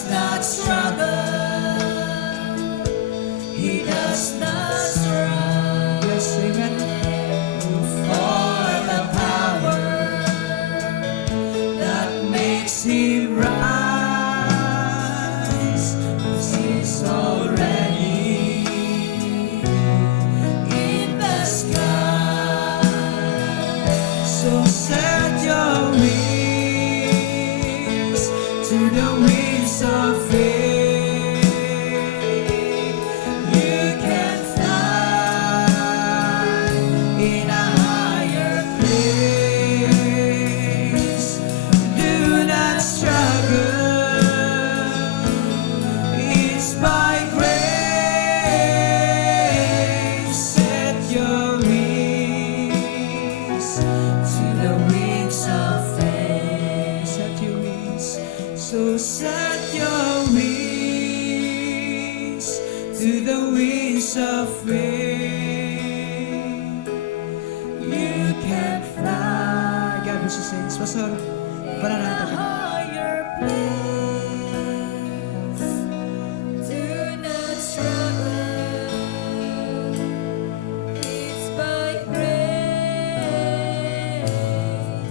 does not struggle. He does not struggle. Yes, amen. For the power that makes him rise is already in the sky. So set your wings to the wings of faith. You can fly in a higher place. Do not struggle. It's by grace. Set your wings To the wings of faith. set your wings. So set your wings to the wings of faith. You can fly God bless you, saints. Pastor, in para a natin. higher place. Do not struggle. It's by grace.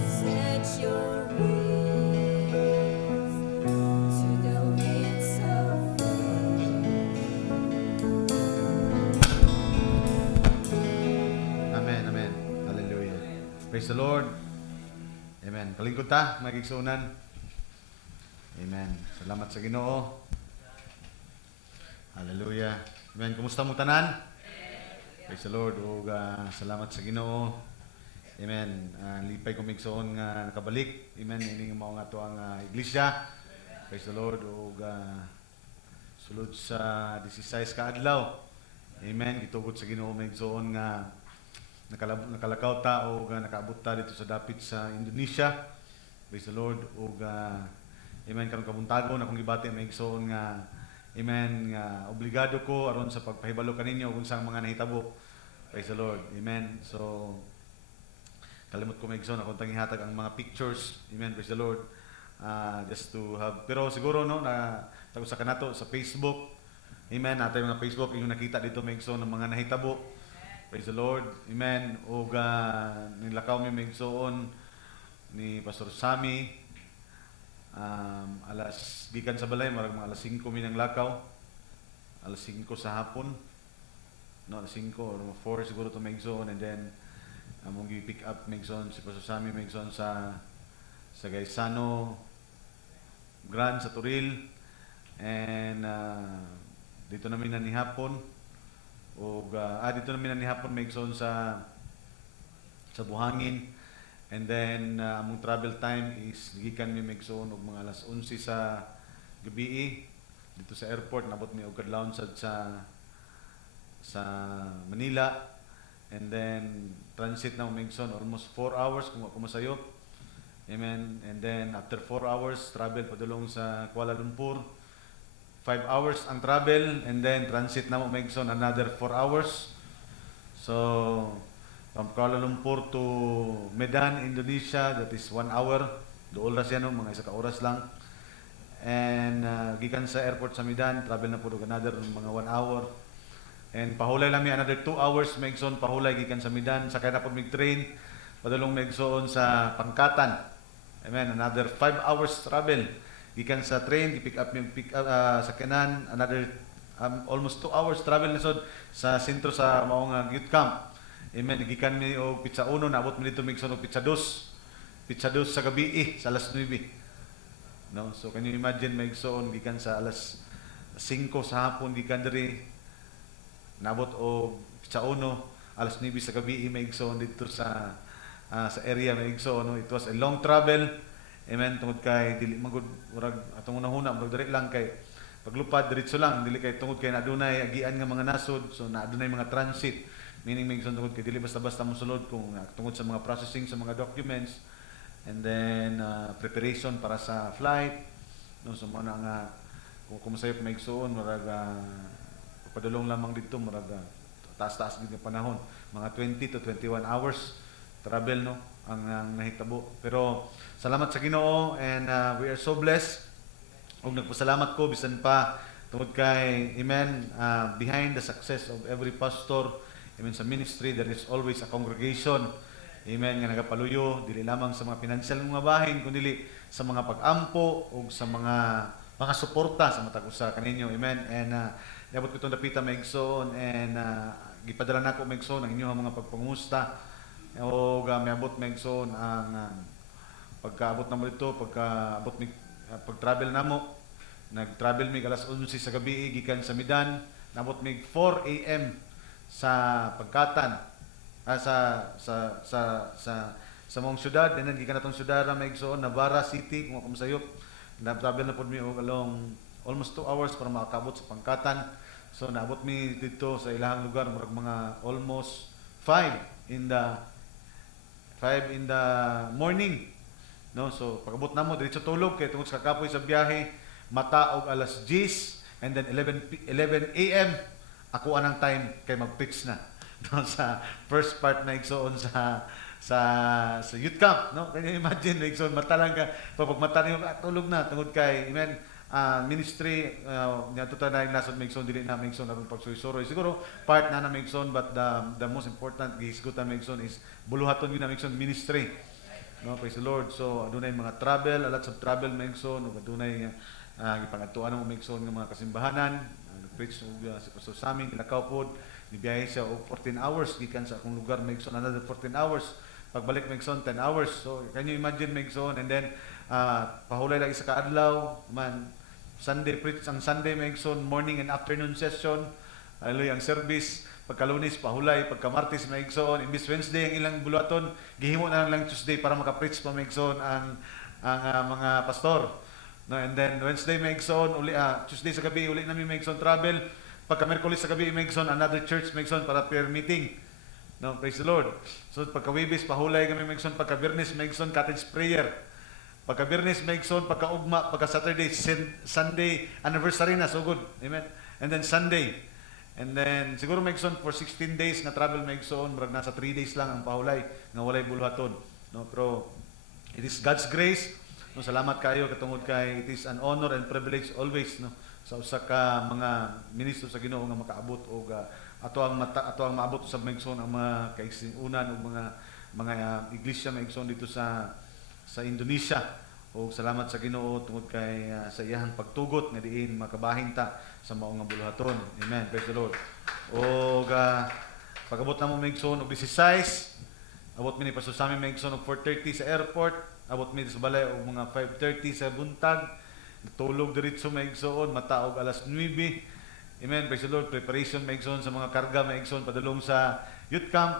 Set your wings to the wings of Amen, amen. Hallelujah. Praise the Lord. Amen. Kalingkod ta, magigsunan. Amen. Salamat sa Ginoo. Hallelujah. Amen. Kumusta mo tanan? Praise the Lord. O salamat sa Ginoo. Amen. Lipay ko migsoon nga nakabalik. Amen. Ini mao nga to ang iglesia. Praise the Lord. O sulod sa 16 ka adlaw. Amen. Gitugot sa Ginoo migsoon nga nakalakaw ta o nakaabot ta dito sa dapit sa Indonesia. Praise the Lord. O amen, karong kabuntagon akong gibati maigsoon nga amen nga obligado ko aron sa pagpahibalo kaninyo kung sa mga nahitabo. Praise the Lord. Amen. So kalimot ko maigsoon akong tangihatag ang mga pictures. Amen. Praise the Lord. Just to have, pero siguro no na tago sa kanato sa Facebook. Amen. Natay mga Facebook yung nakita dito maigsoon ng mga nahitabo. Praise the Lord. Amen. O nilakaw mi maigsoon ni Pastor Sammy. Alas gikan sa balay marag mga alas 5 mi nang lakaw. Alas 5 sa hapon. No, alas 5 or 4 siguro to maigsoon, and then among gi-pick up maigsoon si Pastor Sammy maigsoon sa Gaisano Grand sa Turil, and dito namin na ni hapon. O dito namin na nihapon maigsoon sa Buhangin, and then among travel time is gikan mi maigsoon og mga alas 11 sa gabi dito sa airport. Nabot mi og kadlawon sa Manila, and then transit na maigsoon almost 4 hours kung ako masayo. Amen. And then after 4 hours travel padulong sa Kuala Lumpur. 5 hours ang travel, and then transit na mo maigsoon another 4 hours. So from Kuala Lumpur to Medan, Indonesia, that is 1 hour. Dool ra siya no, mga isa ka oras lang. And gikan sa airport sa Medan, travel na po another mga 1 hour. And pahulay lang mi another 2 hours maigsoon pahulay gikan sa Medan. Sakay na po mig train padulong maigsoon sa Pangkatan. Amen, another 5 hours travel. Gikan sa train, i-pick up yung sa kanan, another almost 2 hours travel lisod sa sentro sa maong youth camp. Amen. Gikan mi og pizza 1, naabot mi dito migson og pizza 2. Pizza 2 sa gabi sa alas 9. No? So can you imagine maigsoon gikan sa alas 5 sa hapon gikan diri naabot og pizza 1 alas 9 sa gabi maigsoon dito sa area maigsoon. No? It was a long travel. Amen. Tungod kay dili magud murag atong unahuna murag diri lang kay paglupad diretso lang, dili kay tungod kay naadunay agian nga mga nasod, so naadunay mga transit, meaning maigsoon tungod kay dili basta-basta mo sulod kung tungod sa mga processing sa mga documents, and then preparation para sa flight. No, so mo na nga kung kumasayop maigsoon murag padulong lamang dito murag taas-taas gid nga panahon, mga 20 to 21 hours travel no ang nahitabo. Pero salamat sa Ginoo, and we are so blessed ug nagpasalamat ko bisan pa tungod kay amen, behind the success of every pastor, amen, sa ministry there is always a congregation, amen, nga nagapaluyo dili lamang sa mga financial mga bahin kundi sa mga pag-ampo ug sa mga suporta sa matag usa kaninyo, amen. And niabot ko itong dapita maigsoon and gipadala nako maigsoon ang inyong mga pagpangusta o miabot maigsoon ang pagkaabot na mo dito, pagkaabot mi pag-travel namo. Nag-travel mi alas 11 sa gabi gikan sa Midan, nabot mi 4 AM sa Pagkatan. Sa mong syudad, and then gikan natong syudad na maigsoon Navarra City kung sayop. Na-travel na pod mi og along almost 2 hours para makakabot sa Pangkatan. So naabot mi dito sa ilahang lugar murag mga almost 5 in the morning. No, so pagabot namo diretso tulog kay tungod sa kapoy sa biyahe, mata og alas 10 and then 11 AM ako anang time kay mag-preach na. No, sa first part na igsoon sa youth camp, no? Can you imagine igsoon mata lang ka pag mata niyo tulog na tungod kay amen. Ministry niya tuta na nasod maigsoon dili na maigsoon aron pagsuysoroy siguro part na maigsoon, but the most important gihisgutan maigsoon is buluhaton gyud na maigsoon ministry, no, praise the Lord. So adunay mga travel, a lots of travel maigsoon ug adunay gipangadtuan mo maigsoon nga mga kasimbahanan. Nag-preach og si Pastor Saming Ilakaw pod, nibiyahe siya og 14 hours gikan sa akong lugar maigsoon, another 14 hours pagbalik maigsoon 10 hours. So can you imagine maigsoon, and then pahulay lang isa ka adlaw man Sunday preach ang Sunday maigsoon morning and afternoon session. Hallelujah, ang service pagka Lunes pahulay, pagka Martes maigsoon, imbis Wednesday ang ilang buluhaton gihimo na lang Tuesday para maka-preach pa maigsoon ang mga pastor. No, and then Wednesday maigsoon uli Tuesday sa gabi uli nami maigsoon travel. Pagka Miyerkules sa gabi maigsoon another church maigsoon para prayer meeting. No, praise the Lord. So pagka Webes pahulay kami maigsoon, pagka Biyernes maigsoon cottage prayer. Pagka Biyernes maigsoon, pagka ugma, pagka Saturday, Sunday anniversary na, so good. Amen. And then Sunday. And then siguro maigsoon for 16 days na travel maigsoon, murag nasa 3 days lang ang pahulay nga walay buluhaton. No, pero it is God's grace. No, salamat kayo katungod kay it is an honor and privilege always, no, sa usa ka mga ministro sa Ginoo nga makaabot og ato ang maabot sa maigsoon ang mga kaigsunan ug mga iglesia maigsoon dito sa Indonesia. O salamat sa Ginoo tungod kay sa iyang pagtugot nga diin makabahin ta sa mao nga buluhaton. Amen. Praise the Lord. O pagabot na mo maigsoon og 16, abot mi ni Pastor Sammy maigsoon og 4:30 sa airport, abot mi sa balay og mga 5:30 sa buntag. Tulog diretso maigsoon mata og alas 9. Amen. Praise the Lord. Preparation maigsoon sa mga karga maigsoon padulong sa youth camp.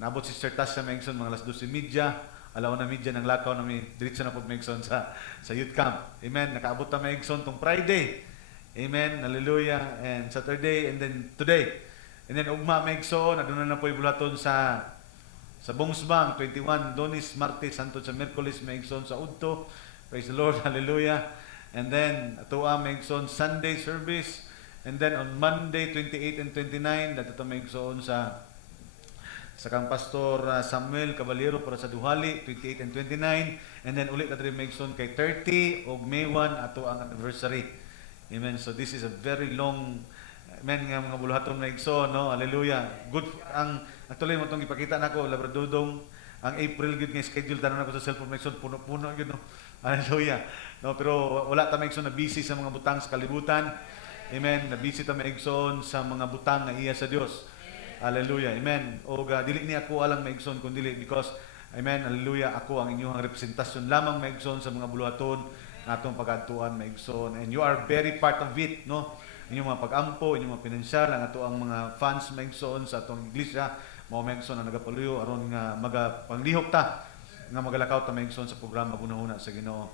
Naabot si Sir Tasha maigsoon mga alas 12:30. Alaw na media ng lakaw na may diretso na po maigsoon sa youth camp. Amen. Nakaabot na maigsoon tong Friday. Amen. Hallelujah. And Saturday and then today. And then ugma maigsoon aduna na po ibulaton sa Bungsbang 21 Lunes, Martes, Santo sa Miyerkules maigsoon sa Udto. Praise the Lord. Hallelujah. And then atoa maigsoon Sunday service. And then on Monday 28 and 29 dato maigsoon sa kang Pastor Samuel Caballero para sa Duhali 28 and 29, and then ulit na rin maigsoon kay 30 og May 1 ato ang anniversary. Amen. So this is a very long nga mga buluhaton maigsoon, no. Hallelujah. Good ang actually mo tong ipakita nako labradodong ang April gyud nga schedule tanan ako sa cellphone maigsoon puno-puno gyud, no. Hallelujah. No, pero wala ta maigsoon na busy sa mga butang sa kalibutan. Amen. Na busy ta maigsoon sa mga butang nga iya sa Dios. Hallelujah. Amen. O dili ni ako alang maigsoon kun dili because amen, hallelujah, ako ang inyong representasyon lamang maigsoon sa mga buluhaton natong pag-adtuan maigsoon, and you are very part of it, no. Inyong mga pag-ampo, inyong mga pinansyal, ang ato ang mga funds maigsoon sa atong iglesia mao maigsoon ang nagapaluyo aron nga magapanglihok ta nga magalakaw ta maigsoon sa programa gunahuna sa Ginoo.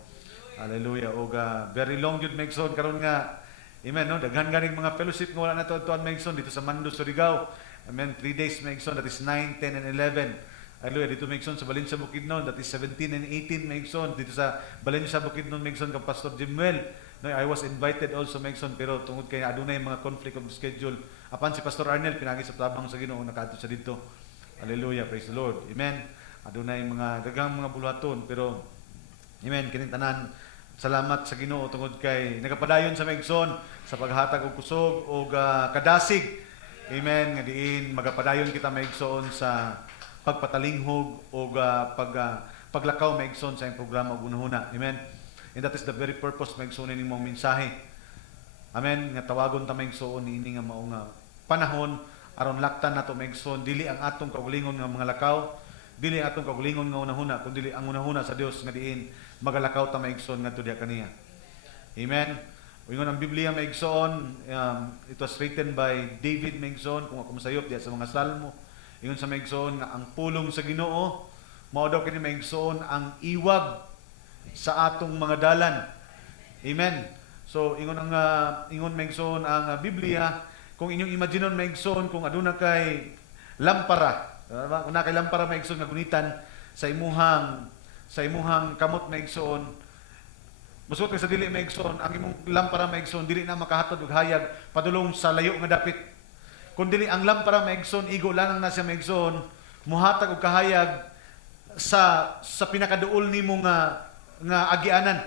Hallelujah. O very long jud maigsoon karon nga amen, no, daghan ganing mga fellowship nga wala na tuan maigsoon dito sa Mando, Surigao. Amen. 3 days maigsoon, that is 9, 10, and 11. Hallelujah. Dito maigsoon sa Valencia, Bukidnon, that is 17 and 18 maigsoon. Dito sa Valencia, Bukidnon maigsoon kang Pastor Jimuel. No, I was invited also maigsoon, pero tungod kay adunay mga conflict of schedule. Apan si Pastor Arnel pinagi sa tabang sa Ginoo nakaadto sa dito. Hallelujah. Praise the Lord. Amen. Adunay mga daghang mga buluhaton, pero amen, kining tanan Salamat sa Ginoo tungod kay nagapadayon sa maigsoon sa paghatag og kusog o kadasig. Amen. Nga diin magapadayon kita maigsoon sa pagpatalinghog o paglakaw maigsoon sa iyong programa og unahuna. Amen. And that is the very purpose maigsoon ning mong mensahe. Amen. Nga tawagon ta maigsoon ini nga mao nga panahon aron laktan nato maigsoon dili ang atong kaugalingon nga mga lakaw, dili ang atong kaugalingon nga unahuna, kundi ang unahuna sa Dios nga diin magalakaw ta maigsoon ngadto diha kaniya. Amen. Ingon ang Biblia maigsoon, it was written by David maigsoon kung ako masayop diha sa mga salmo. Ingon sa maigsoon nga ang pulong sa Ginoo mao daw kini maigsoon ang iwag sa atong mga dalan. Amen. So ingon maigsoon ang Biblia, kung inyong imaginon maigsoon kung aduna kay lampara, una kay lampara maigsoon nga gunitan sa imuhang kamot maigsoon, musot kay sa dili maigsoon, ang imong lampara maigsoon dili na makahatod og hayag padulong sa layo nga dapit. Kun dili ang lampara maigsoon igo lang na siya maigsoon, muhatag og kahayag sa pinakaduol nimo nga agianan.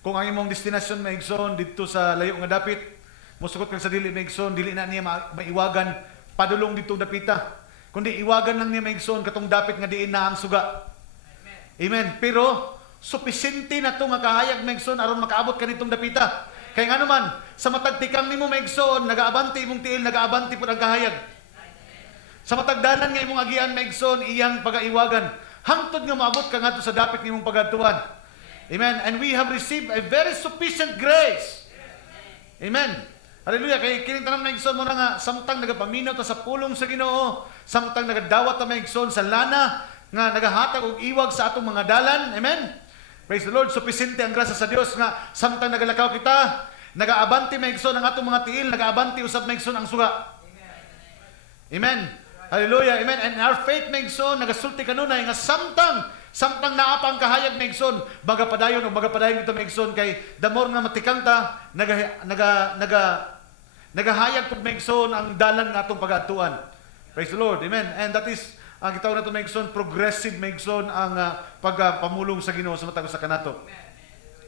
Kung ang imong destinasyon maigsoon didto sa layo nga dapit, musukot kag sa dili maigsoon, dili na niya maiwagan padulong didto dapita. Kundi iwagan lang niya maigsoon katong dapit nga diin na ang suga. Amen. Pero supisente na to nga kahayag maigsoon aron makaabot kanitong dapita. Kay nga naman sa matag tikang nimo maigsoon, nagaabanti imong tiil, nagaabanti pud ang kahayag. Sa matagdanan nga imong agian maigsoon, iyang pagaiwagan hangtod nga maabot ka ngadto sa dapit nimong pagadtuan. Amen. And we have received a very sufficient grace. Amen. Hallelujah. Kay kining tanan maigsoon mo na nga samtang nagapaminaw ta sa pulong sa Ginoo, samtang nagadawat ta maigsoon sa lana nga nagahatag og iwag sa atong mga dalan. Amen. Praise the Lord. Supisente ang grasya sa Dios nga samtang nagalakaw kita, nagaabanti maigsoon ang atong mga tiil, nagaabanti usab maigsoon ang suga. Amen. Hallelujah. Amen. And our faith maigsoon nagasulti kanunay nga samtang naapang kahayag maigsoon, magapadayon kita maigsoon kay the more nga matikang ta, nagahayag pud maigsoon ang dalan nga atong pag-atuan. Praise the Lord. Amen. And that is ang gitawag nato maigsoon, progressive maigsoon ang pagpamulong sa Ginoo sa matag usa kanato.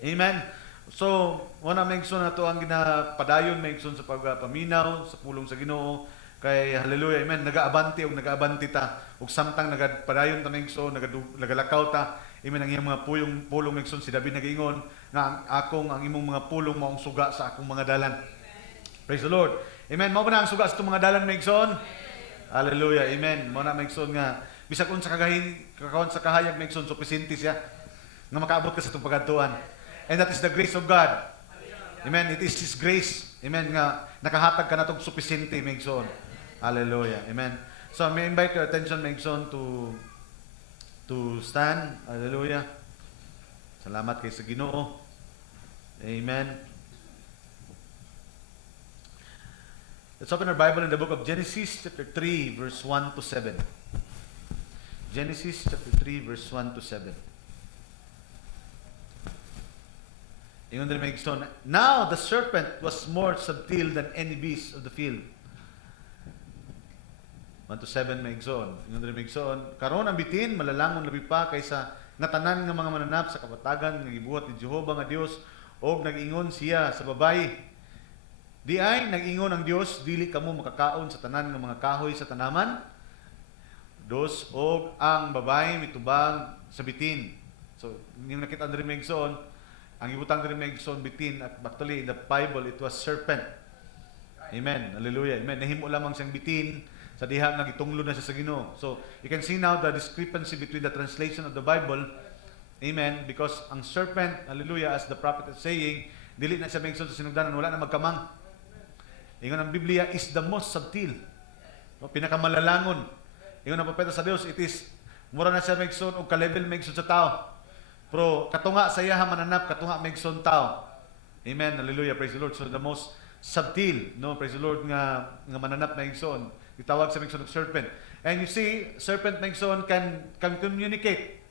Amen. So, wala maigsoon nato ang ginapadayon maigsoon sa pagpaminaw sa pulong sa Ginoo. Kay hallelujah, amen, nagaabanti ta ug samtang nagapadayon ta maigsoon, nagalakaw ta, amen, ang iyang mga pulong maigsoon si David nagaingon nga ang imong mga pulong mao ang suga sa akong mga dalan. Praise the Lord. Amen. Mao ba na ang suga sa itong mga dalan maigsoon? Hallelujah, amen. Mao na maigsoon nga bisag unsa kakawon sa kahayag maigsoon supisente siya nga makaabot ka sa itong pagadtuan. And that is the grace of God. Amen. It is His grace. Amen. Nga nakahatag ka na itong supisente maigsoon. Hallelujah. Amen. So, may invite your attention, maigsoon, to stand. Hallelujah. Salamat kay sa Ginoo. Amen. Let's open our Bible in the book of Genesis, chapter 3, verse 1 to 7. Genesis, chapter 3, verse 1 to 7. Ingon din maigsoon, now the serpent was more subtle than any beast of the field. 1 to 7 maigsoon. Ingon din maigsoon, karon ang bitin malalangon labi pa kaysa natanan nga mga mananap sa kabatagan nga gibuhat ni Jehova nga Dios, og nag-ingon siya sa babayi. Di ay nag-ingon ang Dios, dili kamo makakaon sa tanan nga mga kahoy sa tanaman. Dos, og ang babayi mitubag sa bitin. So, yung nakita din maigsoon, ang ibutang din maigsoon bitin, at actually in the Bible it was serpent. Amen. Hallelujah. Amen. Nahimo lamang siyang bitin sa diha nga gitunglo na siya sa Ginoo. So, you can see now the discrepancy between the translation of the Bible. Amen. Because ang serpent, hallelujah, as the prophet is saying, dili na siya maigsoon sa sinugdanan, wala na magkamang. Ingon ang Biblia is the most subtle. No, pinakamalalangon. Ingon ang propeta sa Dios, it is mura na siya maigsoon og ka-level maigsoon sa tao. Pero katunga sa iya mananap, katunga maigsoon tao. Amen. Hallelujah. Praise the Lord. So the most subtle, no, praise the Lord, nga mananap maigsoon. Itawag sa maigsoon og serpent. And you see, serpent maigsoon can communicate.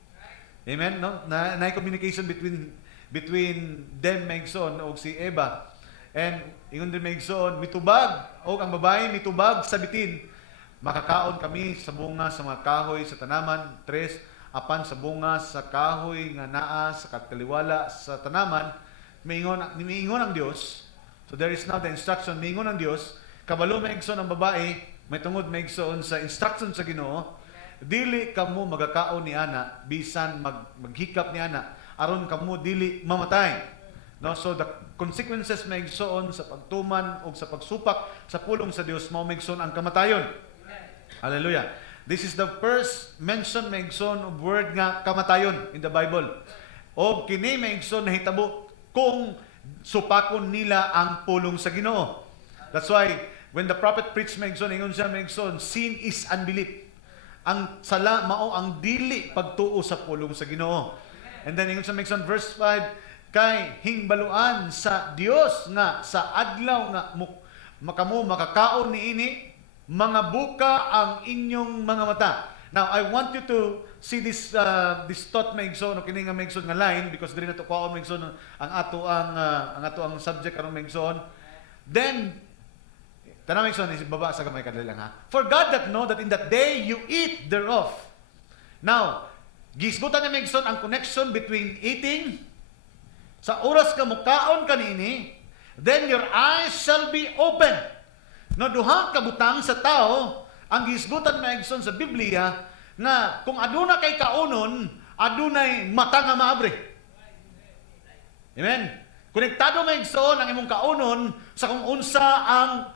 Amen, no? Na communication between them maigsoon og si Eva. And ingon din maigsoon, mitubag og ang babae mitubag sa bitin. Makakaon kami sa bunga sa mga kahoy sa tanaman. 3, apan sa bunga sa kahoy nga naa sa kaliwala sa tanaman, miingon ang Dios. So there is now the instruction, miingon ang Dios, kabalo maigsoon ang babae, may tungod maigsoon sa instruction sa Ginoo, dili kamo magakaon ni ana bisan maghikap ni ana aron kamo dili mamatay. No, so the consequences maigsoon sa pagtuman o sa pagsupak sa pulong sa Dios mao maigsoon ang kamatayon. Hallelujah. This is the first mention maigsoon of word nga kamatayon in the Bible. O kini maigsoon nahitabo kung supakon nila ang pulong sa Ginoo. That's why when the prophet preached maigsoon, ingon siya maigsoon, sin is unbelief. Ang sala mao ang dili pagtuo sa pulong sa Ginoo. And then ingon siya maigsoon verse 5, kay hingbaluan sa Dios nga sa adlaw nga makamo makakaon niini mga buka ang inyong mga mata. Now I want you to see this thought maigsoon o kini nga maigsoon nga line, because diri nato kuhaon maigsoon ang ato ang subject karon maigsoon. Then tanang maigsoon is baba sa gamay kadali lang ha. For God that know that in that day you eat thereof. Now gisgutan ni maigsoon ang connection between eating. Sa oras ka mukaon kanini, then your eyes shall be open. No, duha ka butang sa tao ang gisgutan maigsoon sa Biblia nga kung aduna kay kaunon, adunay mata nga maabre. Amen. Konektado maigsoon ang imong kaunon sa kung unsa ang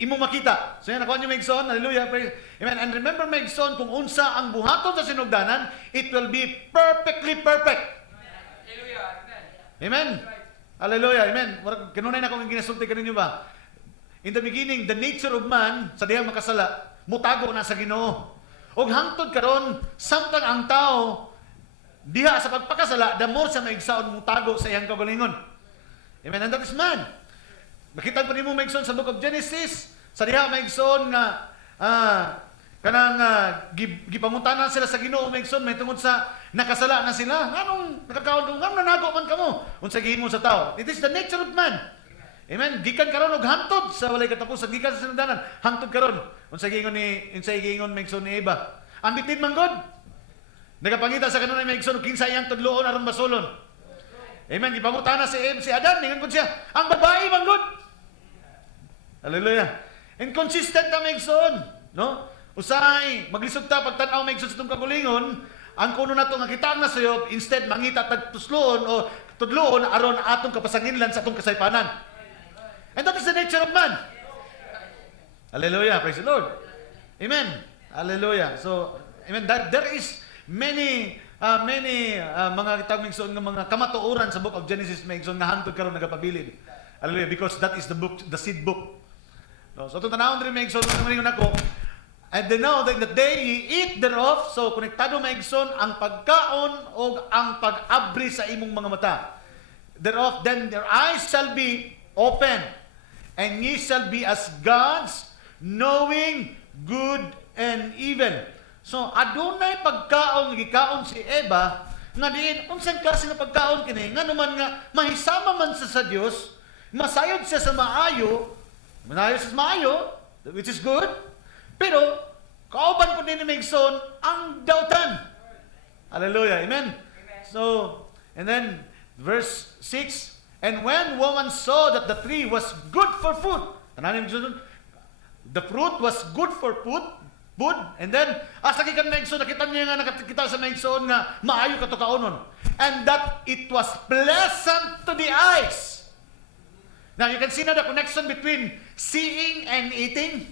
imong makita. So yan, nakuha niyo maigsoon. Hallelujah. Praise. Amen. And remember maigsoon, kung unsa ang buhaton sa sinugdanan, it will be perfectly perfect. Amen. Hallelujah. Amen. Kanunay na akong ginasulti kaninyo ba? In the beginning, the nature of man, sa diyang makasala, mutago na sa Ginoo. Og hangtod karon, samtang ang tao, diha sa pagpakasala, the more sa maigsaon mutago sa iyang kagalingon. Amen. And that is man. Makita pa nimo maigsoon sa book of Genesis, sa diha maigsoon nga, kanang gipangutanan sila sa Ginoo maigsoon, may tungod sa nakasala na sila. Anong nakakaon kung nanago man kamo unsa gihimo sa tao? It is the nature of man. Amen. Gikan karon og hantod sa walay katapusan, gikan sa sinugdanan, hantod karon. Unsa giingon maigsoon ni Eva? Ang bitin man god. Nagapangita sa kanunay maigsoon kinsa iyang tudloon aron basulon. Amen. Gipangutana si Adan, ningon pud siya, ang babae man god. Hallelujah. Inconsistent ta maigsoon, no? Usay maglisod ta pagtan-aw maigsoon sa tong kagulingon. Ang kuno nato nga kita na sayo, instead mangita tagtusloon o tudloon aron atong kapasanginlan sa atong kasaypanan. And that is the nature of man. Hallelujah, praise the Lord. Amen. Hallelujah. So, amen, that there is many mga tawagmigsoon nga mga kamatuoran sa book of Genesis maigsoon nga hantod karon nagapabilin. Hallelujah, because that is the book, the seed book. No, so itong tanawon rin maigsoon nga nako. And they know that in the day ye eat thereof, so konektado maigsoon ang pagkaon o ang pag-abri sa imong mga mata. Thereof, then their eyes shall be open, and ye shall be as gods, knowing good and evil. So, adunay pagkaon, gikaon si Eva, nga diin, unsang klase nga pagkaon kini, nga naman nga, mahisama man sa Dios, masayod siya sa maayo, which is good, pero, kauban po din ni Maigsoon ang dautan. Hallelujah. Amen? So, and then, verse 6, and when woman saw that the tree was good for food, the fruit was good for food, and then, asa gikan Maigsoon, nakita niya nga, nakita sa Maigsoon nga, maayo kato kaunon. And that it was pleasant to the eyes. Now, you can see now the connection between seeing and eating.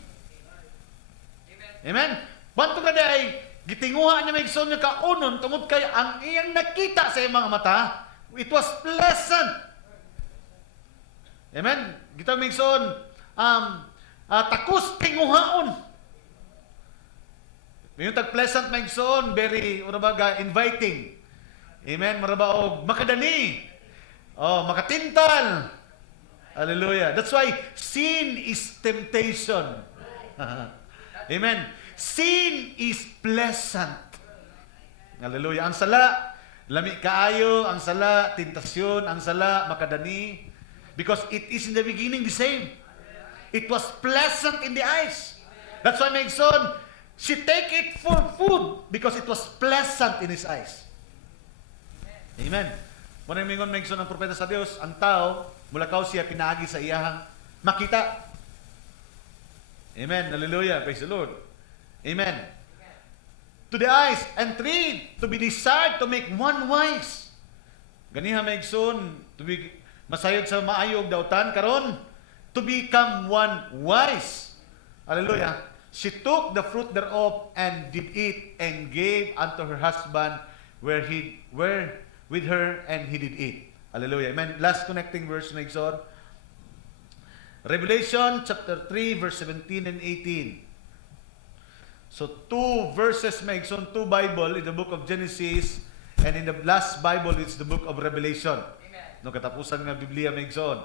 Amen. Banto ka ay gitinguha niya Maigsoon nga kaunon tungod kay ang iyang nakita sa iyang mga mata, it was pleasant. Amen. Gitang Maigsoon takus tinguhaon. Yung tag pleasant Maigsoon, very urabaga inviting. Amen. Maraba og makadani. Oh, makatintal. Hallelujah. That's why sin is temptation. Amen. Sin is pleasant. Hallelujah. Ang sala, lami kaayo. Ang sala, tentasyon. Ang sala, makadani. Because it is in the beginning the same. It was pleasant in the eyes. That's why Maigsoon, She take it for food because it was pleasant in his eyes. Amen. Muna mingon mengson ng propeta sa Dios, ang tao, mulakaw siya pinaagi sa iyahang makita. Amen. Hallelujah. Praise the Lord. Amen. To the eyes, and three, to be desired to make one wise. Ganiha megson, to be masayod sa maayog dautan karon, to become one wise. Hallelujah. She took the fruit thereof and did eat and gave unto her husband where with her, and he did eat. Hallelujah. Amen. Last connecting verse megson. Revelation chapter 3 verse 17 and 18. So two verses megson, two Bible in the book of Genesis, and in the last Bible it's the book of Revelation. Amen. No katapusan nga Biblia megson.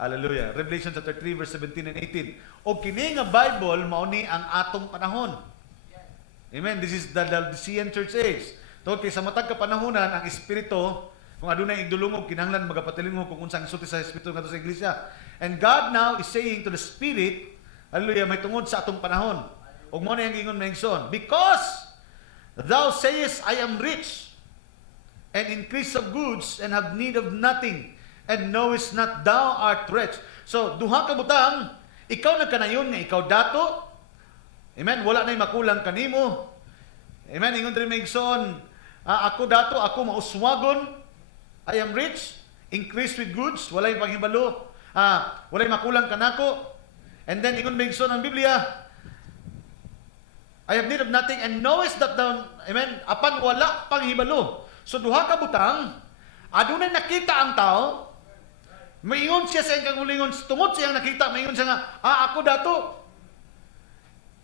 Hallelujah. Revelation chapter 3 verse 17 and 18. O kini nga Bible mao ni ang atong panahon. Amen. This is the Laodicean church age. Tungod kay sa matag kapanahonan ang espiritu kung adunay igdulungog kinahanglan magapatilingon kung unsang sulti sa espiritu ngadto sa iglesia. And God now is saying to the Spirit, hallelujah, may tungod sa atong panahon. Ug mo na yung ingon mengson, because thou sayest, I am rich, and increase of goods, and have need of nothing, and knowest not thou art rich. So, duha ka butang, ikaw nagkanayon nga ikaw dato, amen, wala na'y makulang kanimo, amen, ingon rin mengson, ako dato, ako mauswagon, I am rich, increase with goods, walay panghibalo, walay makulang kanako. And then ingon mengson ang Biblia, I have need of nothing and knowest that thou, amen, apan wala panghibalo. So duha ka butang, adunay nakita ang tao, maingon siya sa iyang kagulingon, tungod siyang nakita, maingon siya nga, ako dato.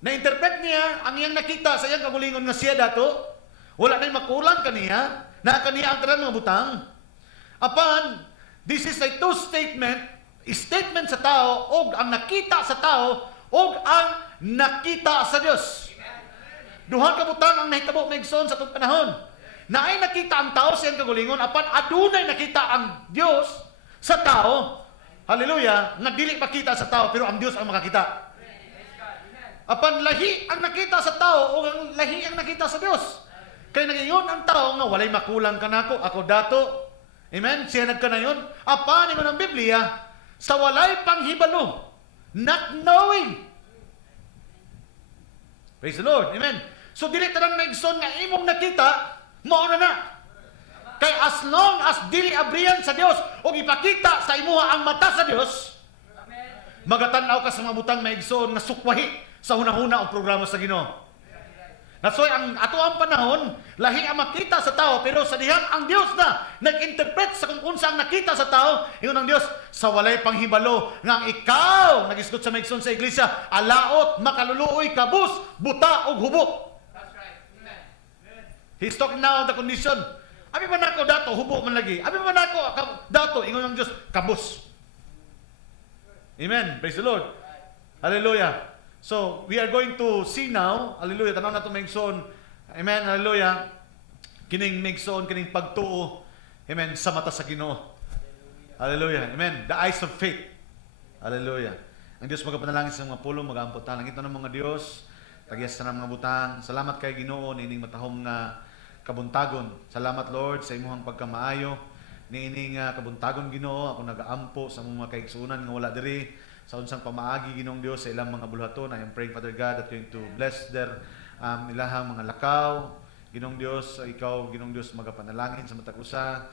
Na-interpret niya ang iyang nakita sa iyang kagulingon nga siya dato, wala na'y makulang kaniya, na kaniya ang tanan mga butang. Apan, this is a two statement sa tao, og ang nakita sa tao, og ang nakita sa Dios. Duha ka butang ang nahitabo megson sa atong panahon. Naay nakita ang tao sa iyang kagulingon, apan adunay nakita ang Dios sa tao. Hallelujah, nga dili makita sa tao pero ang Dios ang makakita. Apan lahi ang nakita sa tao o ang lahi ang nakita sa Dios. Kay nangingon ang tao nga walay makulang kanako, ako dato. Amen. Siya nagkanayon. Apan ingon ang Biblia, sa walay panghibalo, not knowing. Praise the Lord. Amen. So dili tanang megson nga imong nakita, mao na. Kay as long as dili abriyan sa Dios o ipakita sa imuha ang mata sa Dios, magatan-aw ka sa mga butang megson na sukwahi sa hunahuna ang programa sa Ginoo. That's why ang ato ang panahon, lahi ang makita sa tao, pero sa dihang ang Dios na nag-interpret sa kung unsa ang nakita sa tao, ingon ang Dios, sa walay panghibalo, nga ang ikaw, nag-isgot sa megson sa iglesia, alaot, makaluluoy, kabus, buta, ug hubo. That's right. Amen. He's talking now of the condition. Abi ba nako dato, hubo man lagi. Abi ba nako dato, ingon ang Dios, kabus. Amen. Praise the Lord. Hallelujah. So, we are going to see now, hallelujah, tanaw na ito megson, amen, hallelujah, kining megson, kining pagtuo, amen, sa mata sa Ginoo. Hallelujah, amen, the eyes of faith. Hallelujah. Ang Diyos magapanalangin sa mga pulong, mag-aampot na langit ng mga Diyos, tagyas na ng mga butang. Salamat kay Ginoo, nining matahong nga kabuntagon. Salamat Lord sa imuhang pagkamaayo, nining kabuntagon Ginoo, ako nag-aampo sa mga kaigsunan nga wala diri, sa unsang pamaagi Ginoong Dios sa ilang mga buluhaton. I am praying, Father God, that you're going to bless their ilahang mga lakaw. Ginoong Dios, ikaw, Ginoong Dios, magapanalangin sa matag usa.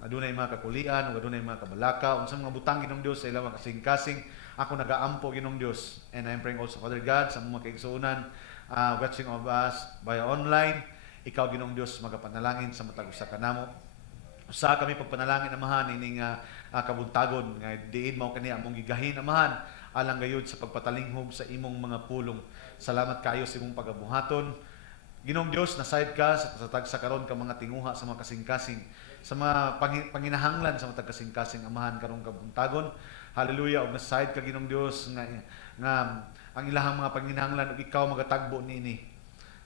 Adunay mga kakulian, o adunay mga kabalaka, unsang mga butang Ginoong Dios sa ilang mga kasing-kasing. Ako nagaampo Ginoong Dios. And I am praying also, Father God, sa mga kaigsuunan, watching of us via online. Ikaw, Ginoong Dios, magapanalangin sa matag usa kanamo. Usa kami pagpanalangin amahan ining kabuntagon nga diin mao kani among gigahin amahan alang gayud sa pagpatalinghog sa imong mga pulong. Salamat kayo sa imong pagabuhaton. Ginoong Dios, nasayod ka sa tagsa karon ka mga tinguha sa mga kasing-kasing, sa mga panginahanglan sa mga kasing-kasing amahan karong kabuntagon. Hallelujah. Og nasayod ka Ginoong Dios nga ang ilahang mga panginahanglan ug ikaw magatagbo niini.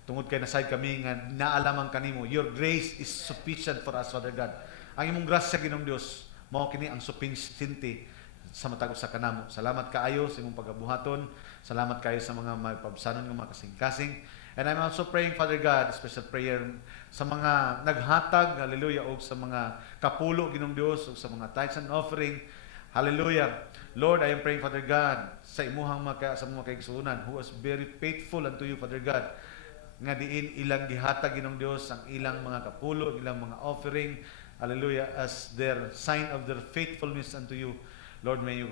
Tungod kay nasayod kami nga naalamang kanimo. Your grace is sufficient for us, Father God. Ang imong grasya Ginoong Dios, mao kini ang sufficiency sa matag usa kanamo. Salamat kaayo sa imong pagabuhaton. Salamat kayo sa mga mapabsanon nga mga kasing-kasing. And I'm also praying, Father God, special prayer sa mga naghatag, hallelujah, o sa mga kapulo, Ginoong Dios, o sa mga tithes and offering. Hallelujah. Lord, I am praying, Father God, sa imuhang sa mga kaigsuunan, who was very faithful unto you, Father God, nga diin ilang gihatag, Ginoong Dios, ang ilang mga kapulo, ilang mga offering, hallelujah, as their sign of their faithfulness unto you. Lord, may you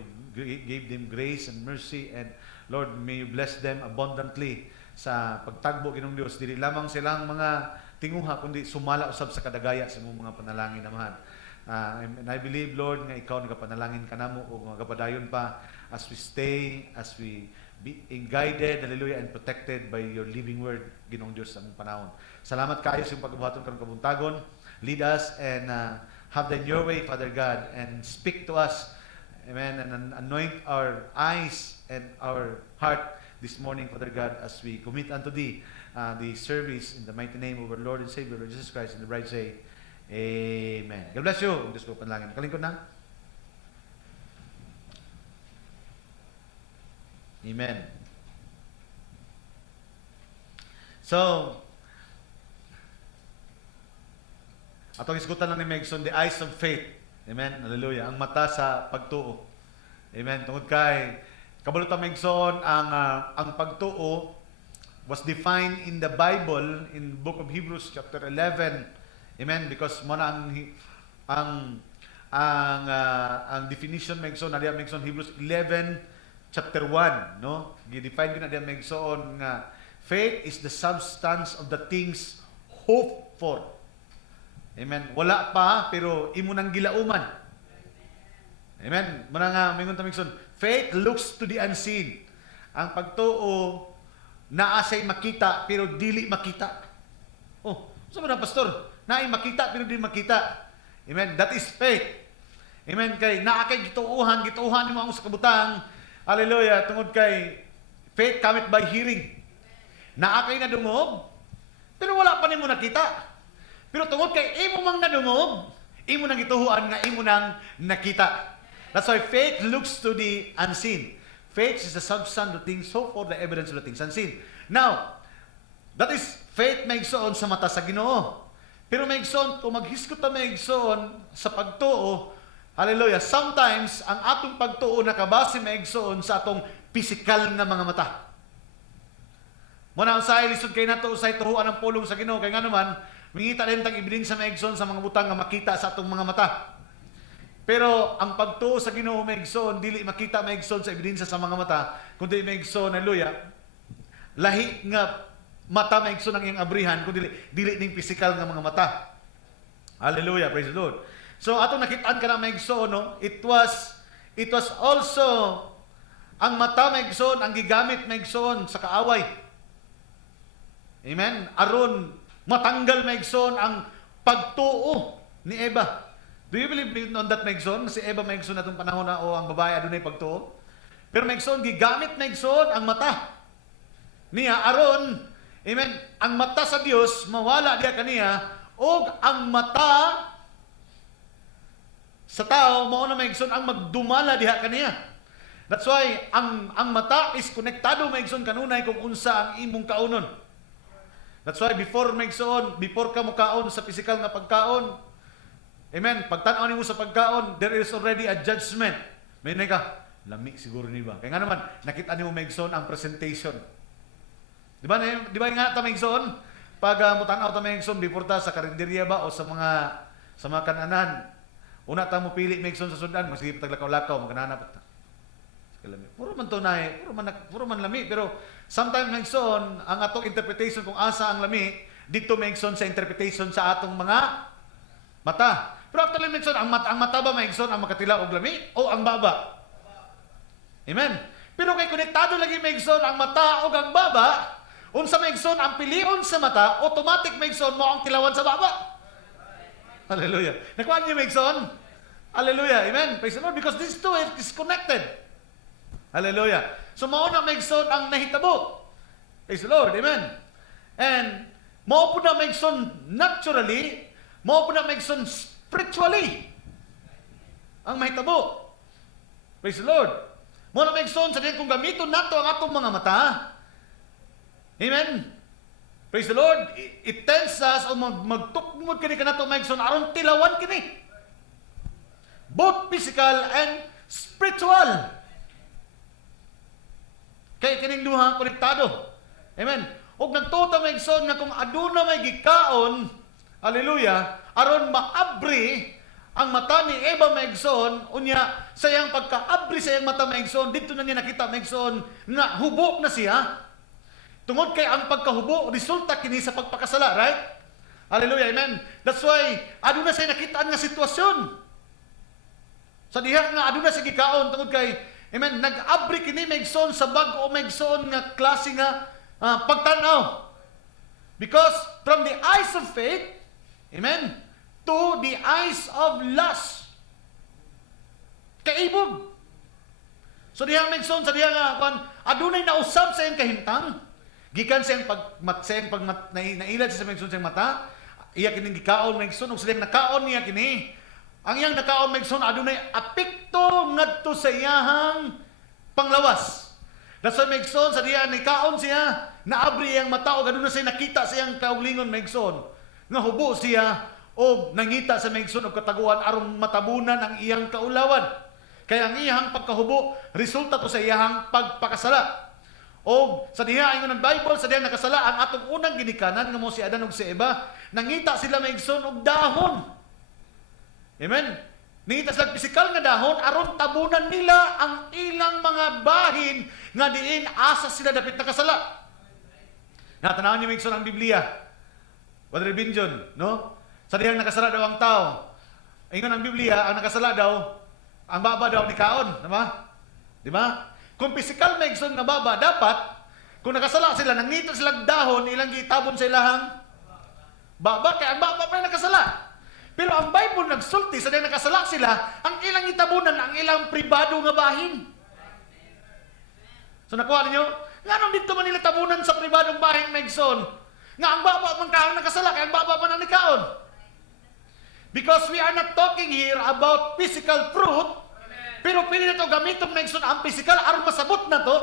give them grace and mercy, and Lord, may you bless them abundantly sa pagtagbo, Ginoong Dios. Dili lamang silang mga tinguha, kundi sumala usab sa kadagaya sa imong mga panalangin naman. And I believe, Lord, nga ikaw nagapanalangin ka namo o magapadayon pa as we stay, as we be guided, hallelujah, and protected by your living word, Ginoong Dios, sa among panahon. Salamat kayo sa pagbuhaton karong kabuntagon. Lead us and have them your way, Father God, and speak to us, amen, and anoint our eyes and our heart this morning, Father God, as we commit unto Thee the service in the mighty name of our Lord and Savior, Lord Jesus Christ, and the bride say, Amen. God bless you. Ang Diyos ko panalangin. Kalingkod na. Amen. So, atong isgutan lang ni Megson, the eyes of faith. Amen. Hallelujah. Ang mata sa pagtuo. Amen. Tungod kay kabalutang Megson, ang pagtuo was defined in the Bible in book of Hebrews chapter 11. Amen, because mo na ang definition Megson na diya Megson Hebrews 11 chapter 1, no? Gi-define ko na diya Megson nga faith is the substance of the things hoped for. Amen. Wala pa pero imo nang gilauman. Amen. Muna nga mingon ta Megson, faith looks to the unseen. Ang pagtuo naa say makita pero dili makita. Oh, sa mga pastor, naay makita pero dili makita. Amen. That is faith. Amen. Kay naa kay gituuhan mo ang sa kabutang. Hallelujah. Tungod kay faith cometh by hearing. Naa kay nadungog pero wala pa nimo nakita. Pero tungod kay imo mang nadungog, imo nang gituhuan nga imo nang nakita. That's why faith looks to the unseen. Faith is the substance of things hoped for, the evidence of the things unseen. Now, that is faith maigsoon sa mata sa Ginoo. Pero maigsoon, kung maghiskot ta maigsoon sa pagtuo, hallelujah, sometimes ang atong pagtuo nakabase maigsoon sa atong physical na mga mata. Muna usay lisod kay nato usay tuhuan ang pulong sa Ginoo kay nga naman mingita din tang ebidensya maigsoon sa mga butang nga makita sa atong mga mata. Pero ang pagtuo sa Ginoo maigsoon dili makita maigsoon sa ebidensya sa mga mata, kundi maigsoon, hallelujah, lahi nga mata maigsoon ang iyang abrihan, kundi dili ning physical nga mga mata. Hallelujah, praise the Lord. So atong nakit-an ka na maigsoon, no? It was also ang mata maigsoon ang gigamit maigsoon sa kaaway. Amen. Aron matanggal maigsoon ang pagtuo ni Eva. Do you believe on that maigsoon? Si Eva maigsoon na itong panahon na o ang babae adunay pagtuo. Pero maigsoon, gigamit maigsoon ang mata niya aron, amen, ang mata sa Dios mawala diya kaniya o ang mata sa tao mao na maigsoon ang magdumala diha kaniya. That's why ang mata is konektado maigsoon kanunay kung unsa ang imong kaunon. That's why before ka mukaon sa physical nga pagkaon, amen, pagtan-aw nimo sa pagkaon, there is already a judgment. May ka, lami siguro ni ba? Kaya nga naman, nakita nimo maigsoon ang presentation. Di ba nga ta maigsoon? Pag mutanaw ta maigsoon, before ta sa karinderya ba o sa mga kananan, una ta mo pili maigsoon sa sudan, mas sige taglakaw-lakaw, magkananap ta. Puro man tunay, puro man lami, pero sometimes maigsoon, ang atong interpretation kung asa ang lami, dito maigsoon sa interpretation sa atong mga mata. Pero actually maigsoon, ang mata ba maigsoon ang makatila og lami o ang baba? Amen. Pero kay konektado lagi maigsoon ang mata o ang baba, unsa maigsoon ang pilion sa mata, automatic maigsoon mo ang tilawan sa baba. Hallelujah. Nakuha niyo maigsoon? Hallelujah. Amen. Praise the Lord. Because these two is connected. Hallelujah. So mao na maigsoon ang nahitabo. Praise the Lord. Amen. And mao po na maigsoon naturally, mao po na maigsoon spiritually ang mahitabo. Praise the Lord. Mo na maigsoon sa diyan kung gamiton nato ang atong mga mata. Amen. Praise the Lord. It tells us o magtukmod kini kanato maigsoon aron tilawan kini. Both physical and spiritual. Kay kining duha konektado. Amen. Og nagtuta maigsoon nga kung aduna may gikaon, hallelujah, aron maabri ang mata ni Eva maigsoon, unya sayang pagkaabri sa iyang mata maigsoon, dito na niya nakita maigsoon nga hubo na siya. Tungod kay ang pagkahubo resulta kini sa pagpakasala, right? Hallelujah, amen. That's why aduna siya nakitaan nga sitwasyon. Sa diha nga aduna siya gikaon tungod kay amen, nag-abri kini maigsoon sa bag-o maigsoon nga klase nga pagtanaw. Because from the eyes of faith, amen, to the eyes of lust. Kaibog. So diha maigsoon sa diha nga adunay nausab sa iyang kahimtang. Gikan sa iyang nailad sa maigsoon sa iyang mata, iya kining gikaon maigsoon ug sa diyang nakaon niya kini. Ang iyang nakaon maigsoon adunay apekto ngadto sa iyahang panglawas. That's why maigsoon sa diha nikaon siya, naabri iyang mata ug aduna siya nakita sa iyang kaulingon maigsoon. Nga hubo siya o nangita sa maigsoon og kataguan aron matabunan ang iyang kaulawan. Kaya ang iyang pagkahubo resulta to sa iyang pagpakasala. O sa diha ingon ang Bible sa diha nakasala ang atong unang ginikanan nga mo si Adan ug si Eva, nangita sila maigsoon og dahon. Amen. Nangita sila pisikal nga dahon aron tabunan nila ang ilang mga bahin nga diin asa sila dapit nakasala. Natanawon niyo maigsoon ang Biblia. Brother Binjon, no? Sa dihang nakasala daw ang tao. Ingon ang Biblia, ang nakasala daw, ang baba daw ni kaon, di ba? Kung physical maigsoon nga baba, dapat kung nakasala sila, nangito silang dahon, ilang gitabon sa ilahang baba, kaya ang baba pa nakasala. Pero ang Bible nagsulti sa dihang nakasala sila, ang ilang itabunan, ang ilang pribado nga bahin. So nakuha ninyo? Nga nung dito man nila tabunan sa pribadong bahin maigsoon, nga ang baba man kaon nakasala, kaya ang baba man ang nikaon. Because we are not talking here about physical fruit, pero pwede na ito gamitin maigsoon ang physical aron masabot na to.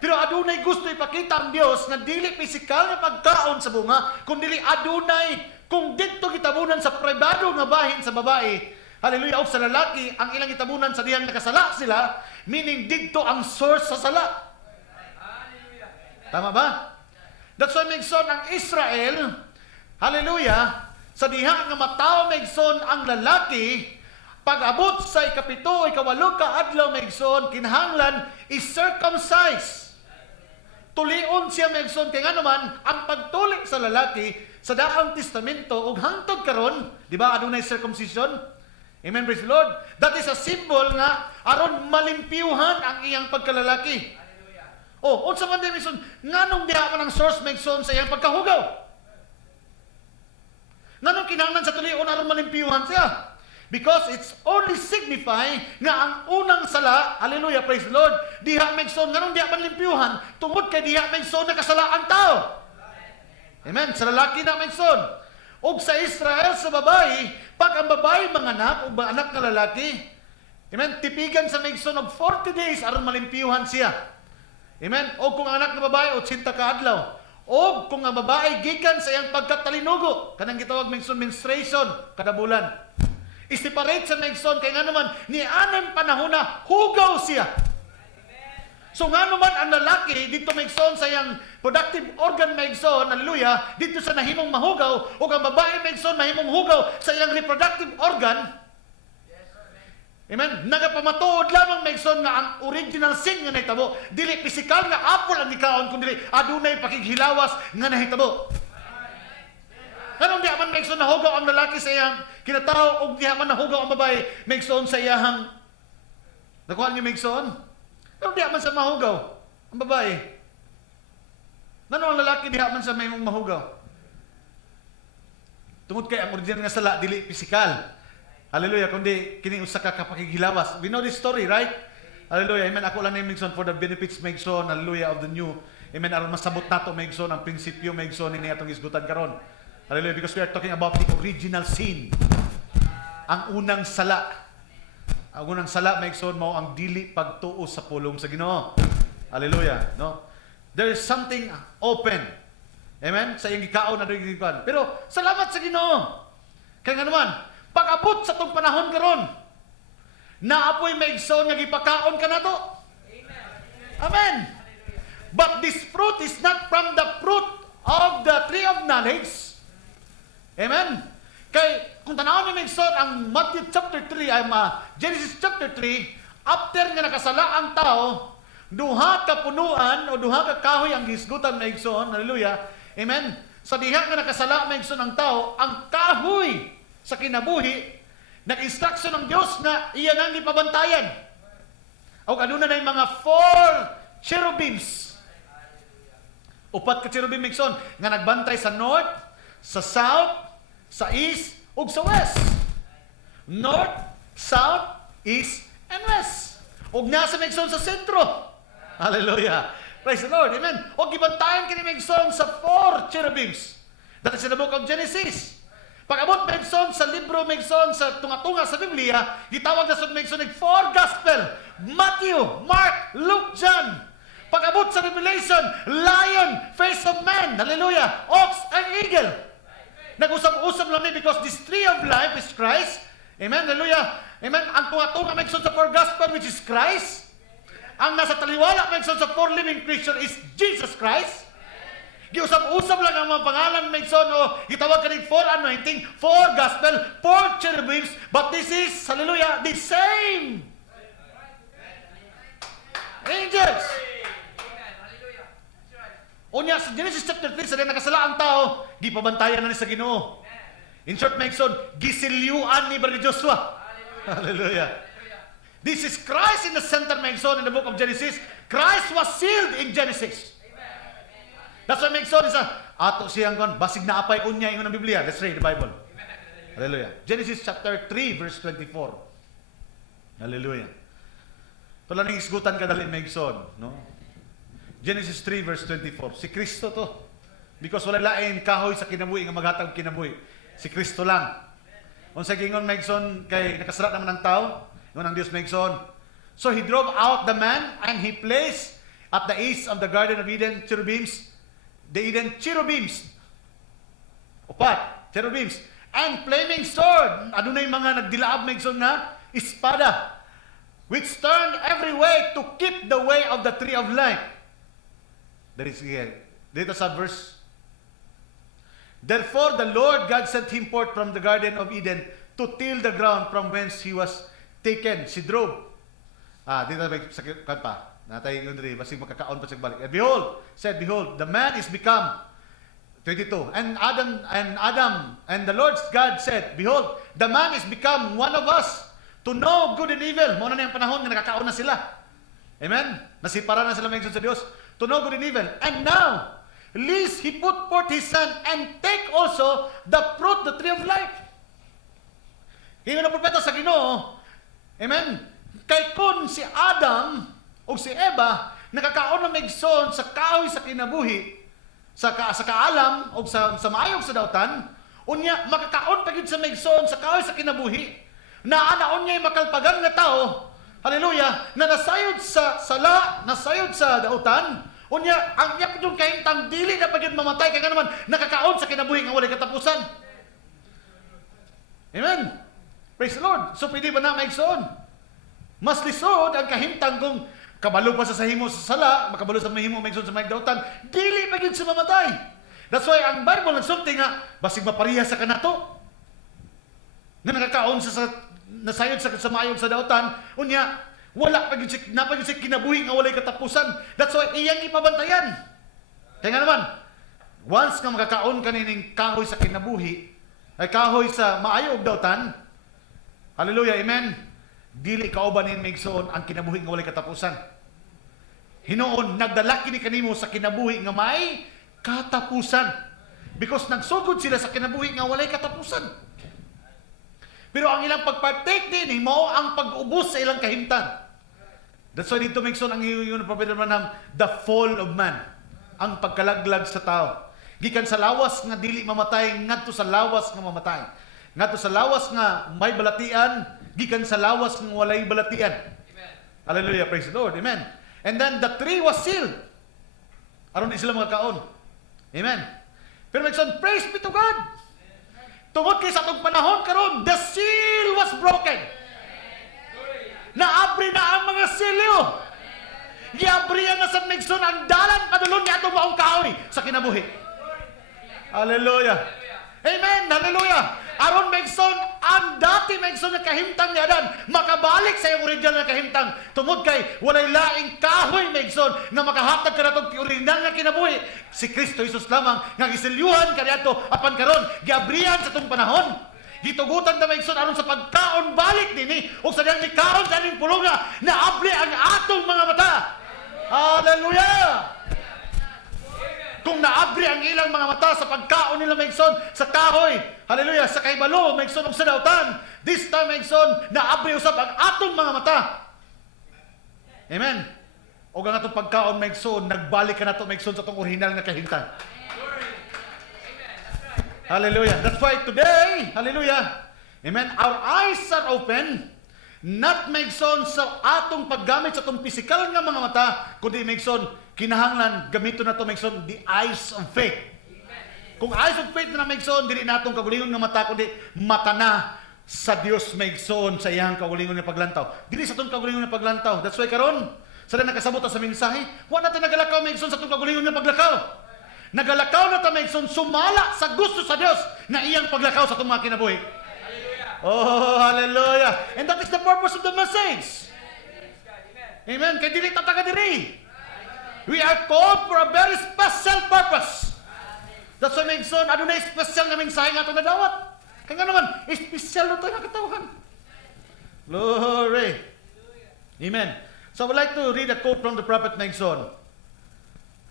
Pero adunay gusto ipakita ang Dios na dili physical nga pagkaon sa bunga, kundi adunay kung dito gitabunan sa pribado nga bahin sa babae, hallelujah, o sa lalaki, ang ilang gitabunan sa diyang nakasala sila, meaning dito ang source sa sala. Tama ba? That's why maigsoon ang Israel, hallelujah, sa diha nga mataw maigsoon ang lalaki, pag-abot sa ikapito, ikawalo ka adlaw maigsoon, kinahanglan is circumcised. Tulion siya maigsoon, kaya nga naman, ang pagtuli sa lalaki, sa daang testamento, ug hangtod karon, di ba, adunay circumcision? Amen, praise the Lord. That is a symbol nga, aron malimpyuhan ang iyang pagkalalaki. Oh, unsa man din maigsoon, nganong diha man ang source maigsoon sa iyang pagkahugaw? Nganong kinahanglan sa tulion aron malimpyuhan siya? Because it's only signify nga ang unang sala, hallelujah, praise the Lord, diha maigsoon, nganong diha man limpyuhan, tungod kay diha maigsoon nakasala ang tao. Amen, sa lalaki na maigsoon. Og sa Israel, sa babae, pag ang babae manganak, o anak na lalaki, amen, tipigan sa maigsoon og 40 days aron malimpyuhan siya. Amen, o kung ang anak na babae, 80 ka adlaw. O kung ang babae gikan sa iyang pagkatalinugo, kanang gitawag maigsoon menstruation kada bulan. I-separate sa maigsoon kay nga naman ni anang panahon na hugaw siya. So nga naman ang lalaki dito maigsoon sa iyang productive organ maigsoon, hallelujah, dito sa nahimong mahugaw, o ang babae maigsoon mahimong hugaw sa iyang reproductive organ. Amen. Nagapamatuod lamang maigsoon nga ang original sin nga nahitabo, dili pisikal nga apol ang gikaon kundi adunay pakighilawas nga nahitabo. Kanong di man maigsoon nahugaw ang lalaki sa iyang kinataho, og di man nahugaw ang babae maigsoon sa iyang nakuha niyo maigsoon. Kanong di man sa mahugaw ang babae. Ngano ang lalaki di man sa mahimong mahugaw? Tungod kay ang original nga sala dili pisikal. Hallelujah, kundi kini usa ka kapakighilawas. We know this story, right? Hallelujah. Amen. Ako lang na maigsoon for the benefits maigsoon, hallelujah, of the new. Amen. Aron masabot nato maigsoon ang prinsipyo maigsoon ini atong isgutan karon. Hallelujah, because we are talking about the original sin. Ang unang sala. Ang unang sala maigsoon mao ang dili pagtuo sa pulong sa Ginoo. Hallelujah, no? There is something open. Amen? Sa iyong gikaon na doon gikaon. Pero salamat sa Ginoo. Kaya nga naman, pag-abot sa tong panahon karon, naapoy maigsoon nga gipakaon ka nato. Amen. But this fruit is not from the fruit of the tree of knowledge. Amen. Kay kung tanawon ni maigsoon ang Matthew chapter 3 ay Genesis chapter 3, after nga nakasala ang tao, duha ka punuan o duha ka kahoy ang gisgutan maigsoon. Hallelujah. Amen. Sa diha nga nakasala maigsoon ang tao, ang kahoy sa kinabuhi, nag-instruction ng Diyos na iyan ang ipabantayan. O kanuna na yung mga 4 cherubims. Upat ka cherubim maigsoon nga nagbantay sa north, sa south, sa east, ug sa west. North, south, east, and west. Ug nasa maigsoon sa sentro. Hallelujah. Praise the Lord. Amen. O gibantayan kini maigsoon sa 4 cherubims. That is in the book of Genesis. Pag-abot maigsoon sa libro maigsoon sa tunga-tunga sa Biblia, gitawag na sa maigsoon ng 4 gospel. Matthew, Mark, Luke, John. Pag-abot sa Revelation, lion, face of man, hallelujah, ox and eagle. Nag-usap-usap lang because this tree of life is Christ. Amen, hallelujah. Amen. Ang tunga-tunga maigsoon sa 4 gospel which is Christ. Ang nasa taliwala maigsoon sa 4 living creature is Jesus Christ. Giusap-usap lang ang mga pangalan maigsoon o gitawag kaning 4 anointing, 4 gospel, 4 cherubims, but this is, hallelujah, the same. Angels. Unya sa Genesis chapter 3, sa nakasala ang tao, gipabantayan na ni sa Ginoo. In short, maigsoon, gisilyuan ni Brother Joshua. Hallelujah. This is Christ in the center, maigsoon, in the book of Genesis. Christ was sealed in Genesis. That's why maigsoon is ato siyang kon basig na apay unya ingon ang Biblia. Let's read the Bible. Hallelujah. Genesis chapter 3 verse 24. Hallelujah. Tulan ning isgutan ka dali maigsoon, no? Genesis 3 verse 24. Si Kristo to. Because wala lain kahoy sa kinabuhi nga maghatag kinabuhi. Si Kristo lang. Unsa gingon maigsoon kay nakasara naman ang tao, ingon ang Dios maigsoon. So he drove out the man and he placed at the east of the garden of Eden cherubims. The Eden cherubims. Upat, cherubims. And flaming sword. Adunay mga nagdilaab maigsoon na espada, which turned every way to keep the way of the tree of life. That is here. Dito sa verse. Therefore the Lord God sent him forth from the garden of Eden to till the ground from whence he was taken. Si drove. Dito sa pa. Natay yun rin, basig makakaon pa siya balik. And behold, the man is become, 22, and Adam, and the Lord God said, behold, the man is become one of us, to know good and evil. Muna na yung panahon na nakakaon na sila. Amen? Nasipara na sila maigsoon sa Diyos. To know good and evil. And now, lest he put forth his son, and take also the fruit, the tree of life. Hingon na propeta sa Ginoo, amen? Kay kun si Adam, o si Eva, nakakaon na maigsoon sa kahoy sa kinabuhi, sa kaalam, o sa maayog sa dautan, unya, makakaon pagid sa maigsoon sa kahoy sa kinabuhi, na anaon niya makalpagan nga tao, hallelujah, na nasayod sa sala, nasayod sa dautan, unya, ang iyak yung kahintang dili na pagid mamatay, kaya naman, nakakaon sa kinabuhi nga walay katapusan. Amen. Praise the Lord. So, pwede ba na maigsoon? Mas lisod ang kahintang kung kabalo pa sa himo sa sala, makabalo sa mahimo maigsoon sa maigdautan, dili pa gyud sa mamatay. That's why ang Bible nagsulti nga basig mapariha sa kanato. Nga nakakaon sa nasayod sa maayog sa dautan, unya wala pa gyud kinabuhi nga walay katapusan. That's why iyang ipabantayan. Kaya nga naman, once nga makakaon ka ning kahoy sa kinabuhi, ay kahoy sa maayog dautan, hallelujah, amen. Dili kauban ni maigsoon ang kinabuhi nga walay katapusan. Hinuon nagdala kini kanimo sa kinabuhi nga may katapusan. Because nagsugod sila sa kinabuhi nga walay katapusan. Pero ang ilang pagpartake din mao ang pag-ubos sa ilang kahimtang. That's why dito maigsoon ang yung propeta man the fall of man, ang pagkalaglag sa tao. Gikan sa lawas nga dili mamatay ngadto sa lawas nga mamatay. Ngadto sa lawas nga may balatian Gikan sa lawas ng walay balatian. Hallelujah, praise the Lord. Amen. And then the tree was sealed. Aron di sila magkaon. Amen. Pero Megson, praise be to God. Tungod kay sa atong panahon karon, the seal was broken. Naabri na ang mga silyo. Giabriya na sa Megson ang dalan padulong ni atong maong kahoy sa kinabuhi. Hallelujah. Amen. Hallelujah. Aron Megson, ang dati Megson na kahimtang ni Adan, makabalik sa iyong original na kahimtang. Tungod kay walay laing kahoy Megson na makahatag ka na itong original na kinabuhi. Si Kristo Jesus lamang nga gisilyuhan ka niyato apan karon giabrihan sa itong panahon. Gitugutan na Megson aron sa pagkaon balik dinhi o sa diyang kaon sa aning pulunga na abli ang atong mga mata. Hallelujah! Kung naabri ang ilang mga mata sa pagkaon nila Megson sa kahoy, hallelujah, sa kaibalo Megson og sa dautan, this time Megson naabri usab ang atong mga mata. Amen. Og ang atong pagkaon Megson nagbalik ka nato Megson sa atong original nga kahimtang. Hallelujah. That's why today, hallelujah, amen, our eyes are open, not Megson sa atong paggamit sa atong physical nga mga mata, kundi Megson kinahanglan gamito na to Megson the eyes of faith. Kung eyes of faith na Megson dili natong kagulingon nga mata kundi mata na sa Dios Megson sa iyang kagulingon nga paglantaw. Dili sa atong kagulingon nga paglantaw. That's why karon sa nakasabot sa mensahe, wa natin nagalakaw Megson sa atong kagulingon nga paglakaw. Nagalakaw na ta Megson sumala sa gusto sa Dios na iyang paglakaw sa atong mga kinabuhi. Oh, hallelujah. And that is the purpose of the message. Amen. Kay dili ta taga diri. We are called for a very special purpose. That's why Megson, ano na special na mensahe nga ito na dawat. Kaya nga naman, special na ito na katawhan. Glory. Amen. So I would like to read a quote from the prophet Megson.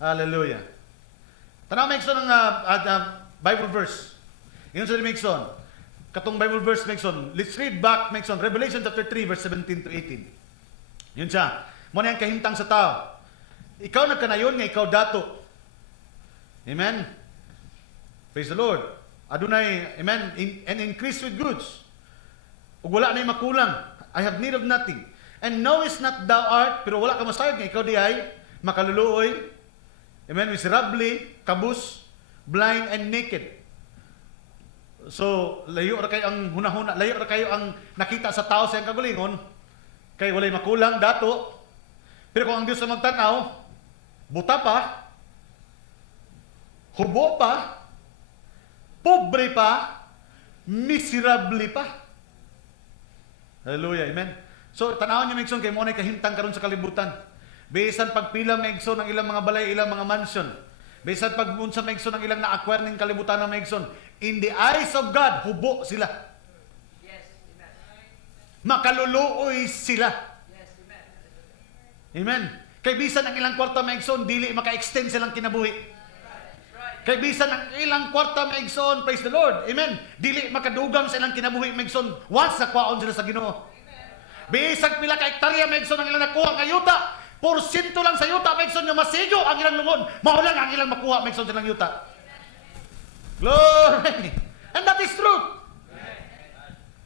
Hallelujah. Tanaw Megson ang Bible verse. Yun sa Megson. Katong Bible verse Megson. Let's read back Megson. Revelation chapter 3 verse 17 to 18. Yun siya. Muna yung kahimtang sa tao. Ikaw nagkanayon nga ikaw dato. Amen. Praise the Lord. Adunay, amen, and increase with goods. Ug wala na makulang. I have need of nothing. And knowest not thou art, pero wala ka masayod nga ikaw di ay makaluluoy. Amen, miserably, kabus, blind, and naked. So, layo ra kayo ang hunahuna, layo ra kayo ang nakita sa tao sa iyang kagulingon, kay walay makulang dato. Pero kung ang Diyos sa magtanaw, buta pa, hubo pa, pobre pa, miserable pa. Hallelujah, amen. So, tanawon niyo Megson kay mo na kahimtang karon sa kalibutan. Bisan pagpila Megson ang ilang mga balay, ilang mga mansion. Bisan pagbunsa Megson ang ilang na-acquire ning kalibutan ng Megson. In the eyes of God, hubo sila. Yes, amen. Makaluluoy sila. Yes, amen. Amen. Kay bisan ang ilang kwarta Megson, dili maka-extend silang kinabuhi. Kay bisan ang ilang kwarta Megson, praise the Lord. Amen. Dili makadugang sa ilang kinabuhi Megson once nakwaon sila sa Ginoo. Bisan pila ka hektarya Megson ang ilang nakuha nga yuta, porsyento lang sa yuta Megson nga masigo ang ilang lungon. Mao lang ang ilang makuha Megson sa ilang yuta. Glory. And that is truth.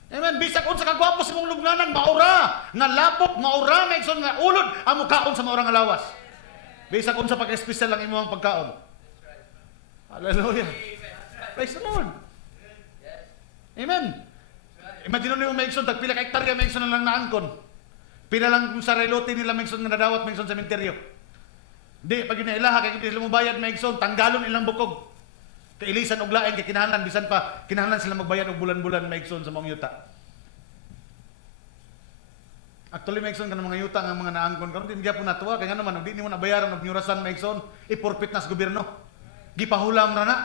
Amen. Bisag unsa ka gwapo sa mong lugnanan, maura nga lapok, maura Megson nga ulod ang mukaon sa maura nga lawas. Bisag unsa pagka-espesyal lang imong pagkaon. Hallelujah. Praise the Lord. Amen. Imagine niyo Megson tag pila ka hektarya Megson na lang naangkon. Pila lang sa relote nila Megson nga nadawat Megson sa sementeryo. Di pag ginailaha kay hindi sila mobayad Megson, tanggalon ilang bukog. Kay ilisan og lain kay kinahanglan bisan pa kinahanglan sila magbayad og bulan-bulan Megson sa mga yuta. Actually Megson kanang mga yuta nga mga naangkon karon di gyapon natuwa kay ngano man di nimo nabayaran og nyurasan Megson, iporpit na sa gobyerno. Gipahulam ra na.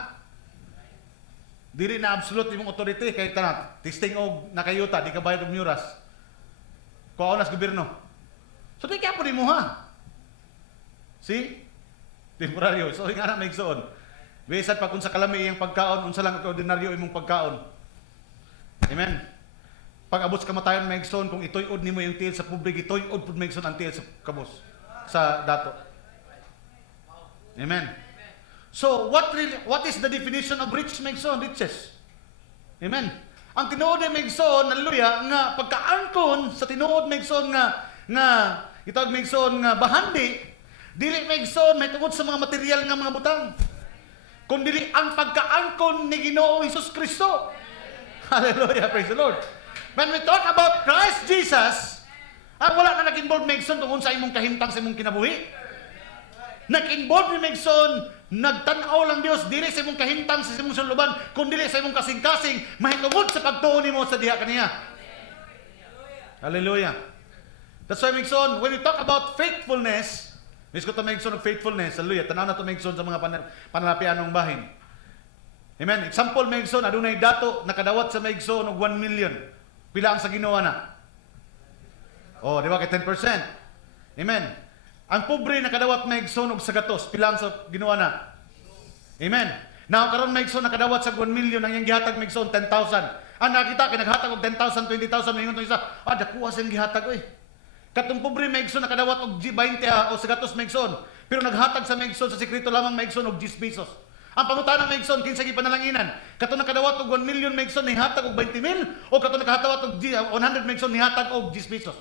Dili na absolute imong authority kay tanan testing og nakayuta di ka bayad og nyuras. Kuha na sa gobyerno. So di gyapon nimo ha. See? Temporaryo. So nga na Megson. Bisan pag unsa kalami iyang pagkaon, unsa lang ka ordinaryo imong pagkaon. Amen. Pag abot ka matayon Megson, kung itoy-od nimo yung tiil sa pobre, itoy-od pud Megson ang tiil sa kabos sa dato. Amen. So what is the definition of rich Megson? Riches. Amen. Ang tinuod ni Megson, hallelujah, nga pagkaangkon sa tinuod Megson nga itawag Megson nga bahandi, dili Megson may tungod sa mga material nga mga butang. Kundi ang pagkaangkon ni Ginoong Hesus Kristo. Hallelujah, praise the Lord. When we talk about Christ Jesus, wala na nag-involve Megson kung sa imong kahimtang sa imong kinabuhi. Nag-involve ni Megson, nagtanaw lang Dios dili sa imong kahimtang sa imong suluban, kundi sa imong kasing-kasing mahitungod sa pagtuo nimo sa diha kaniya. Hallelujah. That's why Megson, when we talk about faithfulness, miss ko to Megson of faithfulness, hallelujah, tanaw na to Megson sa mga panalapianong bahin. Amen. Example Megson, adunay dato nakadawat sa Megson og 1 million. Pila ang sa ginawa na? Oh, di ba kay 10%. Amen. Ang pobre nakadawat Megson og sagatos, pila ang sa ginawa na? Amen. Now karon Megson nakadawat sa 1 million ang iyang gihatag Megson 10,000. Ang nakita kay naghatag og 10,000, 20,000 ningon to isa. Dakuha siyang gihatag oy. Katong pobre Megson nakadawat og 20 o sagatos Megson, pero naghatag sa Megson sa sekreto lamang Megson og 10 pesos. Ang pangutana Megson kinsa gi panalanginan? Katong nakadawat og 1 million Megson nihatag og 20,000 o katong nakadawat og 100 Megson nihatag og 10 pesos.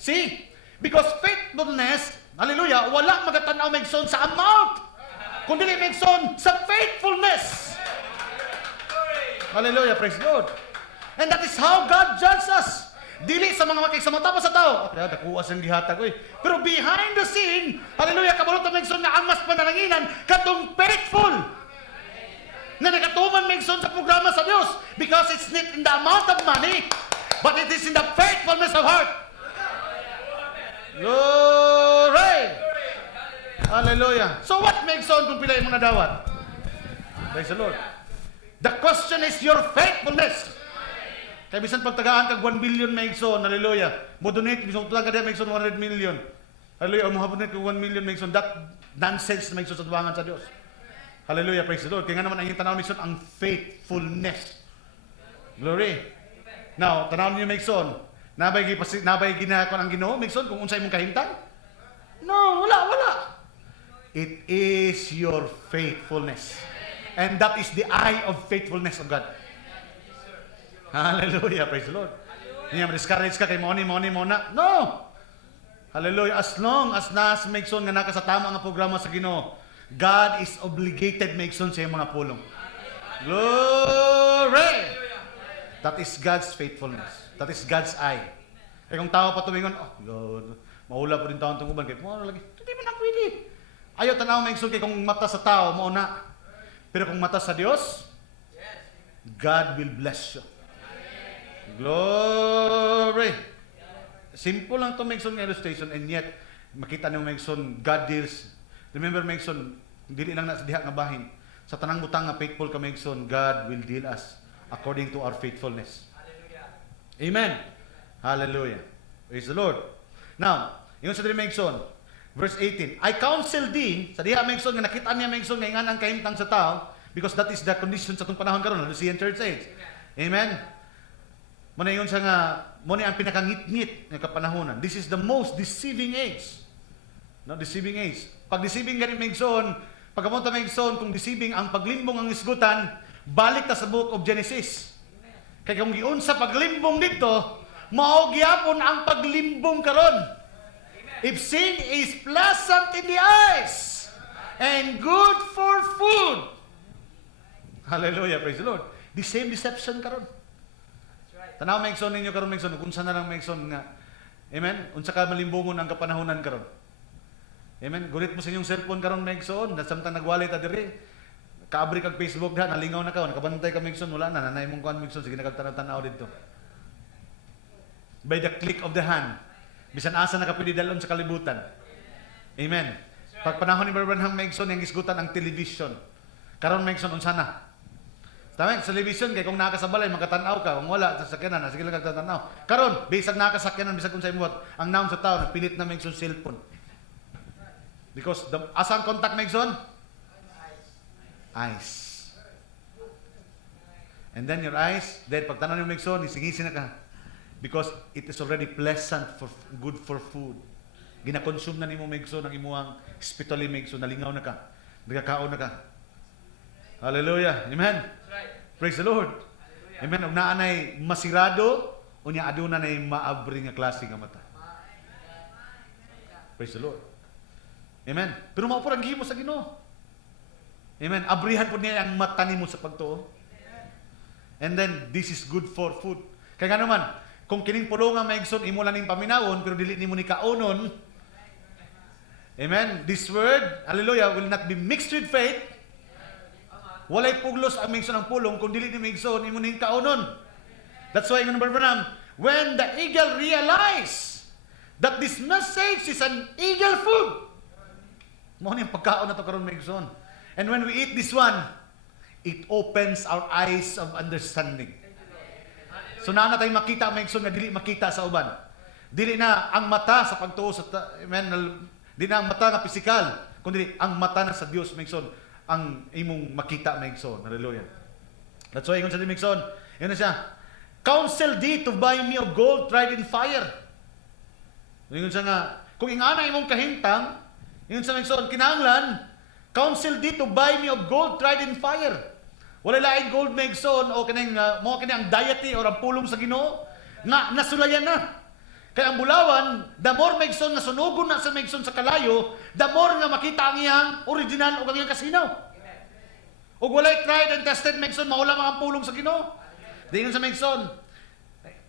See? Because faithfulness, hallelujah, wala magatanaw Megson sa amount, kundi Megson sa faithfulness. Hallelujah, praise God. And that is how God judges us. Dili sa mga makiksamata pa sa tao. Dakuha siyang gihatag oy. Pero behind the scene, hallelujah, kabalo Megson nga ang mas panalanginan katong faithful. Na nakatuman Megson sa programa sa Dios because it's not in the amount of money, but it is in the faithfulness of heart. Glory! Hallelujah. So what Megson kung pila imong nadawat? Praise the Lord. The question is your faithfulness. Kaya bisan pagtagaan kag 1 billion Megson, hallelujah. Mo donate bisan talaga dia Megson 100 million. Hallelujah, mo donate kag 1 million Megson, that nonsense Megson sa tubangan sa Dios. Hallelujah, praise the Lord. Kaya nga naman ang iyong tanaw Megson ang faithfulness. Glory. Now, tanaw niyo Megson, nabay ginakon ang Ginoo Megson kung unsay mong kahimtang? No, wala. It is your faithfulness. And that is the eye of faithfulness of God. Hallelujah, praise the Lord. Hindi naman discourage ka kay money na. No! Hallelujah. As long as nas Megson nga naka sa tama nga programa sa Ginoo, God is obligated Megson sa iyong mga pulong. Glory! That is God's faithfulness. That is God's eye. Kaya kung tao pa tumingon, oh God, maula po rin taon itong uban. Kaya ano lagi, hindi mo na pwede. Ayaw tanaw Megson kay kung mata sa tao, mauna. Pero kung mata sa Diyos, God will bless you. Glory! Simple lang itong Megson nga illustration, and yet, makita niyo Megson, God deals. Remember Megson, dili lang na sa diha nga bahin. Sa tanang butang nga faithful ka Megson, God will deal us according to our faithfulness. Amen. Hallelujah. Praise the Lord. Now, yun sa diri Megson, verse 18. I counsel thee, sa diha Megson, nga nakita niya Megson, nga ingan ang kahimtang sa tao, because that is the condition sa itong panahon karon, Lucian Church Age. Amen. Muna yun sa nga, muna ang pinakangit-ngit ng kapanahonan. This is the most deceiving age. No, deceiving age. Pag deceiving ganit Megson, pagkamunta Megson, kung deceiving ang paglimbong ang isgutan, balik ta sa book of Genesis. Kaya kung giun sa paglimbong dito, mao gyapon ang paglimbong karon. If sin is pleasant in the eyes and good for food. Hallelujah, praise the Lord. The same deception karon. Tanaw Megson ninyo karon Megson, kung saan na lang Megson nga. Amen. Unsa ka malimbongon ang kapanahonan karon. Amen. Gulit mo sa inyong cellphone karon Megson, nasamtang nagwalay ta diri. Kaabri kag Facebook da, nalingaw na ka, nakabantay ka Megson, wala na, nanay mong kuhan Megson, sige nagtanaw dito. By the click of the hand, bisan asa nakapili dalon sa kalibutan. Amen. Pag panahon ni Brother Branham Megson, yung isgutan ang television. Karon Megson, unsa na? Tama, sa television, kaya kung nakasabalay, makatanaw ka, kung wala, sa sakyanan, sige lang kagtatanaw. Karon, bisag nakasakyanan, bisag kung sa imuot, ang noun sa tao, nagpilit na Megson cellphone. Because, asa ang contact Megson? Eyes. And then your eyes, then pag tanaw ni Megson, isingisi na ka. Because it is already pleasant, good for food. Gina-consume na ni mo Megson ang imuang spiritually Megson, nalingaw na ka. Nagkakaon na ka. Hallelujah. Amen. Praise the Lord. Amen. Ug naa nay masirado unya aduna nay maabri nga klase nga mata. Praise the Lord. Amen. Pero mao pud ang gihimo sa Ginoo. Amen. Abrihan po niya ang mata nimo sa pagtuo. And then, this is good for food. Kaya nga naman, kung kining pulo nga maigsoon, imo lang ning paminawon, pero dili nimo ni kaunon. Amen. This word, hallelujah, will not be mixed with faith. Walay puglos ang maigsoon ang pulong, kung dili ni maigsoon, imo ning kaunon. That's why, Brother Branham, when the eagle realized that this message is an eagle food, mo ni pagkaon na to karon maigsoon. And when we eat this one, it opens our eyes of understanding. So naa na tayo makita maigsoon nga dili makita sa uban. Dili na ang mata sa pagtuo sa amen, dili na ang mata nga pisikal, kundi ang mata na sa Dios maigsoon ang imong makita maigsoon. Hallelujah. That's why ingon sa maigsoon, yun na siya. Counsel thee to buy me of gold tried in fire. Ingon siya nga, kung ingana imong kahintang, ingon sa maigsoon, kinahanglan counsel thee to buy me of gold tried in fire. Wala laing gold maigsoon o kaning mo kini ang deity or ang pulong sa Ginoo nga nasulayan na. Kaya ang bulawan, the more maigsoon nga sunugon na sa maigsoon sa kalayo, the more nga makita ang iyang original o ang iyang kasinaw. Ug walay tried and tested maigsoon maula ang pulong sa Ginoo. Dingon sa maigsoon,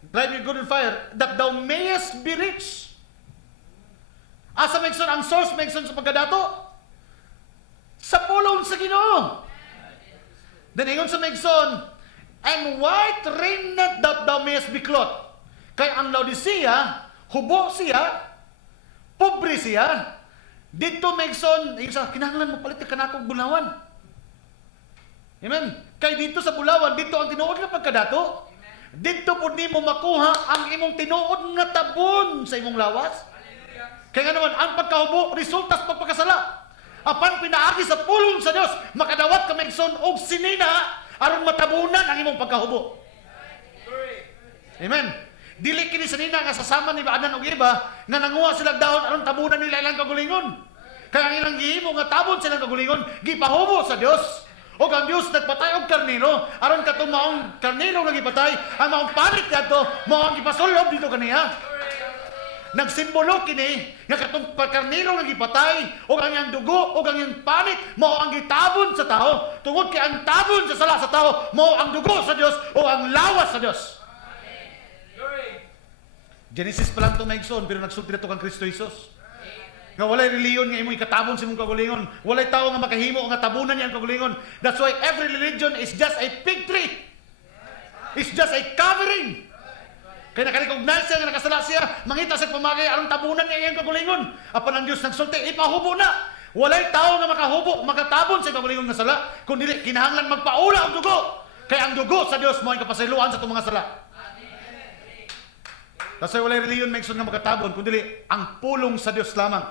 tried with gold and fire, that thou mayest be rich. Asa maigsoon ang source maigsoon sa pagkadato? Sa pulong sa Ginoo. Then ingon sa maigsoon, and white raiment that thou mayest be clothed. Kay ang Laodicea, hubo siya, pobre siya. Dito maigsoon, kinahanglan mo palit ka na akong bulawan. Amen. Kay dito sa bulawan, dito ang tinuod nga pagkadato. Dito po di mo makuha ang imong tinuod nga tabon sa imong lawas. Kaya nga naman, ang pagkahubo, resulta sa pagpakasala. Apan pinaagi sa pulong sa Dios, makadawat ka maigsoon og sinina aron matabunan ang imong pagkahubo. Amen. Dili kini sinina nga sasama ni Adan og iba nga nanguha sila daon aron tabunan nila ilang kagulingon. Kaya ang ilang gihimo nga tabon silang kagulingon, gipahubo sa Dios. O ang Dios nagpatay og karnero aron katong maong karnero nga gipatay, ang maong panik kadto mao ang gipasulob dito kaniya. Nagsimbolo kini nga katong karnero nga gipatay o ang iyang dugo o ang iyang panit mao ang gitabon sa tao. Tungod kay ang tabon sa sala sa tao mao ang dugo sa Dios o ang lawas sa Dios. Genesis pa lang ito maigsoon pero nagsulti na ito kang Kristo Jesus. Nga walay reliyon nga imong ikatabon sa imong kagulingon. Walay tao nga makahimo nga tabunan niya ang kagulingon. That's why every religion is just a fig tree. It's just a covering. Kaya nakarecognize siya nga nakasala siya, mangita sa pamagay aron tabunan niya iyang kagulingon. Apan ang Dios nagsulti, ipahubo na. Walay tao nga makahubo, makatabon sa kagulingon nga sala, kundi kinahanglan magpaula ang dugo. Kaya ang dugo sa Dios mo ang kapasayloan sa itong mga sala. Kasi walay reliyon maigsoon nga makatabon, kundi ang pulong sa Dios lamang.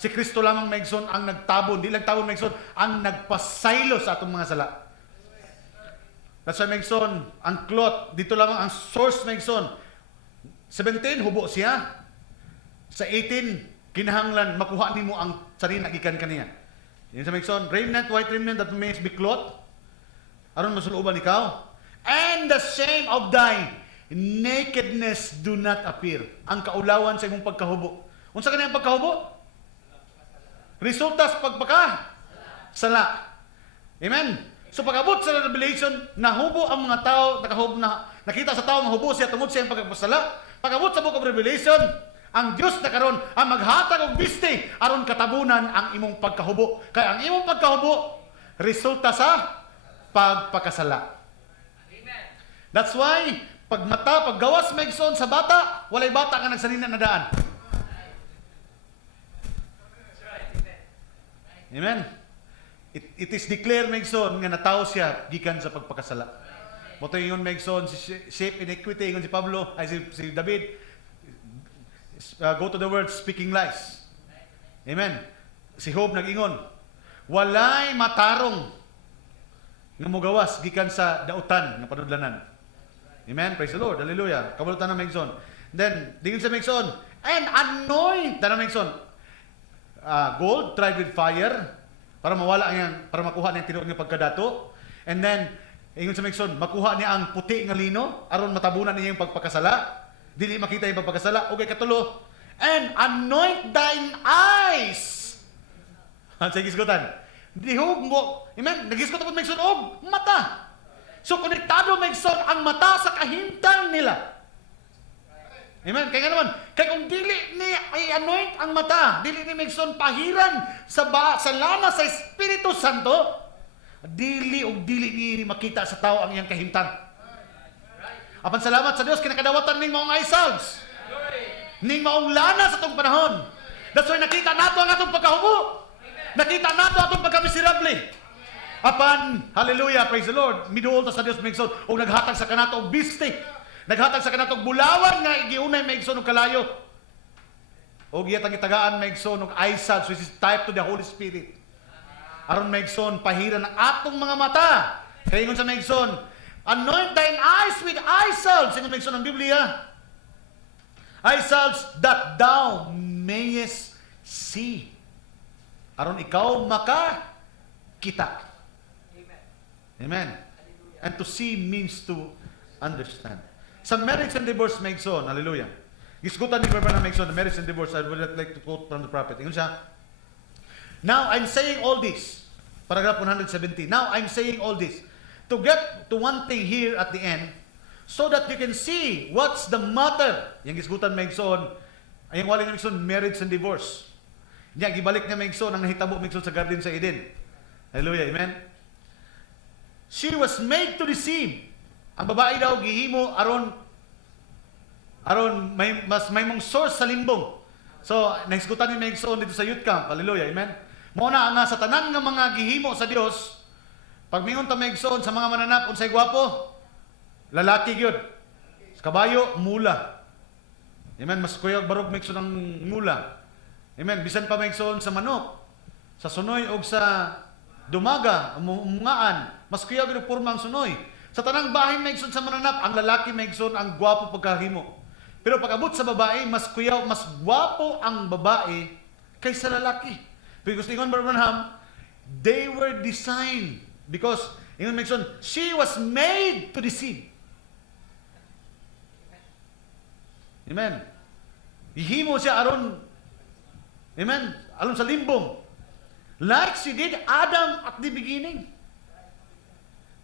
Si Kristo lamang maigsoon ang nagtabon, di lang tabon maigsoon, ang nagpasaylo sa atong mga sala. That's why maigsoon, ang cloth, dito lamang ang source maigsoon. 17, hubo siya. Sa 18, kinahanglan, makuha nimo ang sarina gikan kaniya. Yan sa maigsoon, raiment, white raiment that mayest be cloth. Aron masuluban ikaw. And the shame of thy nakedness do not appear. Ang kaulawan sa imong pagkahubo. Unsa kanang pagkahubo? Resulta sa sala. Amen. So pag-abot sa Revelation, nahubo ang mga tao, nakita sa tao mahubo siya tungod sa iyang pagkapasala. Pag-abot sa Book of Revelation, ang Dios na karon ang maghatag og biste aron katabunan ang imong pagkahubo. Kaya ang imong pagkahubo resulta sa pagpakasala. Amen. That's why paggawas maigsoon sa bata, walay bata nga nagsanina na daan. Amen. It is declared maigsoon nga natawo siya gikan sa pagpakasala. Moto ingon maigsoon si shape iniquity ingon si Pablo ay si David go to the word speaking lies. Amen. Si Job nag-ingon, walay matarong nga mogawas gikan sa dautan nga panudlanan. Amen. Praise the Lord. Hallelujah. Kabulutan na maigsoon. Then dingon sa maigsoon, and anoint na maigsoon. Gold tried with fire para mawala ang para makuha ng tinuod nga pagkadato. And then Ingon sa Megson, makuha niya ang puti nga lino aron matabunan niya yung pagpakasala. Dili makita yung pagpakasala. Okay, katulo. And anoint thine eyes. Sa gisgutan. Dihog mo. Amen. Nagisgot ako Megson og mata. So konektado Megson ang mata sa kahintang nila. Amen. Kaya nga naman, kaya kung dili ni i-anoint ang mata, dili ni Megson pahiran sa lana sa Espiritu Santo, dili ni makita sa tao ang iyang kahimtang. Apan salamat sa Dios kinakadawatan ning maong eye salves. Ning maong lana sa tong panahon. That's why nakita nato ang atong pagkahubo. Nakita nato atong pagkamiserable. Apan, hallelujah, praise the Lord. Miduol ta sa Dios Megson og naghatag sa kanato og biste. Naghatag sa kanato og bulawan nga giunay Megson og kalayo. Og iyatang itagaan Megson og eye salves which is type to the Holy Spirit. Aron Megson pahiran ang atong mga mata. Kaya ingon sa Megson, anoint thine eyes with eye salves. Ingon Megson ang Biblia. Eye salves that thou mayest see. Aron ikaw makakita. Amen. And to see means to understand. Sa marriage and divorce Megson, hallelujah. Gisgutan ni Brother Megson, the marriage and divorce, I would like to quote from the prophet. Ingon siya, now I'm saying all this. Paragraph 170. Now I'm saying all this to get to one thing here at the end, so that you can see what's the matter. Yang gisgutan Megson, ayang wali ni Megson, marriage and divorce. Niya gibalik niya Megson ang nahitabo Megson sa garden sa Eden. Hallelujah, amen. She was made to deceive. Ang babae daw gihimo aron may mong source sa limbong. So, naisgutan ni Megson dito sa youth camp. Hallelujah, amen. Mao na nga sa tanan nga mga gihimo sa Dios, pag mingon ta Megson sa mga mananap unsay gwapo, lalaki gyud. Sa kabayo, mula. Amen, mas kuyog barog Megson ang mula. Amen, bisan pa Megson sa manok, sa sunoy og sa dumaga, umungaan, mas kuyog gyud porma ang sunoy. Sa tanang bahay Megson sa mananap, ang lalaki Megson ang gwapo pagkahimo. Pero pag abot sa babae, mas kuyaw, mas gwapo ang babae kaysa lalaki. Because ingon Branham, they were designed because ingon Megson, she was made to deceive. Amen. Ihimo siya aron, amen, aron sa limbong. Like she did Adam at the beginning.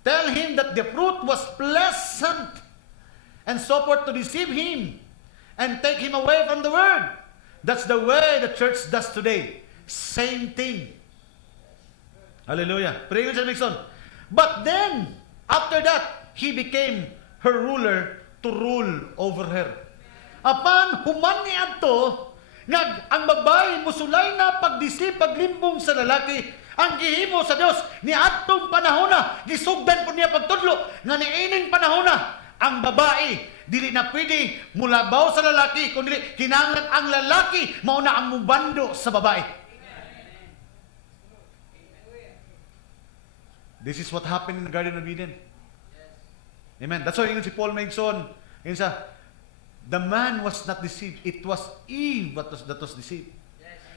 Tell him that the fruit was pleasant and so forth to deceive him and take him away from the word. That's the way the church does today. Same thing. Hallelujah. Pray sa Megson. But then, after that, he became her ruler to rule over her. Apan, human ni adto, ang babae musulay na pagdisip, paglimbong sa lalaki, ang gihimo sa Dios ni adtong panahona, gisugdan po niya pagtudlo, nga niining panahona, ang babae, dili na pwede mulabaw sa lalaki, kundi kinahanglan ang lalaki, mauna ang mubando sa babae. This is what happened in the Garden of Eden. Amen. That's why ingon si Paul Megson, ingon sa, the man was not deceived. It was Eve that was deceived.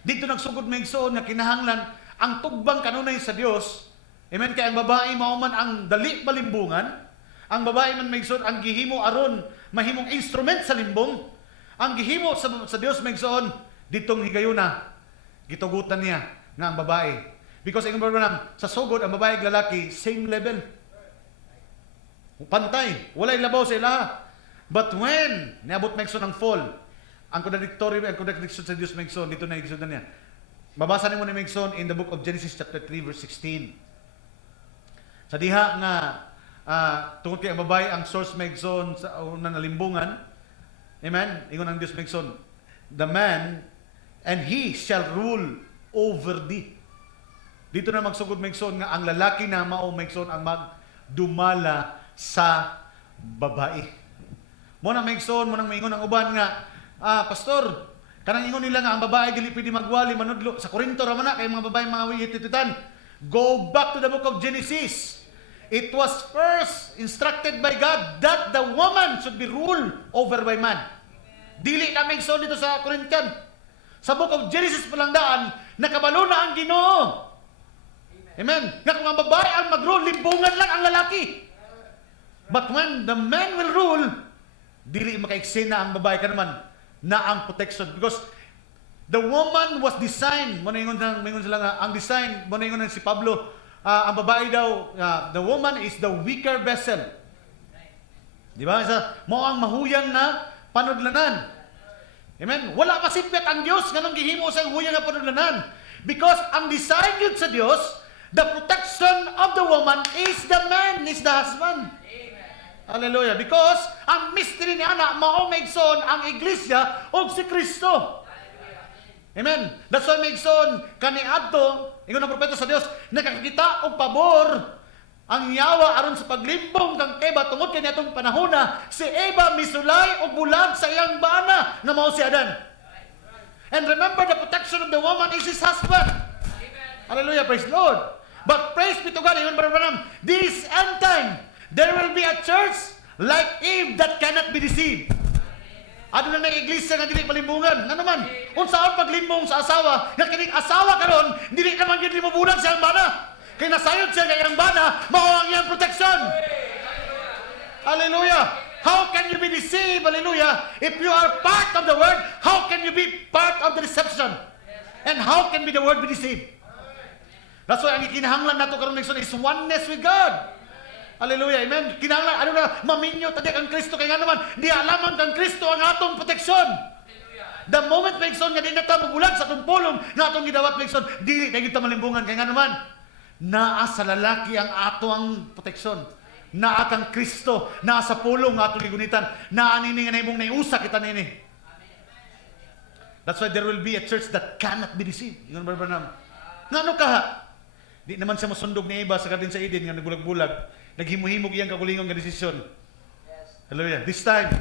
Dito nagsugod Megson na kinahanglan ang tugbang kanunay sa Dios. Amen. Kaya ang babae mauman ang dali malimbungan. Ang babae man Megson ang gihimo aron mahimong instrument sa limbong. Ang gihimo sa Dios Megson ditong higayuna gitugutan niya nga ang babae. Because ingon Branham, sa sugod ang babae ug lalaki same level. Pantay, walay labaw sa ilaha. But when niabot Megson ang fall, ang contradiction sa Dios Megson dito na igsudan niya. Mabasa nimo ni Megson in the book of Genesis chapter 3 verse 16. Sa diha nga tungod kay ang babae ang source Megson sa unang nalimbungan. Amen. Ingon ang Dios Megson, the man and he shall rule over thee. Dito na magsugod Megson nga ang lalaki na mao Megson ang magdumala sa babae. Mo nang Megson, mo nang maingon ang uban nga, pastor, kanang ingon nila nga ang babae dili pwede magwali manudlo sa Korinto ra man na kay mga babae mga wihit-hititan. Go back to the book of Genesis. It was first instructed by God that the woman should be ruled over by man. Dili na Megson dito sa Corinthian. Sa book of Genesis palang daan, nakabalo na ang Ginoo. Amen. Nga kung ang babae ang mag-rule, limbungan lang ang lalaki. But when the man will rule, dili makaiksena ang babae ka naman na ang protection. Because the woman was designed, mingon sila nga, ang design, mingon si Pablo, ang babae daw, the woman is the weaker vessel. Di ba? Mo ang mahuyang na panudlanan. Amen? Wala pa sipyat ang Diyos, ganun gihimo sa huyang na panudlanan. Because ang design yun sa Diyos, the protection of the woman is the man, is the husband. Hallelujah. Because ang mystery ni Ana, mao maigsoon ang iglesia o si Kristo. Amen. That's why maigsoon kaniadto, ingon ang propeta sa Dios, nakakita og pabor ang yawa aron sa paglimbong kang Eva tungod kay niadtong panahona, si Eva misulay og bulag sa iyang bana nga mao si Adan. And remember, the protection of the woman is his husband. Hallelujah, praise the Lord. But praise be to God, ingon Brother Branham, this end time there will be a church like Eve that cannot be deceived. Ano na iglesia nga dili palimbungan? Nga naman, unsaon paglimbong sa asawa, nga kining asawa karon dili naman gyud mo bulag sa iyang bana. Kay nasayod siya kay iyang bana, mao ang iyang protection. Hallelujah. How can you be deceived? Hallelujah. If you are part of the word, how can you be part of the deception? And how can be the word be deceived? That's why ang kinahanglan nato karon is oneness with God. Hallelujah, amen. Kinahanglan, ano na, maminyo tadi ang Kristo, kaya nga naman, di alaman kang Kristo ang atong proteksyon. The moment maigsoon nga di na ta mabulag sa atong pulong, nga atong gidawat maigsoon, di na kita malimbungan, kaya nga naman, naa sa lalaki ang atong proteksyon. Naa kang Kristo, naa sa pulong nga atong ligunitan, naa nini nga naimong naiusa kita nini. That's why there will be a church that cannot be deceived. Yun, Brother Branham. Nga ano ka? Di naman siya masundog ni Eva sa Garden sa Eden, nga nagbulag-bulag. Naghimuhimog iyang kagulingon nga desisyon. Hallelujah. This time,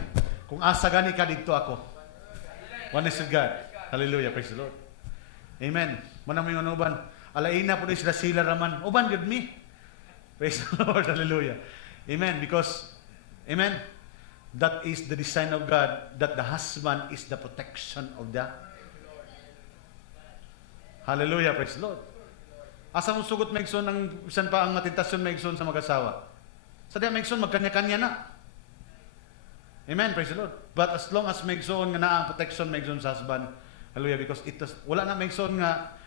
kung asa gani ka, dito ako. Oneness with God. Hallelujah. Praise the Lord. Amen. Manang mga uban. Alaina po sila sila raman. Uban, good me. Praise the Lord. Hallelujah. Amen. Because, amen, that is the design of God, that the husband is the protection of the. Hallelujah. Praise the Lord. Asa mong sugot maigsoon ang isan pa ang matentasyon maigsoon sa mag-asawa. Sa diya maigsoon magkanya-kanya na. Amen, praise the Lord. But as long as maigsoon nga na ang protection maigsoon sa husband, hallelujah, because wala na maigsoon nga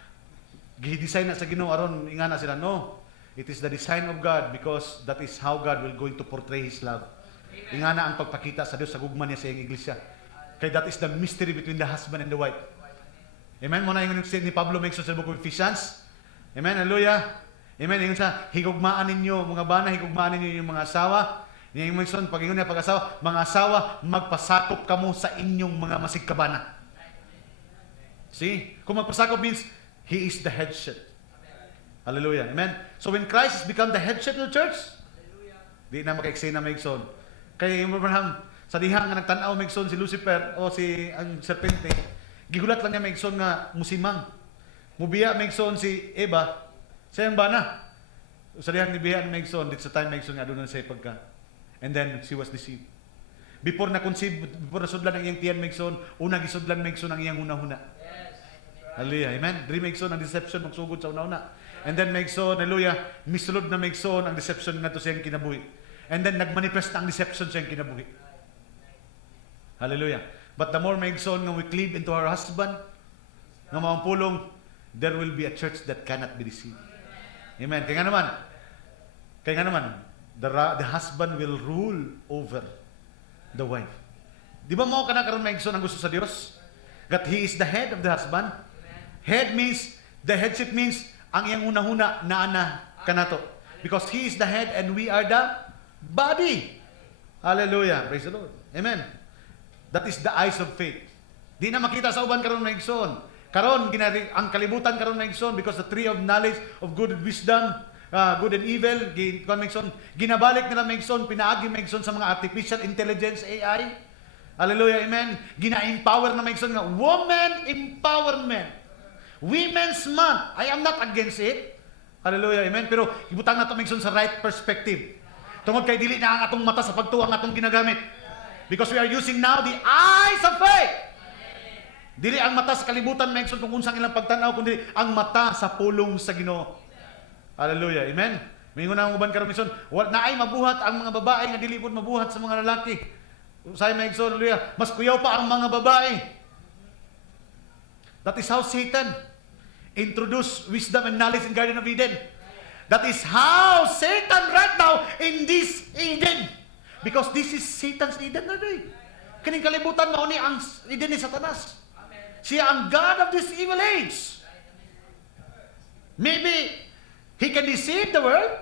gi-design na sa Ginoo aron ingana sila. No. It is the design of God because that is how God will going to portray His love. Ingana ang pagpakita sa Dios sa gugma niya sa iyang iglesia. Kay that is the mystery between the husband and the wife. Amen. Muna yung ni Pablo maigsoon sa book of Ephesians. Amen, hallelujah. Amen, yung sa higugmaan ninyo, mga bana, higugmaan ninyo yung mga asawa. Yung mga son, pag niya pag-asawa, mga asawa, magpasakop kamo sa inyong mga masigkabana. See? Kung magpasakop means, He is the headship. Hallelujah, amen. So when Christ has become the headship of the church, di na makaiksi na maigsoon. Kaya yung Abraham, sa dihang nga nagtanaw maigsoon si Lucifer o si ang serpente, gigulat lang niya maigsoon nga musimang. Mubiya maigsoon si Eva sa iyang bana. Sa dihang nibiya maigsoon, dito sa time maigsoon nga doon sa pagka. And then she was deceived. Before na-conceive, before nasudlan ang iyang tiyan maigsoon, una gisudlan maigsoon ang iyang una-una. Hallelujah, amen. Diri maigsoon ang deception magsugod sa una-una. And then maigsoon, hallelujah, misulod na maigsoon ang deception ngadto sa iyang kinabuhi. And then nagmanifest ang deception sa iyang kinabuhi. Hallelujah. But the more maigsoon nga we cleave into our husband, nga maong pulong, there will be a church that cannot be deceived. Amen. Kaya nga naman, the husband will rule over the wife. Di ba mo ka na karoon maigsoon ang gusto sa Diyos? That He is the head of the husband. Head means, the headship means, ang iyang una-huna na ana kanato. Because He is the head and we are the body. Hallelujah. Praise the Lord. Amen. That is the eyes of faith. Di na makita sa uban karoon maigsoon. Karon ang kalibutan karon maigsoon because the tree of knowledge of good and wisdom, good and evil, ginabalik nila maigsoon, pinaagi maigsoon sa mga artificial intelligence, AI. Hallelujah, amen. Gina-empower na maigsoon nga woman empowerment. Women's month. I am not against it. Hallelujah, amen. Pero ibutang na to maigsoon sa right perspective. Tungod kay dili na ang atong mata sa pagtuo ang atong ginagamit. Because we are using now the eyes of faith. Dili ang mata sa kalibutan maigsoon kung unsang ilang pagtanaw, kundi ang mata sa pulong sa Ginoo. Hallelujah. Amen. Mingon na ang uban karon mison, naay mabuhat ang mga babae nga dili pod mabuhat sa mga lalaki. Usay maigsoon, hallelujah. Mas kuyaw pa ang mga babae. That is how Satan introduced wisdom and knowledge in Garden of Eden. That is how Satan right now in this Eden. Because this is Satan's Eden na day. Kining kalibutan mao ni ang Eden ni Satanas. Siya ang God of this evil age. Maybe he can deceive the world.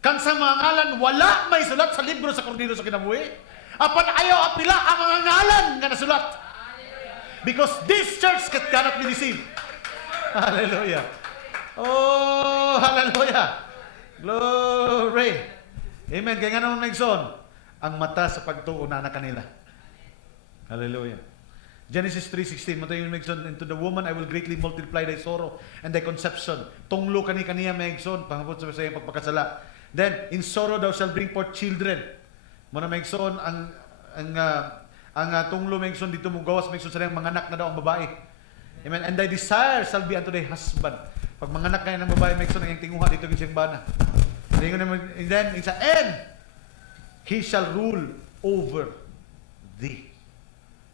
Kan sa mga ngalan, wala may sulat sa libro sa Kordero sa kinabuhi. Apan ayaw apila ang mga ngalan nga nasulat. Because this church cannot be deceived. Hallelujah. Oh, hallelujah. Glory. Amen. Kaya nga naman naigsoon, ang mata sa pagtuo na kanila. Hallelujah. Genesis 3:16, matayo yung maigsoon, and to the woman I will greatly multiply thy sorrow and thy conception. Tunglo kaniya maigsoon, pangapot sa iyang pagpakasala. Then, in sorrow thou shalt bring forth children. Muna maigsoon, ang tunglo maigsoon, dito mo gawas maigsoon sa mga anak na daw ang babae. Amen. And thy desire shall be unto thy husband. Pag mga anak kayo ng babae maigsoon, ang iyong tinguha dito gising bana. And then, in sa end, he shall rule over thee.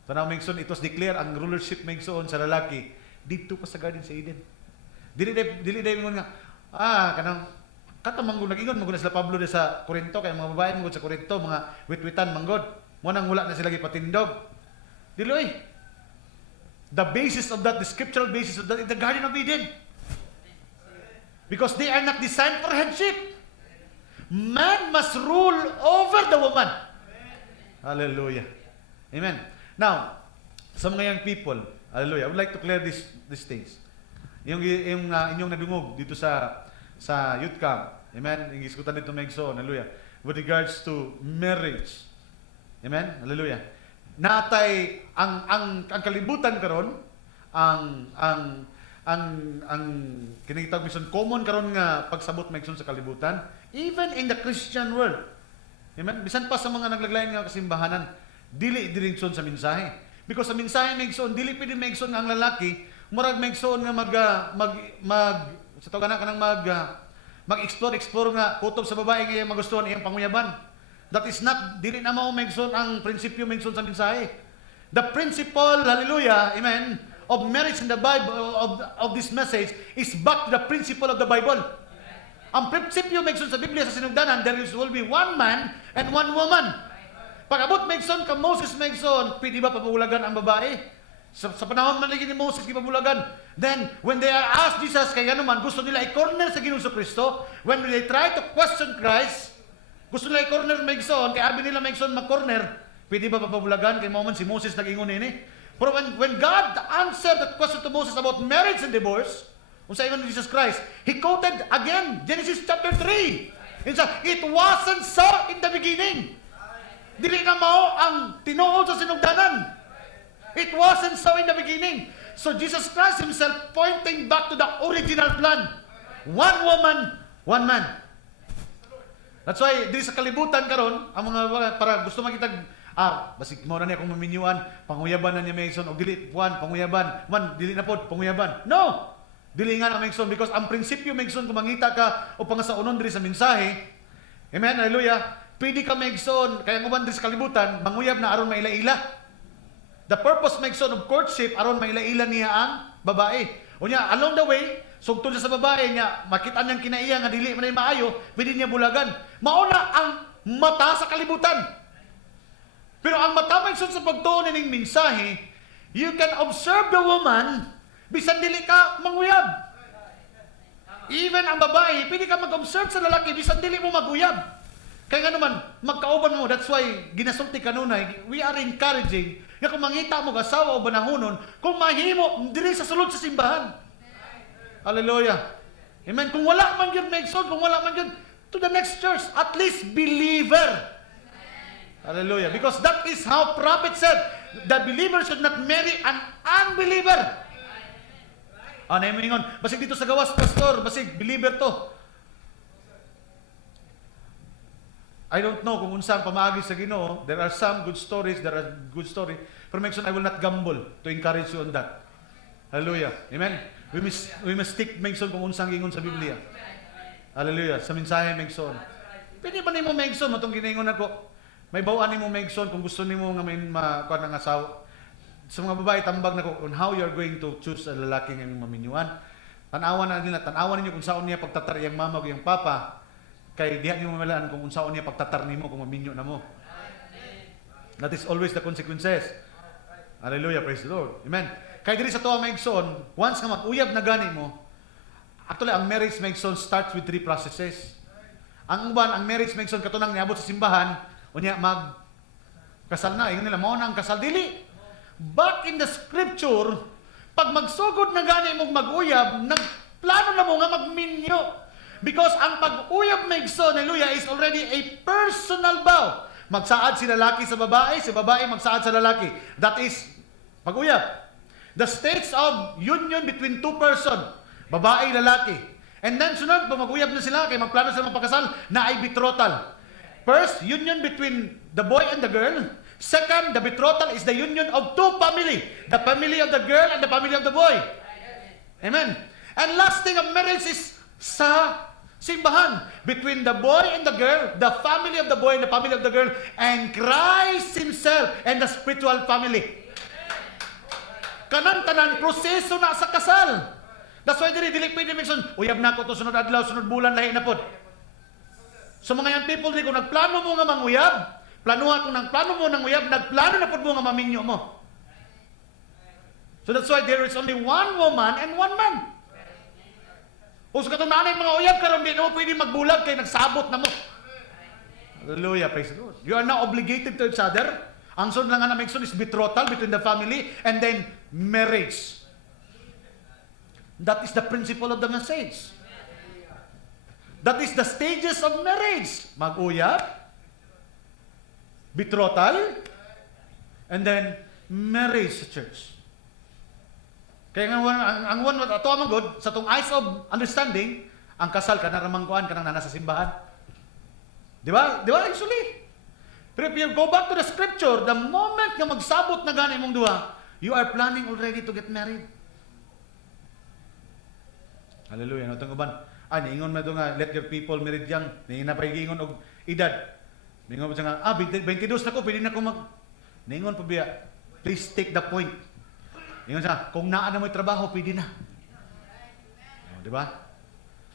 Tanaw maigsoon, it was declared ang rulership maigsoon sa lalaki dito pa sa Garden sa Eden. Dili day mingon nga kanang katamanggo nag-ingon maguna sila Pablo de sa Corinto kay mga babae mangod sa Corinto mga witwitan manggod mo nang wala na sila gipatindog. Dili the basis of that, the scriptural basis of that is the Garden of Eden. Because they are not designed for headship. Man must rule over the woman. Hallelujah. Amen. Now, sa mga young people, hallelujah, I would like to clear these things. Yung inyong nadungog dito sa youth camp, amen, yung iskutan dito maigsoon, hallelujah, with regards to marriage, amen, hallelujah. Natay, ang kalibutan karon, ang kinitawag mission common karon nga pagsabot maigsoon sa kalibutan, even in the Christian world, amen, bisan pa sa mga naglaglayan nga kasimbahanan, dili diringson sa mensahe. Because sa mensahe maigsoon, dili pwede maigsoon nga ang lalaki, murag maigsoon nga sa tawag na kanang mag-explore nga kutob sa babae nga magustuhan iyang panguyaban. That is not, dili na mao maigsoon ang prinsipyo maigsoon sa mensahe. The principle, hallelujah, amen, of marriage in the Bible, of this message, is back to the principle of the Bible. Ang prinsipyo maigsoon sa Biblia sa sinugdanan, there will be one man and one woman. Pag-abot maigsoon ka Moses maigsoon, pwede ba papabulagan ang babae? Sa panahon man lagi ni Moses gipabulagan. Then when they are asked Jesus kay ano man gusto nila i-corner sa Ginoong Kristo, when they try to question Christ, gusto nila i-corner maigsoon kay abi nila maigsoon mag-corner, pwede ba papabulagan kay mo man si Moses nag-ingon ini? Pero when God answered that question to Moses about marriage and divorce, unsa ingon ni Jesus Christ, he quoted again Genesis chapter 3. It wasn't so in the beginning. Dili na mao ang tinuod sa sinugdanan. It wasn't so in the beginning. So Jesus Christ himself pointing back to the original plan. One woman, one man. That's why diri sa kalibutan karon ang mga para gusto makita basig mo na niya kung maminyuan, panguyaban na niya Mason o dili puan panguyaban, man dili na pod panguyaban. No. Dili nga na Mason because ang prinsipyo Mason kung mangita ka o pangasaunon diri sa mensahe. Amen. Hallelujah. Pwede ka maigsoon, kaya nguban din sa kalibutan, manguyab na aron maila-ila. The purpose maigsoon of courtship, aron maila-ila niya ang babae. O niya, along the way, sugtod sa babae niya, makita niyang kinaiya nga dili man maayo, pwede niya bulagan. Mauna ang mata sa kalibutan. Pero ang mata maigsoon sa pagtuon ning mensahe, you can observe the woman, bisan dili ka manguyab. Even ang babae, pwede ka mag-observe sa lalaki, bisan dili mo maguyab. Kaya nga naman, magkauban mo, that's why ginasulti kanunay, we are encouraging na kung mangita mo asawa o banahunon, kung mahimo, dili sa sulod sa simbahan. Hallelujah. Amen. Kung wala man yun, maigsoon, kung wala man yun, to the next church, at least believer. Hallelujah. Because that is how prophet said, the believer should not marry an unbeliever. Ano yung ingon? Basig dito sa gawas, pastor, basig, believer to. I don't know kung unsang pamaagi sa Ginoo. There are some good stories, there are good stories. Pero I will not gamble to encourage you on that. Hallelujah. Amen. We must stick kung unsang ingon sa Biblia. Hallelujah. Sa mensahe Megson. Pwede ba nimo Megson mo tong ginaingon ako? May bawaan nimo Megson kung gusto nimo nga may makuha ng asawa. Sa mga babae tambag nako on how you are going to choose a lalaki nga imong maminyuan. Tanawan na nila, tanawan ninyo kung saan niya pagtatar iyang mama o iyang papa. Kay diha niyo mamalaan kung saan niya pagtatar nimo kung maminyo na mo. That is always the consequences. Hallelujah, praise the Lord. Amen. Kay diri sa tuwa Megson, once nga mag-uyab na gani mo, actually ang marriage Megson starts with 3 processes. Ang uban, ang marriage Megson katunang niabot sa simbahan, unya mag kasal na, ingon nila mao na ang kasal dili. Back in the scripture, pag magsugod na gani mong mag-uyab, nagplano na mo nga magminyo. Because ang pag-uyab Megson, hallelujah, is already a personal vow. Magsaad si lalaki sa babae magsaad sa lalaki. That is pag-uyab. The states of union between 2 person, babae, lalaki. And then sunod, pag mag-uyab na sila, kay magplano sila magpakasal, na ay betrothal. First, union between the boy and the girl. Second, the betrothal is the union of 2 family. The family of the girl and the family of the boy. Amen. And last thing of marriage is sa simbahan. Between the boy and the girl, the family of the boy and the family of the girl, and Christ Himself and the spiritual family. Kanan-tanan, proseso na sa kasal. That's why dili pwede Megson, uyab na ko to sunod adlaw, sunod bulan, lahi na pod. So mga young people, kung nagplano mo nga manguyab, kung nagplano mo nang uyab, nagplano na pod mo nga maminyo mo. So that's why there is only 1 woman and 1 man. Kung sa katong nanay mga uyab karon di mo pwede magbulag kay nagsabot na mo. Hallelujah, praise the Lord. You are now obligated to each other. Ang sunod lang nga na Megson is betrothal between the family and then marriage. That is the principle of the message. That is the stages of marriage. Mag-uyab, betrothal, and then marriage sa church. Kaya ang one ato amagod sa tong eyes of understanding, ang kasal ka na ramangkuan ka nang nasa simbahan. Di ba? Di ba? Actually. Pero if you go back to the scripture, the moment nga magsabot na gani mong duha, you are planning already to get married. Hallelujah. No tong uban. Niingon man nga let your people married young. Niingon na pa giingon og edad. Niingon pa siya nga 22 na ko pwede na ko mag. Niingon pa biya. Please take the point. Niingon siya kung naa na mo'y trabaho pwede na. Di ba?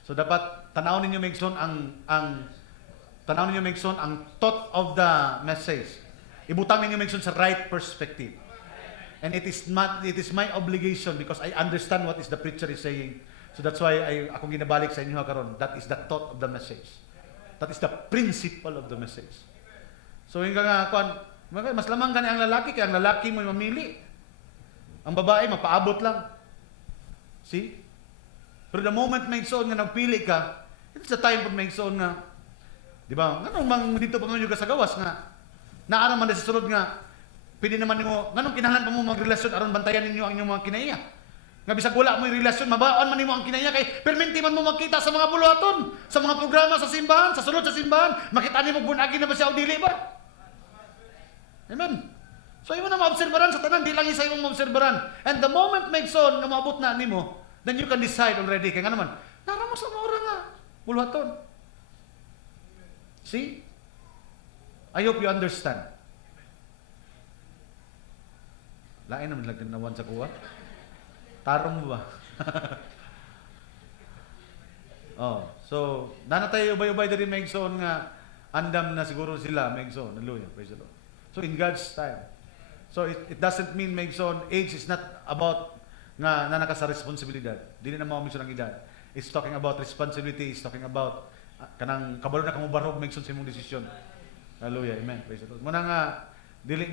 So dapat tanaw ninyo Megson ang thought of the message. Ibutang ninyo Megson sa right perspective. And it is my obligation because I understand what is the preacher is saying. So that's why akong ginabalik sa inyo karon. That is the thought of the message. That is the principle of the message. So yung nga mas lamang gani ang lalaki kaya ang lalaki mo mamili. Ang babae mapaabot lang. See? Pero the moment Megson nga nagpili ka, it's the time for Megson nga di ba? Nganong mang dito pa mo ka sa gawas nga naara man sa sulod nga pwede naman nimo nganong kinahanglan pa mo magrelasyon aron bantayan ninyo ang inyong mga kinaiya. Nga bisag wala mo relasyon mabaon man nimo ang kinaiya kay perminti man mo makita sa mga buluhaton, sa mga programa sa simbahan, sa sulod sa simbahan, makita nimo bunagi na ba siya o dili ba? Amen. So imo na maobserbaran sa tanan, di lang isa imong maobserbaran. And the moment Megson nga maabot na nimo, then you can decide already kay nga naman nara mo sa mura nga buluhaton. See? I hope you understand. Lain naman lang tinawan sa kuha. Tarong mo ba? So, nana tayo ubay-ubay diri Megson nga andam na siguro sila Megson. Hallelujah, praise the Lord. So in God's time. So it doesn't mean Megson age is not about nga nanaka sa responsibilidad. Dili na mao Megson ang edad. It's talking about responsibility, it's talking about kanang kabalo na kamo barog Megson sa imong desisyon. Hallelujah, amen. Praise the Lord. Muna nga dili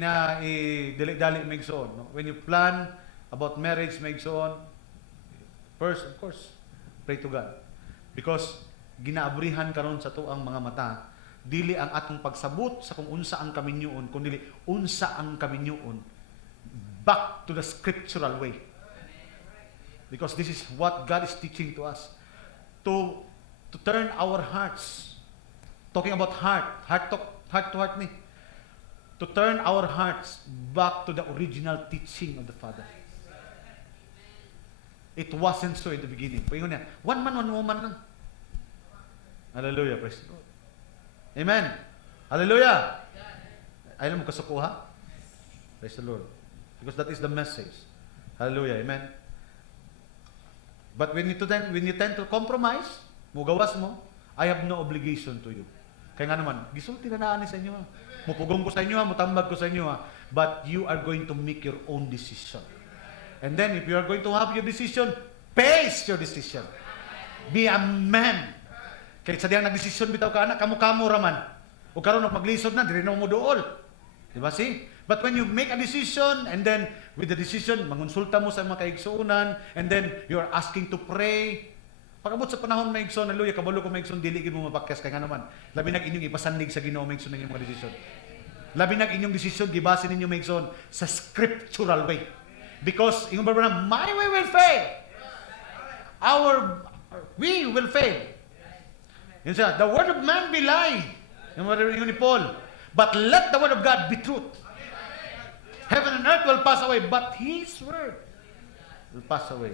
dali Megson. No? When you plan about marriage Megson, first of course, pray to God. Because ginaabrihan karon sa tuang mga mata, dili ang atong pagsabot sa kung unsa ang kaminyoon, kundi unsa ang kaminyoon back to the scriptural way. Because this is what God is teaching to us. To turn our hearts, talking about heart to heart ni, to turn our hearts back to the original teaching of the Father. It wasn't so in the beginning. Paingon niya, one man, one woman lang. Hallelujah. Praise the Lord. Amen. Hallelujah. Ayaw mo kasukuha? Praise the Lord. Because that is the message. Hallelujah. Amen. But when you tend to compromise, mugawas mo, I have no obligation to you. Kaya nga naman, gisulti na naan sa inyo. Mupugong ko sa inyo, mutambag ko sa inyo. But you are going to make your own decision. And then, if you are going to have your decision, face your decision. Be a man. Kaya sa diyang nagdesisyon bitaw ka anak, kamo raman. O karon maglisod na, diri na mo dool. Diba see? But when you make a decision, and then with the decision, mangonsulta mo sa mga kaigsuunan, and then you are asking to pray. Pagabot sa panahon maigsoon, hallelujah, kabalo ko maigsoon, dili gid mo mapakyas kay nga naman. Labi nag inyong ipasandig sa Ginoo maigsoon ng inyong mga desisyon. Labi nag inyong desisyon gibase ninyo maigsoon sa scriptural way. Because ingon ba na, my way will fail. We will fail. Yun siya, the word of man be lie. Yung ni Paul. But let the word of God be truth. Heaven and earth will pass away, but His word will pass away.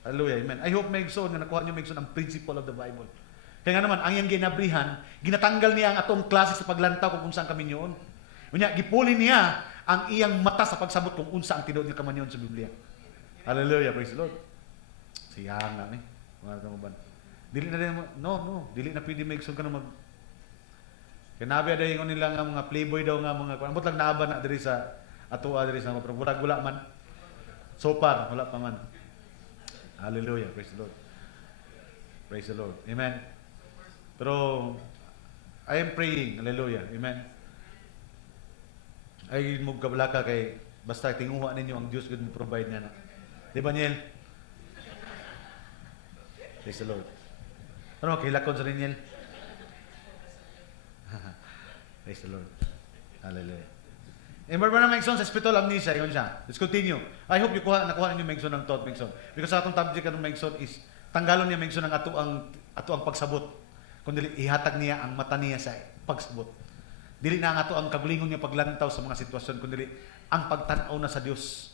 Hallelujah, amen. I hope maigsoon nga nakuha niyo maigsoon ang principle of the Bible. Kaya nga naman, ang iyang ginabrihan, ginatanggal niya ang atong klase sa paglantaw kung saan kami niyon. Unya, gipuli niya ang iyang mata sa pagsabot kung unsa ang tinuod niya kamanyon sa Biblia. Hallelujah, praise the Lord. Siyang na ni. Mga tamaban. Dili na rin, dili na pwede maigsoon ka na mag... Kinabi ada yung nila nga mga playboy daw nga mga... Ambot lang naaba na diri sa atua diri sa mga wala man. So far, wala pa man. Hallelujah, praise the Lord. Praise the Lord. Amen. Pero I am praying, hallelujah. Amen. Ay mo kabalaka kay basta tinguha ninyo ang Dios gud mo provide na. Di ba Niel? Praise the Lord. Ano kilakon sa Niel? Praise the Lord. Hallelujah. Remember na Megson sa spiritual amnesia, yun siya. Let's continue. I hope nakuha ninyo Megson ng thought, Megson. Because sa atong subject ng Megson is, tanggalon niya Megson ang ato ang pagsabot. Kundi ihatag niya ang mata niya sa pagsabot. Dili na ang ato ang kagulingon niya paglantaw sa mga sitwasyon, kundi ang pagtanaw na sa Dios.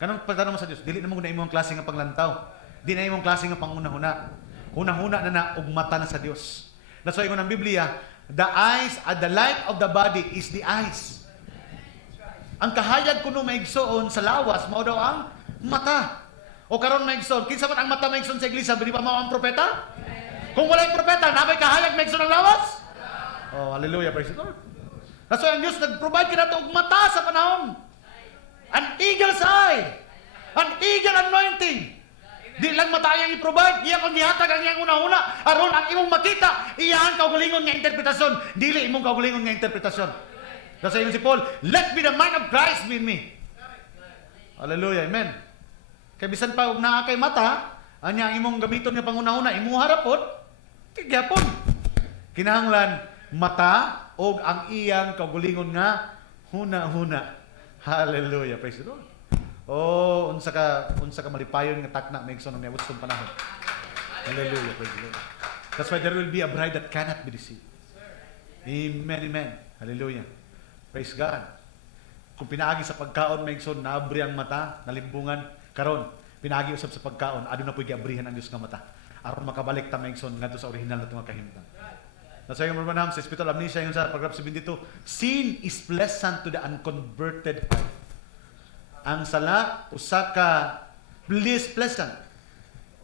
Kanang pagtanaw sa Dios, dili na mo na imong klase nga paglantaw. Dili na imong klase nga panguna-huna. Huna-huna na ug mata na sa Dios. That's why ng Biblia, the eyes at the light of the body is the eyes. Ang kahayag kuno maigsoon sa lawas mao daw ang mata. O karon maigsoon, kinsa man ang mata maigsoon sa iglesia, di ba mao ang propeta? Kung wala yung propeta, nabay kahayag maigsoon ang lawas? Oh, hallelujah, praise the Lord. That's why ang Diyos nag-provide kinato og mata sa panahon. An eagle's eye. An eagle anointing. Di lang mata yang i-provide, iya kung gihatag ang iyang una-una, aron ang imong makita, iya ang kaugalingon nga interpretasyon, dili imong kaugalingon nga interpretasyon. Kasi yun si Paul, let be the mind of Christ be in me. Hallelujah, amen. Kaya bisan pa, huwag na kay mata, anya imong gamiton nga panguna-una, imong harapot, tigyapon. Kinahanglan, mata, o ang iyang kaugalingon nga, huna-huna. Hallelujah, praise the Lord. Oh, unsa ka malipayon nga takna maigsoon ng niabot sa panahon. Hallelujah, praise the Lord. That's why there will be a bride that cannot be deceived. Amen, amen. Hallelujah. Praise God. Kung pinaagi sa pagkaon maigsoon, naabri ang mata, nalimbungan karon. Pinaagi usab sa pagkaon, ado na po'y giabrihan ang Dios nga mata. Aron makabalik ta maigsoon ngadto sa original nato nga kahimtang. That's why yung sa spiritual amnesia yung sa paragraph 72, sin is pleasant to the unconverted heart. Ang sala usa ka pleasant.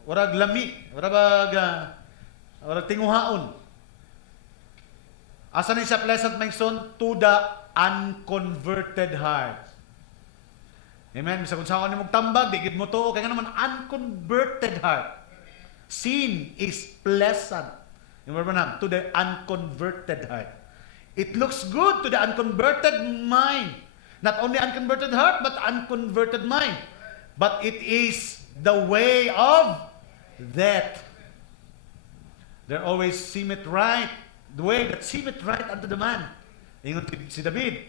Warag lami, warag tinguhaon. Asa ni sa pleasant maigsoon to the unconverted heart. Amen. Bisa kung saan mo tambag, di gid mo to, kaya naman unconverted heart. Sin is pleasant. To the unconverted heart. It looks good to the unconverted mind. Not only unconverted heart, but unconverted mind. But it is the way of death. There always seemeth right, the way that seemeth right unto the man. Ingon si David,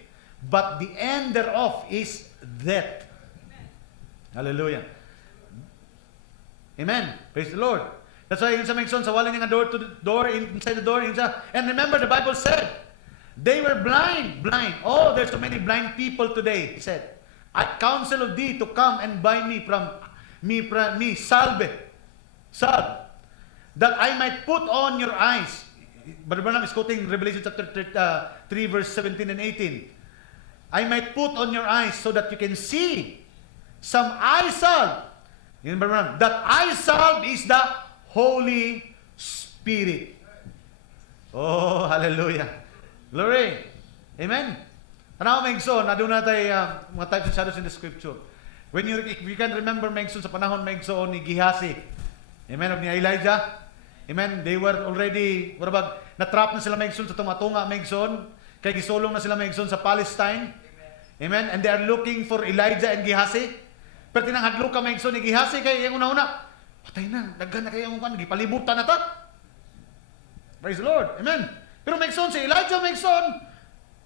but the end thereof is death. Hallelujah. Amen. Praise the Lord. That's why yung sa Megson, sa wala nga inside the door, and remember the Bible said, they were blind. Oh, there's so many blind people today. He said, I counsel of thee to come and buy me from me salve, that I might put on your eyes. Brother Branham is quoting Revelation chapter 3 verse 17 and 18. I might put on your eyes so that you can see some eye salve. Yun, Brother Branham, that eye salve is the Holy Spirit. Oh, hallelujah. Glory. Amen. Tanaw, Megson, na doon natin mga types and shadows in the scripture. If you can remember, Megson, sa panahon, Megson, ni Gehazi. Amen, of ni Elijah. Amen, they were already, natrap na sila, Megson, sa tumatunga, Megson. Kaya gisulong na sila, Megson, sa Palestine. Amen, and they are looking for Elijah and Gehazi. Pero tinanghadlo ka, Megson, ni Gehazi, kaya yung una-una, patay na, daghan na kaya yung gipalibutan na ta. Praise the Lord. Amen. Pero Megson, si Elijah, Megson,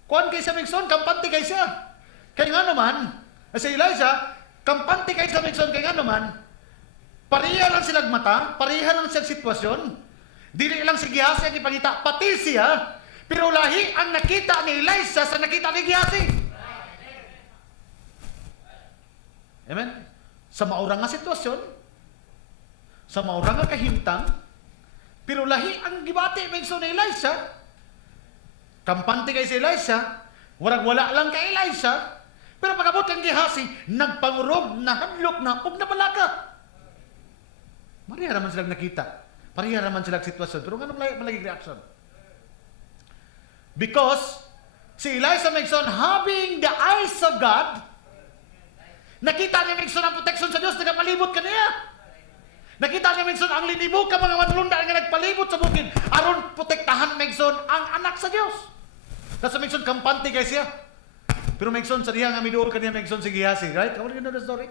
kuhan kay siya, Megson, kampante kay siya. Kaya nga naman, si Elijah, kampante kay siya, Megson, kaya nga naman, pareha lang silang mata, pareha lang silang sitwasyon. Dili lang si Gehazi ang ipangita, pati siya, pero lahi ang nakita ni Elijah sa nakita ni Gehazi. Amen? Sa maurang nga sitwasyon, sa maurang nga kahimtang, pero lahi ang gibati Megson ni Elijah. Kampante kay si Elijah, wala lang kay Elijah, pero pagabot kang Gehazi, nagpangurog, nahadlok na, ug napalaka. Pareha naman silang nakita. Pareha naman silang sitwasyon. Pero nga malagi reaction? Because si Elijah, Megson, having the eyes of God, nakita ni Megson ang protection sa Diyos, nagpalibot ka niya. Nakita ni Megson ang linibog ka mga manlunda nga nagpalibot sa bukid. Aron protektahan, Megson, ang anak sa Diyos. Nasa Megson, kampante kay siya. Pero Megson, sa diha nga miduol ka niya, Megson, si Gehazi. Right? How do you know the story?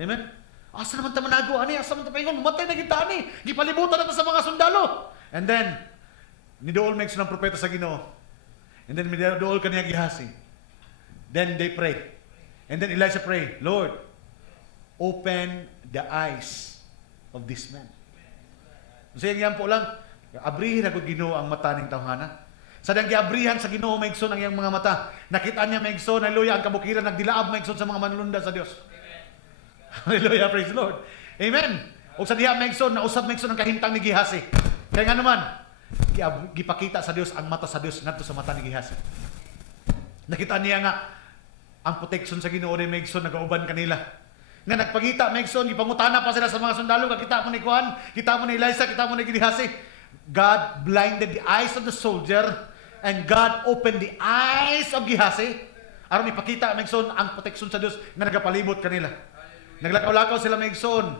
Amen? Asa naman tayo manago, ani? Asa naman tayo paingon? Matay na kita, ani? Gipalibutan natin sa mga sundalo. And then, nidool Megson ang propeta sa Ginoo. And then, nidool ka niya Gehazi. Then they pray. And then Elijah pray, Lord, open the eyes of this man. So yung po lang, abrihin ako Ginoo ang mata ng tawhana. Sa dang giabrihan sa Ginoo, Megson, ang iyang mga mata. Nakita niya, Megson, hallelujah, ang kabukiran, nagdilaab, Megson, sa mga manlunda sa Diyos. Hallelujah, praise the Lord. Amen. O sa diha, Megson, nausap, Megson, ang kahimtang ni Gehazi. Kaya nga naman, gipakita sa Diyos ang mata sa Diyos ngadto sa mata ni Gehazi. Nakita niya nga ang protection sa Ginoo ni Megson, nagauban kanila. Nga nagpangita, Megson, gipangutana pa sila sa mga sundalo, kita mo ni Juan, kita mo ni Elijah, kita mo ni Gehazi. God blinded the eyes of the soldier and God opened the eyes of Gehazi. Aron ipakita, Megson, ang protection sa Diyos nga nagapalibot kanila. Naglakaw-lakaw sila, Megson.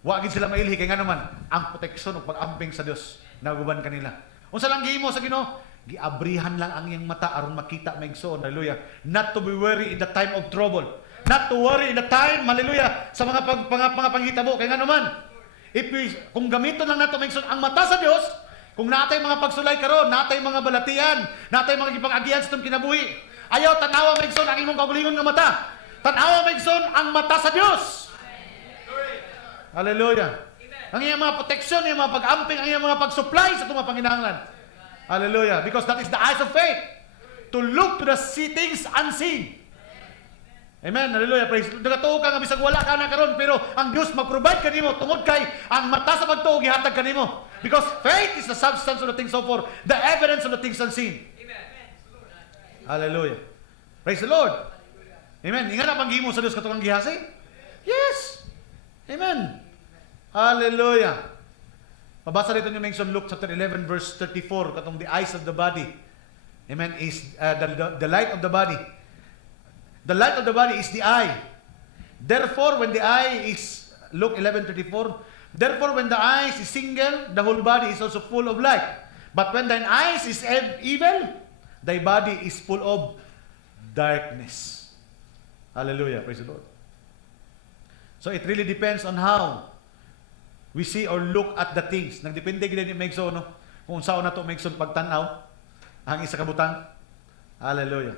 Wagin sila mailhi, kaya nga naman, ang proteksyon o pag-amping sa Diyos, naguban kanila. Unsa lang gihimo sa Ginoo? Giabrihan lang ang iyang mata aron makita, Megson, hallelujah. Not to be worried in the time of trouble. Not to worry in the time, hallelujah, sa mga panghitabo. Kaya nga naman, kung gamiton lang nato, Megson, ang mata sa Diyos, kung natay mga pagsulay karon, natay mga balatian, natay mga gipang-agihan sa itong kinabuhi, ayaw tanawa, Megson, ang imong kaugalingon nga mata. Tanawa, Megson, ang mata sa Diyos. Hallelujah. Ang iyang mga proteksyon, ang iyang mga pag-amping, ang iyang mga pag-supply sa itong mga Panginoon. Hallelujah. Because that is the eyes of faith. To look to the things unseen. Amen. Hallelujah. Praise. Nagatuo ka nga bisag wala ka na karon, pero ang Dios mag-provide kanimo tungod kay ang mata sa pagtuo gihatag kanimo. Because faith is the substance of the things hoped for, the evidence of the things unseen. Amen. Hallelujah. Praise the Lord. Amen. Inga na panghimo sa Dios katong Gehazi? Yes. Amen. Hallelujah. Pabasa dito niyo Megson, Luke chapter 11 verse 34, katong the eyes of the body. Amen. Is the light of the body. The light of the body is the eye. Therefore, when the eye is, Luke 11:34, therefore when the eye is single, the whole body is also full of light. But when thine eyes is evil, thy body is full of darkness. Hallelujah. Praise the Lord. So it really depends on how we see or look at the things. Nagdepende gid ni Megson, no? Kung saan na to Megson pagtanaw ang isa ka butang. Hallelujah.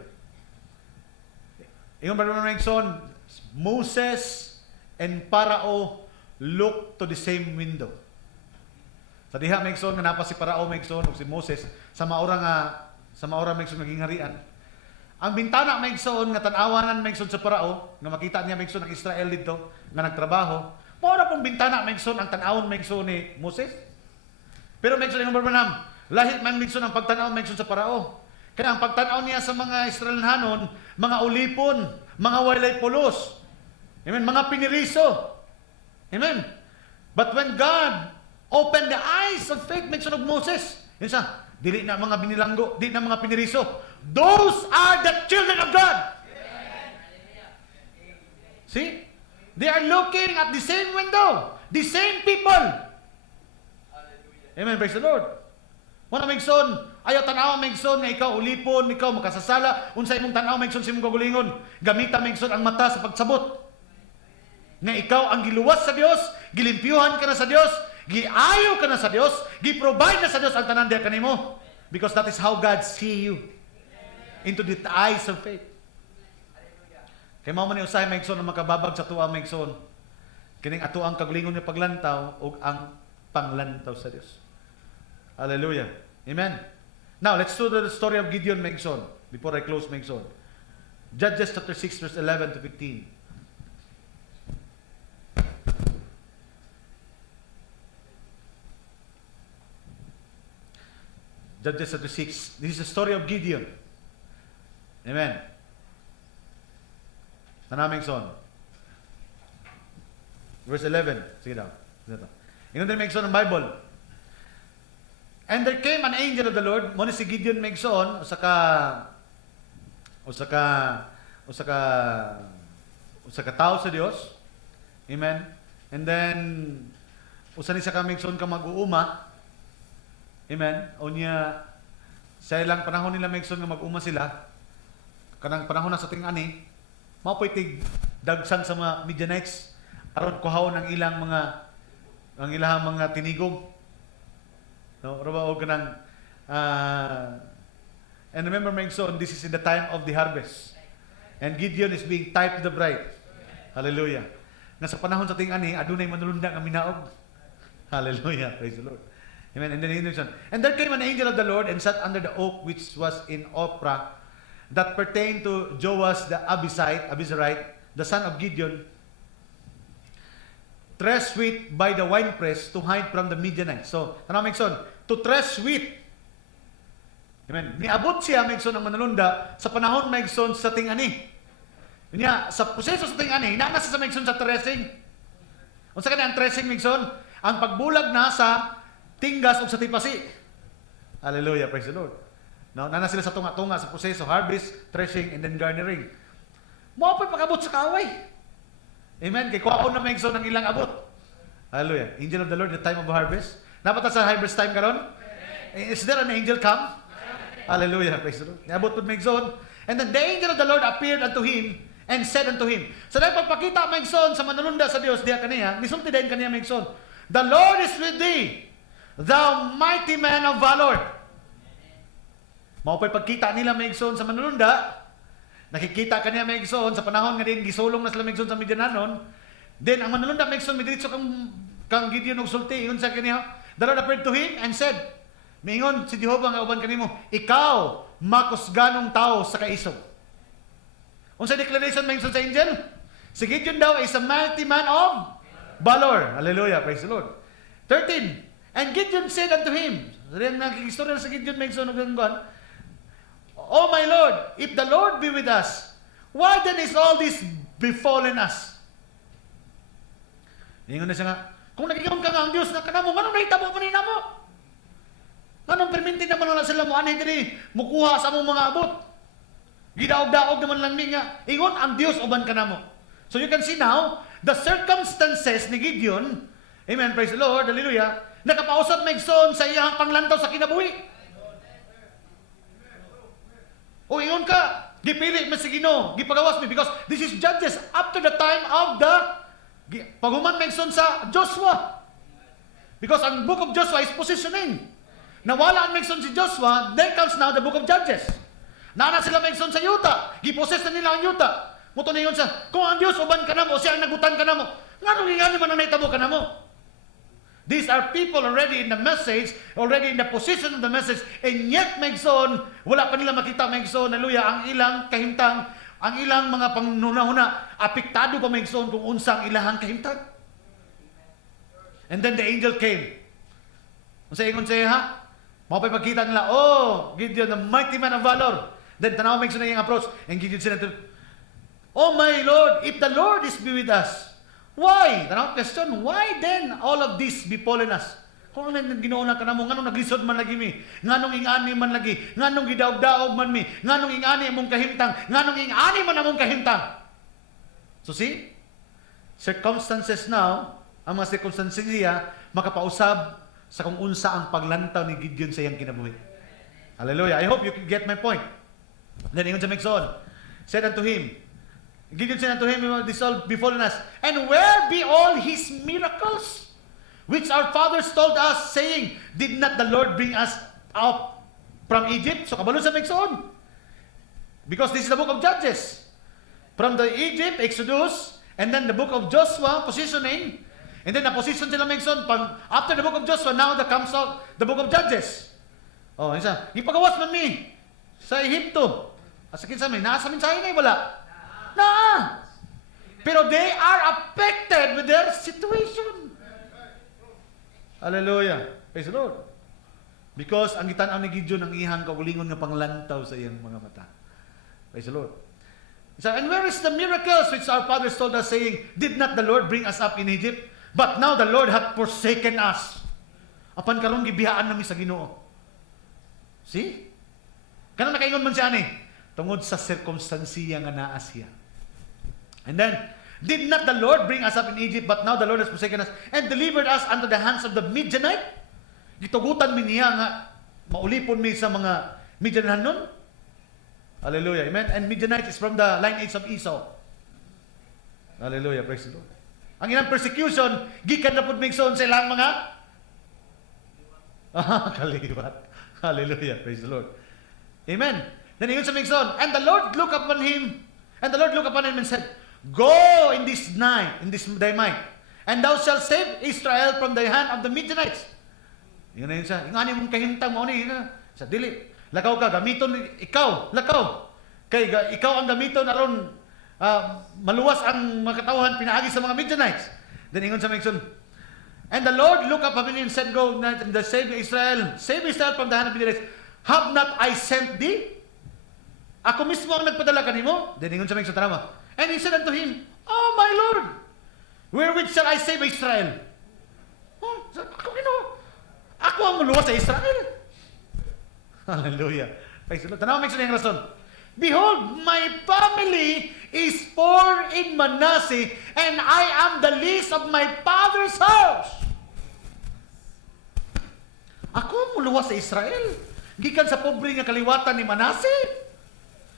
Ingon ba Megson, Moses and Parao look to the same window. Sa diha Megson nga napa si Parao Megson ug si Moses sa maura Megson naging harian. Ang bintana Megson nga tan-awanan Megson sa Parao nga makita niya Megson ang Israel dito nga nagtrabaho. Mao na pong bintana Megson ang tan-awon Megson ni Moses. Pero Megson ingon ba Lahi man Migson ang pagtanaw Migson sa Parao. Kaya ang pagtanaw niya sa mga Israelhanon, mga ulipon, mga walay pulos. Amen, mga piniriso. Amen. But when God opened the eyes of faith Migson of Moses, yun sa, dili na mga binilanggo, dili na mga piniriso. Those are the children of God. See? They are looking at the same window. The same people. Amen. Praise the Lord. Wala Migson, ayaw tanaw Migson nga ikaw ulipon, ikaw makasasala, unsay imong tanaw Migson sa imong kagulingon. Gamita Migson ang mata sa pagsabot. Nga ikaw ang giluwas sa Dios, gilimpyuhan ka na sa Dios, giayo ka na sa Dios, gi-provide na sa Dios ang tanan diya kanimo. Because that is how God see you. Into the eyes of faith. Kay mao man ni usahay Migson ang makababag sa tuwa Migson. Kining ato ang kagulingon nga paglantaw ug ang panglantaw sa Dios. Hallelujah. Amen. Now, let's do the story of Gideon Migson before I close Migson. Judges chapter 6 verse 11 to 15. Judges chapter 6. This is the story of Gideon. Amen. Tana Migson. Verse 11. Sige daw. Inon din Migson ng Bible. And there came an angel of the Lord, mo ni si Gideon Migson, usa ka tao sa Dios. Amen. And then usa ni sa ka Migson ka mag-uuma. Amen. Unya sa ilang panahon nila Migson nga mag-uma sila. Kanang panahon na sa ting-ani, mao poy tig dagsan sa mga Midianites aron kuhaw ng ilang mga tinigog. No, raba og kanang and remember Migson, this is in the time of the harvest. And Gideon is being tied to the bride. Hallelujah. Nga sa panahon sa ting-ani, adunay manulunda nga minaog. Hallelujah. Praise the Lord. Amen. And then and there came an angel of the Lord and sat under the oak which was in Ophrah, that pertained to Joash the Abiezrite, the son of Gideon, thresh wheat by the winepress to hide from the Midianites. So, tanaw Migson, to thresh wheat. Amen. Niabot siya Migson ang manulunda sa panahon Migson sa ting-ani. Nya sa proseso sa ting-ani, naa sa Migson sa threshing. Unsa kani ang threshing Migson? Ang pagbulag na sa tinggas ug sa tipasi. Hallelujah, praise the Lord. No, naa sila sa tunga-tunga sa proseso, harvest, threshing, and then garnering. Mao pa pag-abot sa kaaway. Amen. Kay kuwaon na Migson ang ilang abot. Hallelujah. Angel of the Lord, the time of harvest. Napata sa harvest time karon? Is there an angel come? Hallelujah. Praise the Lord. Niabot po Migson. And then the angel of the Lord appeared unto him and said unto him. So dahil pagpakita Migson sa manulunda sa Dios diya kaniya, nisulti din kaniya Migson. The Lord is with thee, thou mighty man of valor. Mao pa'y pagkita nila Migson sa manulunda. Nakikita kaniya Migson sa panahon nga din gisulong na sila Migson sa Midiananon. Then ang manulunda Migson midiretso kang Gideon og sulti ingon sa kaniya. The Lord appeared to him and said, mingon si Jehovah nga uban kanimo, ikaw makusganong tao sa kaisog. Unsa declaration Migson sa angel? Si Gideon daw is a mighty man of valor. Hallelujah, praise the Lord. 13. And Gideon said unto him, riyan nakikistorya sa Gideon Migson og ganggon, oh my Lord, if the Lord be with us, why then is all this befallen us? Ingon na siya nga, kung nagigaon ka nga ang Diyos na kanamo, anong nahitabo man namo? Anong perminti naman wala sila mo anay diri, mukuha sa among mga abot? Gidaog-daog naman lang niya, ingon ang Diyos uban kanamo. So you can see now, the circumstances ni Gideon, amen, praise the Lord, hallelujah, nakapausap Migson sa iyang panglantaw sa kinabuhi. O ingon ka, gipili mo si Ginoo, gipagawas mi because this is Judges after the time of the paghuman Migson sa Joshua. Because ang book of Joshua is positioning. Nawala ang Migson si Joshua, there comes now the book of Judges. Nana sila Migson sa yuta, gipossess na nila ang yuta. Muto ningon sa, kung ang Dios uban kanamo, siya ang nagutan kanamo. Ngano ngani man ang nahitabo kanamo? These are people already in the message, already in the position of the message, and yet Migson, wala pa nila makita Migson, hallelujah, ang ilang kahimtang, ang ilang mga pangunahuna, apektado pa Migson kung unsang ilahang kahimtang. And then the angel came. Unsa ingon siya ha? Mao pay pagkita nila, oh, Gideon, the mighty man of valor. Then tanaw Migson na yung approach, and Gideon said, "Oh my Lord, if the Lord is be with us, why?" Tanaw question, why then all of this befallen us? Kung ano ginoon ka namo, nganong naglisod man lagi mi, nganong ingani man lagi, nganong gidaog-daog man mi, nganong ingani among kahimtang, nganong ingani man among kahimtang. So see, circumstances now, ang mga circumstances niya, makapausab sa kung unsa ang paglantaw ni Gideon sa iyang kinabuhi. Hallelujah. I hope you get my point. Then ingon sa Migson, said unto him, Gideon said unto him, "This all befallen us, and where be all his miracles, which our fathers told us, saying, did not the Lord bring us out from Egypt?" So kabalo sa Migson. Because this is the book of Judges. From the Egypt, Exodus, and then the book of Joshua, positioning, and then na-position sila Migson. After the book of Joshua, now comes out the book of Judges. Oh, isa, ipagawas man mi sa Ehipto. Asakin sa amin, nasa mensahe ngayon wala? Na. Pero they are affected with their situation. Hallelujah. Praise the Lord. Because ang gitan-aw ni Gideon ang ihang kaulingon nga panglantaw sa iyang mga mata. Praise the Lord. So, and where is the miracles which our fathers told us, saying, did not the Lord bring us up in Egypt? But now the Lord hath forsaken us. Apan karon gibiyaan nami sa Ginoo. See? Kanang nakaingon man siya ani, tungod sa circumstansiya nga naa siya. And then, did not the Lord bring us up in Egypt, but now the Lord has forsaken us and delivered us unto the hands of the Midianite? Gitugutan mi niya nga maulipon mi sa mga Midianihan nun. Hallelujah. Amen. And Midianite is from the lineage of Esau. Hallelujah. Praise the Lord. Ang ilang persecution, gikan na pud Migson sa ilang mga kaliwat. Hallelujah. Praise the Lord. Amen. Then ingon sa Migson, and the Lord looked upon him, and said, "Go in this night, in this thy might, and thou shalt save Israel from the hand of the Midianites." Ingon na yun siya, ingani mong kahintang mo ni, sa dili. Lakaw ka, gamiton, ikaw, lakaw. Kay ikaw ang gamiton aron maluwas ang makatawhan pinaagi sa mga Midianites. Then ingon sa Migson, and the Lord looked up upon him and said, "Go and save Israel from the hand of the Midianites. Have not I sent thee?" Ako mismo ang nagpadala kanimo. Then ingon sa Migson, tama. And he said unto him, "Oh my Lord, wherewith shall I save Israel?" Ako ang maluwas sa Israel. Hallelujah. Praise the Lord. Tanaw Migson yung rason. "Behold, my family is poor in Manasseh, and I am the least of my father's house." Ako ang muluwas sa Israel. Gikan sa pobre nga kaliwatan ni Manasseh.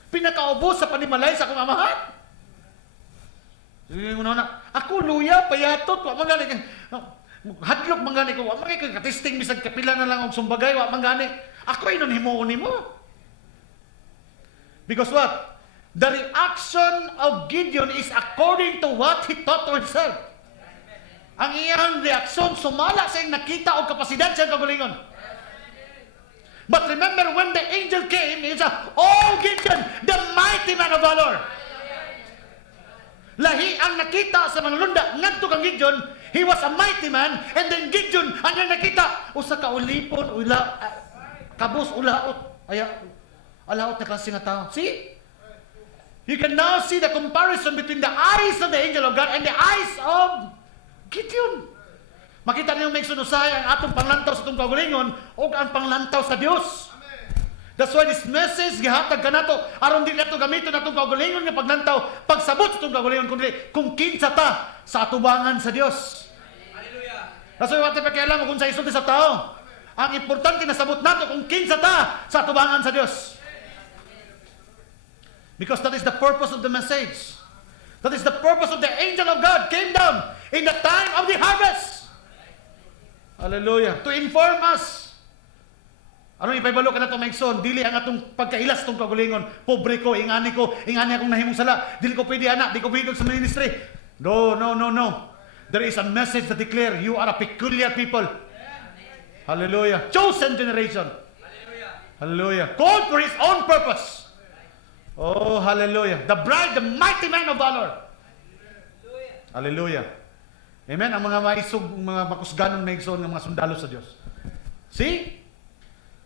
Pinakaubos sa panimalay sa akong amahan. Ako luya, payatot, wa mangani. Hadlok mangani ko, wa mangani ko katisting bisag kapila na lang og sumbagay, wa mangani. Ako ay nun himuon nimo. Because what? The reaction of Gideon is according to what he thought to himself. Ang iyang reaksyon sumala sa iyang nakita o kapasidad sa kagulingon. But remember when the angel came, he said, "Oh Gideon, the mighty man of valor." Lahi ang nakita sa manlunda ngadto kang Gideon, he was a mighty man, and then Gideon ang iyang nakita usa ka ulipon, kabus ulaot, alaot na klase nga tao. See? You can now see the comparison between the eyes of the angel of God and the eyes of Gideon. Makita niyo Migson usahay ang atong panglantaw sa itong kaugalingon o ang panglantaw sa Dios. That's why this message gihatag kanato aron di nato gamiton atong kaugalingon nga paglantaw, pagsabot sa itong kaugalingon kundi kung kinsa ta sa atubangan sa Dios. Hallelujah. That's why wala tayo pakialam kung sa isulti sa tao. Ang importante na sabot nato kung kinsa ta sa atubangan sa Dios. Because that is the purpose of the message. That is the purpose of the angel of God came down in the time of the harvest. Hallelujah. To inform us. Ano ipaybalo ka na itong Migson? Dili ang atong pagkailas itong kagulingon. Pobre ko, ingani akong nahimong sala. Dili ko pwede anak, di ko pwede sa ministry. No. There is a message that declare you are a peculiar people. Hallelujah. Chosen generation. Hallelujah. Called for His own purpose. Oh, hallelujah. The bride, the mighty man of valor. Hallelujah. Amen. Ang mga maisog, mga makusganon Migson ng mga sundalo sa Diyos. See?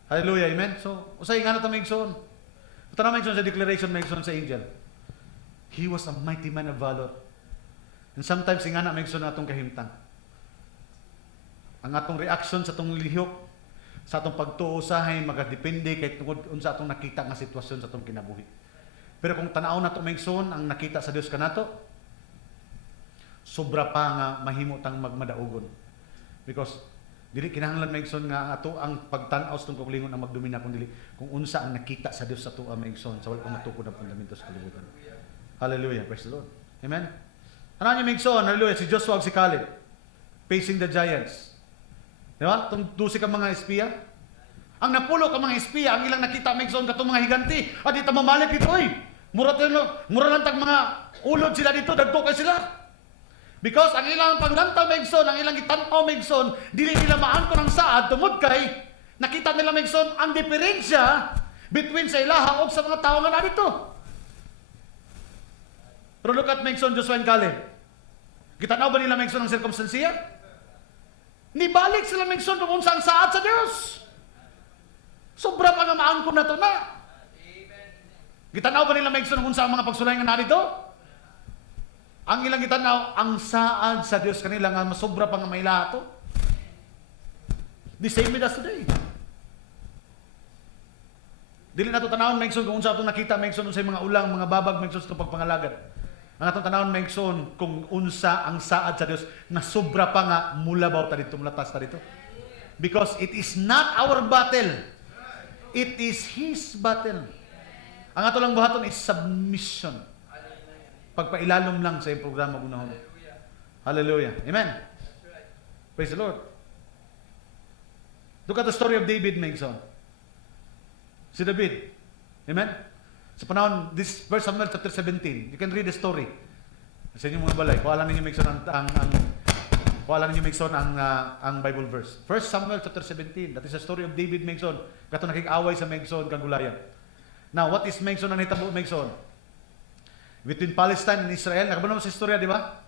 Hallelujah, amen. So, usay nga na ta maigsoon. Tanaw maigsoon sa declaration maigsoon sa angel. He was a mighty man of valor. And sometimes nga na maigsoon atong kahimtang. Ang atong reaction sa atong lihok, sa atong pagtuo usahay magadepende kay tungod unsa atong nakita nga sitwasyon sa atong kinabuhi. Pero kung tanaw nato maigsoon ang nakita sa Dios kanato, sobra pa nga mahimo tang magmadaugon. Because dili kinahanglan maigsoon nga ato ang pagtan-aw sa tungkol lingon ang magdomina kung dili kung unsa ang nakita sa Dios sa tuwa maigsoon sa wala pa matukod ang fundamento sa kalibutan. Hallelujah, praise the Lord. Amen. Ano niya maigsoon? Hallelujah, si Joshua ug si Caleb facing the giants. Di ba? Itong 12 ka mga espiya. Ang napulo ka mga espiya, ang ilang nakita maigsoon katong mga higanti. Di ta mamalik dito oy. Mura lang tag mga ulod sila dito, dagko kay sila. Because ang ilang paglantaw maigsoon, ang ilang gitan-aw maigsoon, dili nila maangkon ang saad tungod kay nakita nila maigsoon ang diferensya between sa ilaha ug sa mga tawo nga dito. Pero look at maigsoon Joshua and Caleb. Gitanaw ba nila maigsoon ang circumstansya? Ni balik sila maigsoon kung unsa ang saad sa Dios. Sobra pa nga maangkon na to na. Gitanaw ba nila maigsoon kung unsa ang mga pagsulay nga narito? Ang ilang gitanaw, ang saad sa Dios kanila nga masobra pa nga may lato. The same with us today. Dili nato tanawon maigsoon kung unsa atong nakita maigsoon unsay mga ulang, mga babag maigsoon sa pagpangalagad. Ang atong tanawon maigsoon kung unsa ang saad sa Dios na sobra pa nga mulabaw ta dito, mulatas ta dito. Because it is not our battle. It is His battle. Ang ato lang buhaton is submission. Pagpailalom lang sa iyong programa gunahon. Hallelujah. Amen. Praise the Lord. Look at the story of David, Megson. Si David. Amen. Sa panahon, this 1 Samuel chapter 17, you can read the story. Sa inyong mga balay, kuha lang ninyo Megson ang Bible verse. 1 Samuel chapter 17, that is the story of David, Megson. Kato nakik-away sa Megson kang Goliath. Now, what is Megson ang hitabo Megson? Between Palestine and Israel, nakabunong sa istorya, di ba?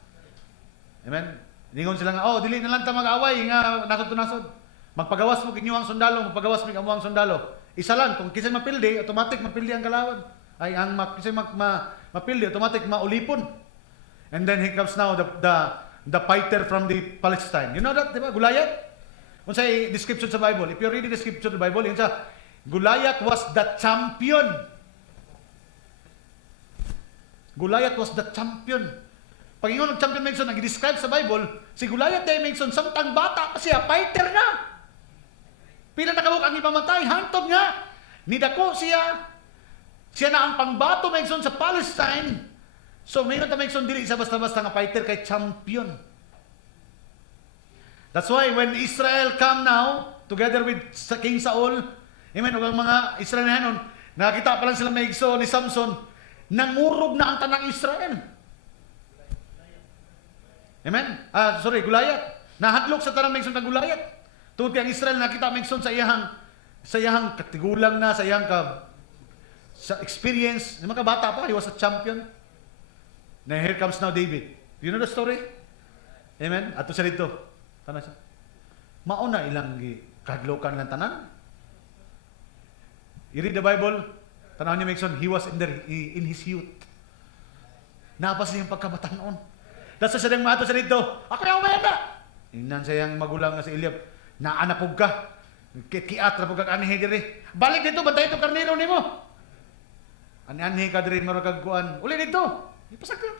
Amen? Ningon sila nga, dili na lang ta mag-away, nga nasod-nasod. Magpagawas mo kinyo ang sundalo, magpagawas mo ang sundalo. Isa lang, kung kisay mapildi, automatic mapildi ang kalawan. Ay, ang kisay mapildi, automatic maulipon. And then here comes now the fighter from the Palestine. You know that, di ba? Goliath? Kung sa description sa Bible, if you read the description sa Bible, yun sa, Goliath was the champion. Goliath was the champion. Pag ingon ng champion Megson, nag-describe sa Bible, si Goliath ay Megson, samtang bata pa siya, fighter na. Pila na kabuk ang ipamatay, hantod nga. Nidako siya. Siya na ang pangbato Megson sa Palestine. So, mayroon ta Megson, dili isa basta-basta nga fighter kay champion. That's why when Israel come now, together with King Saul, amen, ug ang mga Israelihanon, nakita pa lang sila Megson ni Samson, nangurog na ang tanang Israel. Amen? Goliath. Nahadlok sa tanang Megson kang Goliath. Tungod kay ang Israel nakita Megson sa iyang katigulang na, sa iyang sa experience. Yung mga bata pa, he was a champion. Now here comes now David. You know the story? Amen? Ato siya dito. Tanan siya. Mauna ilang kahadlokan lang tanan. You read the Bible, tanaw niya Megson, he was in his youth. Napas niya yung pagkabataan noon. Dahil sa siyang maato siya dito, ako yung umenda! Inan siya yung magulang nga si Eliab, naanapog ka, kiat, rapog ka anihe diri. Balik dito, bantay ito karnero ni mo. Anihe ka diri, maragagkuan. Uli dito, ipasak ka.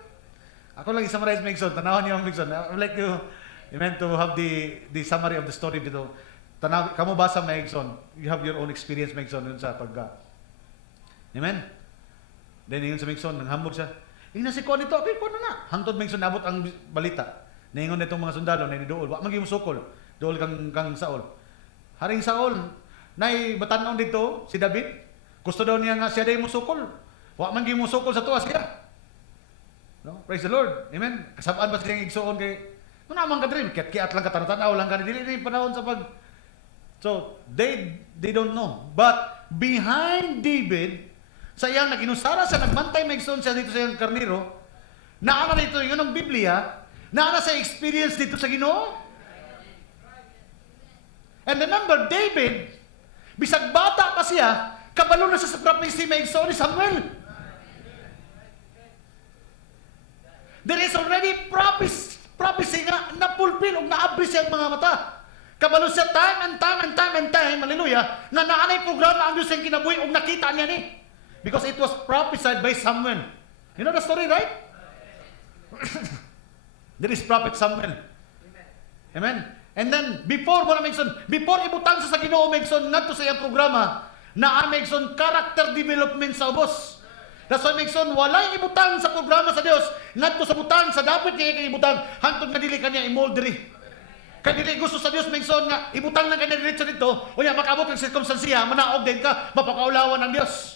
Ako lang i-summarize Megson, tanawan niyo Megson. I would like to have the summary of the story dito. Tanaw, kamu basa Megson, you have your own experience Megson yun sa Amen? Then yun sa Megson, nanghambog siya. Ina si Kuan ito, okay, Kuan na. Hangtod Megson, nabot ang balita. Naingon na itong mga sundalo, na inidool. Wak maging sukol. Dool kang Saul. Haring Saul, nay batanon dito, si David. Gusto daw niya nga siya day mo sukol. Wak maging mo sukol sa tuwa siya. No? Praise the Lord. Amen? Kasabaan ba siyang igsuon kay, naman ka dream, kiat lang ka, tanatanaw lang ka, dili panahon sa pag. So, they don't know. But, behind David, sa iyang nag-inusara sa nagbantay Megson siya dito sa iyang karniro, naana dito yun ang Biblia, naana sa experience dito sa Ginoo. And remember, David, Bisag bata pa siya, kabalo na sa prophecy maigsoon ni Samuel. There is already prophecy nga napulpil o naabri siyang mga mata. Kabalo siya time and time, hallelujah, na naanay programa ang Diyos yung kinabuhi o nakita niya ni. Because it was prophesied by Samuel. You know the story, right? There is prophet Samuel. Amen? And then, before ibutang sa Ginoo Megson, ngadto sa iyang programa, na Megson character development sa ubos. That's why Megson, walay ibutang sa programa sa Dios, ngadto sa butang, sa dapat niya ibutang, hangtod nga dili kanya imolderi. Kaya dili gusto sa Dios Megson nga, ibutang lang kanya diretso dito, o niya, makabot ng circumstansya, manaog din ka, mapakaulawan ng Dios.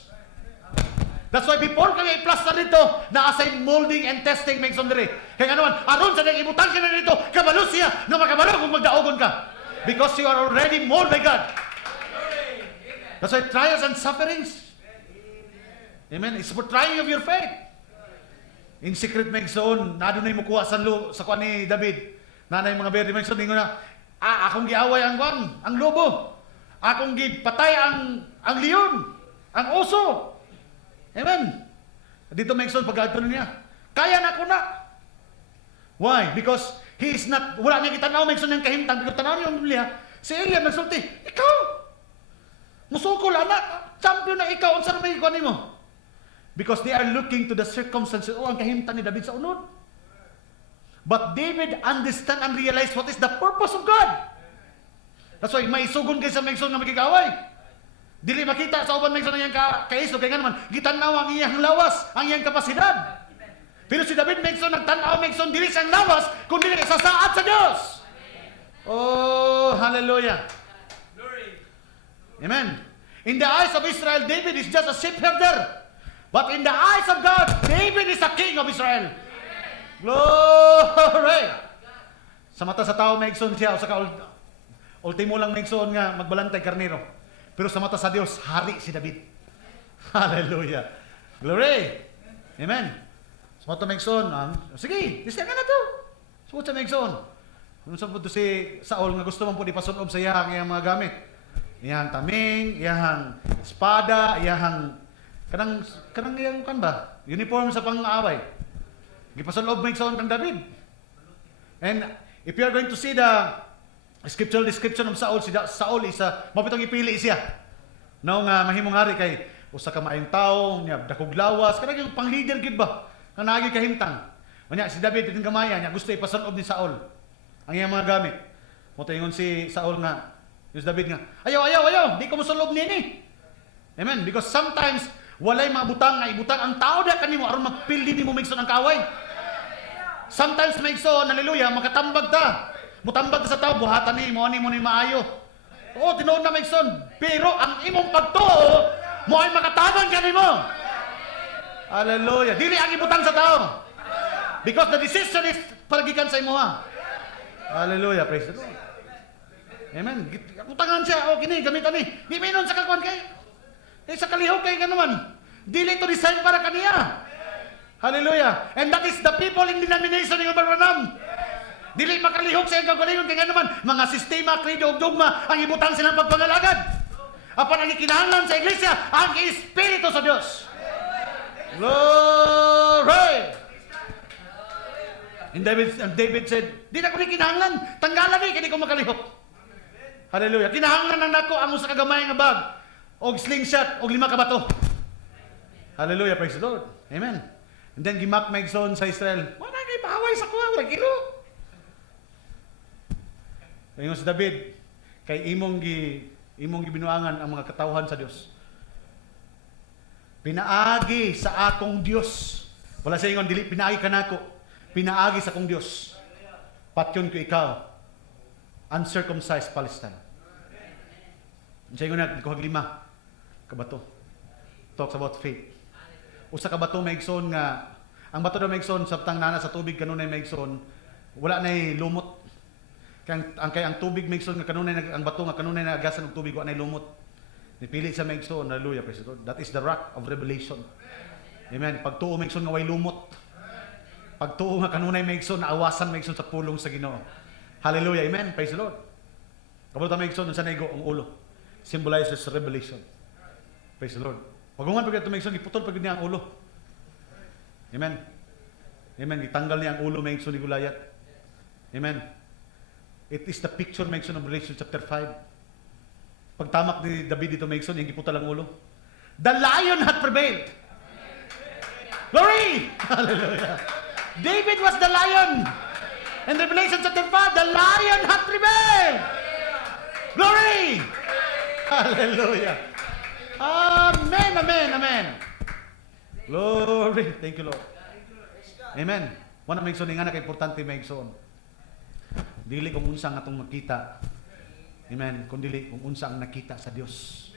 That's why before kami i-plus na dito, na-assign molding and testing Megson diri. Kaya nga naman, aron sa nang ibutang ka na dito, kabalo siya, na makabalo kung magdaogon ka. Because you are already molded by God. That's why trials and sufferings. Amen. It's for trying of your faith. In secret Megson, na doon mo kuha sa kuha ni David. Nanay mga beri Megson, ningo na, akong giaway ang lobo. Akong gipatay ang leon, ang oso. Amen. Dito Megson, pag-ato niya, kaya na ko na. Why? Because he is not, wala niya kitanaw Megson ng kahimtang, pero tanaw niyo ang Biblia, si Eliab nagsulti, ikaw, musukol anak, champion na ikaw, ang sarang may ikuan mo. Because they are looking to the circumstances, ang kahimtang ni David sa unod. But David understand and realize what is the purpose of God. That's why may sugon kayo sa Megson na magigaway. Dili makita sa uban Megson ang iyang kaiso, kaya nga naman, gitanaw ang iyang lawas, ang iyang kapasidad. Pero si David Megson, nagtanaw Megson, dili siyang lawas, kundi sa saad sa Diyos. Oh, hallelujah. Amen. In the eyes of Israel, David is just a sheepherder. But in the eyes of God, David is the king of Israel. Glory! Sa mata sa tao, Megson siya, o sa ultimo lang Megson nga, magbalantay karnero. Pero sa mata sa Diyos, hari si David. Hallelujah. Glory. Amen. Sa mata Megson, sige, disya ka na to. Suot sa Megson. Kung saan po si Saul nga gusto man po ipasunob sa iyang mga gamit. Iyang taming, iyang espada, iyang kanang iyang kan ba? Uniform sa pang-away. Gipasunob Megson kang David. And if you are going to see the scriptural description of Saul, si Saul is mapitong ipili siya. Now nga mahimong hari kay usa ka maayong tawo, nya dakog lawas, kanang yung pang-leader gid ba? Nga naagi kahimtang. Unya si David pitin gamaya nya gusto ipasunob ni Saul ang iyang mga gamit. Mo ingon si Saul nga, yung David nga, ayaw, di ko mosulob nini. Amen. Because sometimes walay mga butang nga ibutang ang tao da kanimo aron magpildi nimo Megson ang kaway. Sometimes Megson, hallelujah, makatambag ta. Mutambag sa tao, buhatan ni mo ni maayo. Oo, tinuod na Megson. Pero ang imong pagtuo, mo ay makatabang ka nimo. Hallelujah. Dili ang ibutang sa tao. Because the decision is paragikan sa imo ha. Hallelujah. Praise the Lord. Amen. Utangan siya. O, kini, gamitan ni. Di minon sa kakuan kay. Sa kalihok kay ka naman. Dili to design para kaniya. Hallelujah. And that is the people in denomination ng Barbanam. Dili makalihok sa iyang kagalingon kaya naman mga sistema, credo ug dogma ang ibutang silang pagpangalagad. Apan ang ikinahanglan sa iglesia ang Espiritu sa Dios. Glory! And David said, di na ko ni kinahanglan, tanggalan ni kini ko makalihok. Hallelujah. Kinahanglan nang nako ang usa ka gamay nga bag og slingshot og 5 ka bato. Hallelujah, praise the Lord. Amen. And then gimak Megson sa Israel. Wala kay paaway sa kuha, wala kilo. Ingon si David, kay imong gibinuangan ang mga katawhan sa Dios. Pinaagi sa akong Dios. Wala siya ingon dili pinaagi kanako. Pinaagi sa akong Dios. Patyon ko ikaw. Uncircumcised Palestine. Siya ingon na ko 5 kabato. Talks about faith. Usa ka bato Megson nga ang bato daw Megson sabtang nana sa tubig kanunay Megson wala nay lumot. Kay ang tubig Megson nga kanunay ang bato nga kanunay nagasan og tubig wa nay lumot. Nipili sa Megson, hallelujah, praise the Lord. That is the rock of revelation. Amen. Pagtuo Megson nga way lumot. Pagtuo nga kanunay Megson naawasan Megson sa pulong sa Ginoo. Hallelujah, amen. Praise the Lord. Kabalo ta Megson sa naigo ang ulo. symbolizes revelation. Praise the Lord. Pagungan pag ito may igsoon, iputol pag niya ang ulo. Amen. Amen. Itanggal niya ang ulo may igsoon ni Goliath. Amen. It is the picture may igsoon of Revelation chapter 5. Pagtamak ni David dito may igsoon, yung iputal ang ulo. The lion had prevailed. Glory! Hallelujah. David was the lion. In Revelation chapter 5, the lion had prevailed. Glory! Hallelujah. Amen, amen, amen. Glory. Thank you, Lord. Amen. Wala may igsoon nga na importante may igsoon. Dili kung unsa ang atong makita. Amen. Kung dili kung unsa ang nakita sa Dios.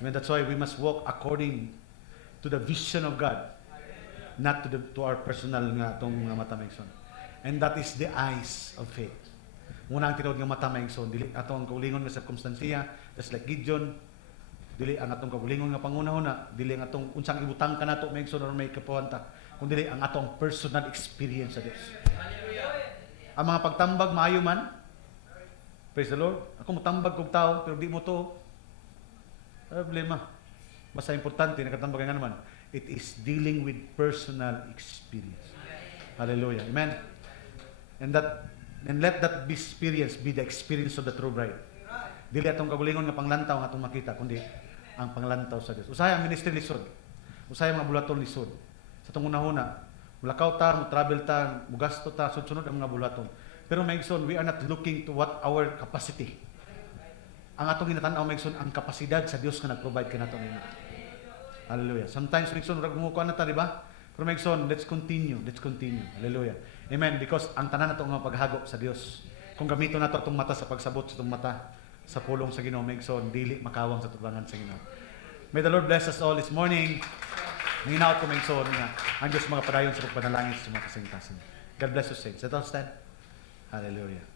Amen. That's why we must walk according to the vision of God, not to our personal nga atong mata may igsoon. And that is the eyes of faith. Muna ang tinawag nga mata may igsoon, dili atong kaulingon nga circumstansya, just like Gideon, dili ang atong kaulingon nga pangunahuna, dili ang atong unsang ibutang kanato may igsoon or may kapuhanta, kundi ang atong personal experience sa Dios. Ang mga pagtambag maayo man, praise the Lord. Ako motambag kog tao pero di mo to problema. Basta importante nakatambag nga naman. It is dealing with personal experience. Hallelujah. Amen. And let that experience be the experience of the true bride. Dili atong kagulingon nga panglantaw nga atong makita, kundi ang panglantaw sa Dios. Usahay ang ministry lisod. Usahay ang mga bulaton lisod. Sa itong unahuna, mulakaw ta, travel ta, mugasto ta, sunod ang mga bulaton. Pero maigsoon, we are not looking to what our capacity. Ang atong ginatanaw maigsoon, ang kapasidad sa Dios nga nag-provide ka nato nimo. Hallelujah. Sometimes maigsoon, ragmukuan na ta, di ba? Pero maigsoon, let's continue. Let's continue. Hallelujah. Amen. Because ang tanan nato nga paghago sa Dios. Kung gamito nato atong mata sa pagsabot sa atong mata sa pulong sa Ginoo, maigsoon, dili makawang sa tubangan sa Ginoo. May the Lord bless us all this morning. Nanginaot ko maigsoon nga ang Diyos mga padayon sa pagpanalangin sa mga kasingtasan. God bless you, saints. Let us stand. Hallelujah.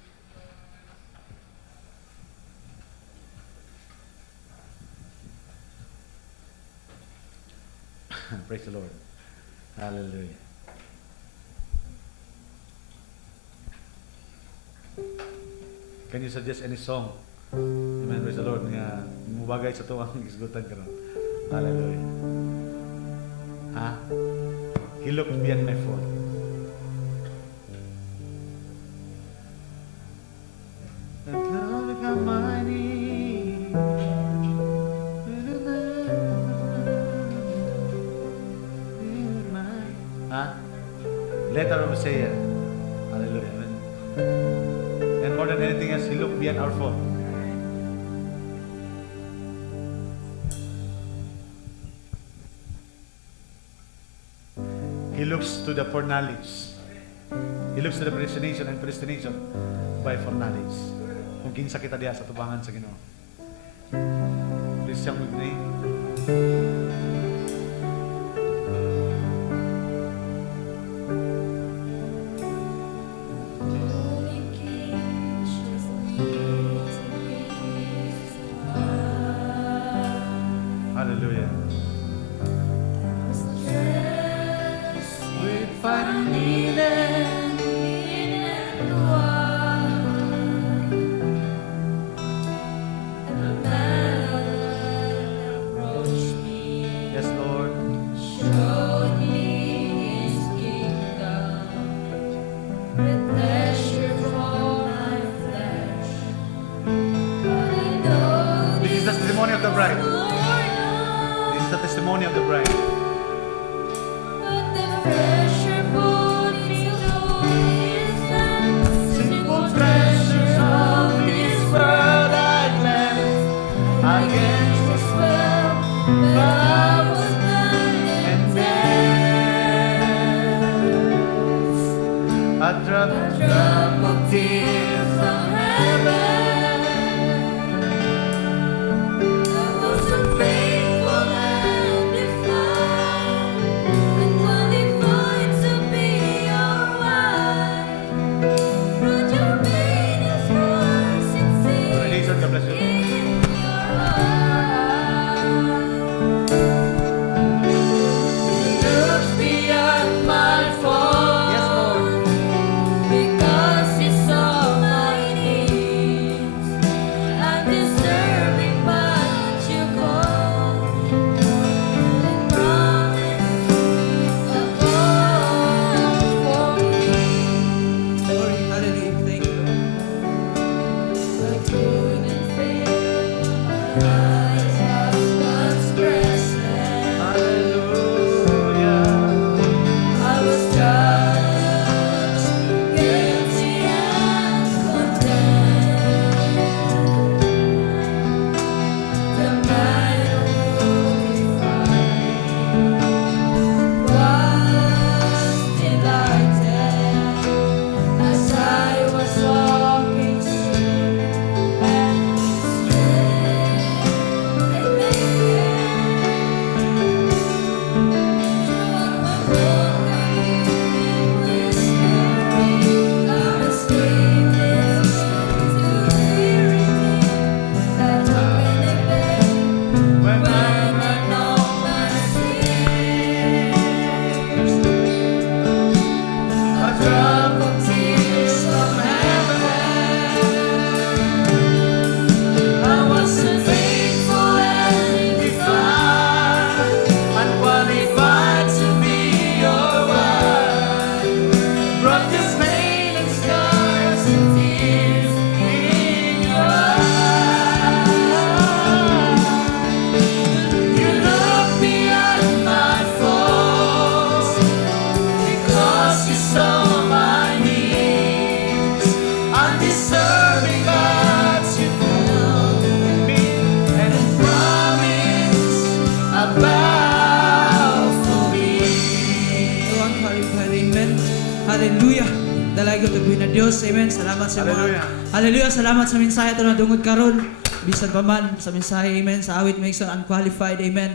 Praise the Lord. Hallelujah. Can you suggest any song? Amen. Praise the Lord. Nga mubagay sa tuwang isgutan ka ron. Hallelujah. Ha? He looked beyond my fault. That love become mighty. Ha? Letter of Hosea. Hallelujah. Amen. And more than anything else, He looked beyond our fault. He looks to the foreknowledge. He looks to the predestination and predestination by foreknowledge. Kung kinsa kita diha sa tubangan sa Ginoo. Please sing with me. Hallelujah. Yes, Lord. This is the testimony of the bride. This is the testimony of the bride. Simple treasures of this world I glance against the spell, but I was blind and then a drop of tears from heaven. I was unfaithful and defiant, unqualified to be your wife. But you made us rise and see God bless you. in your eyes. Looks beyond my fault. Yes, Lord. Because He saw husband's present. Hallelujah. I was judged, guilty and condemned. The man who defied was delighted as I was walking straight and straight and When a drop of tears from heaven, I wasn't faithful and defiant, unqualified to be your wife. Brought this pain and scars and tears in your eyes. You look beyond my faults because you saw my needs. Undeserving, but you found me and promised about for me. Tuhan qualified, amen. Hallelujah. Dalaga taguin na Dios, amen. Salamat sa mga Hallelujah. Hallelujah. Salamat sa mensahe ito na dungod karon. Bisan pa man sa mensahe, amen. Sa awit may isang unqualified, amen.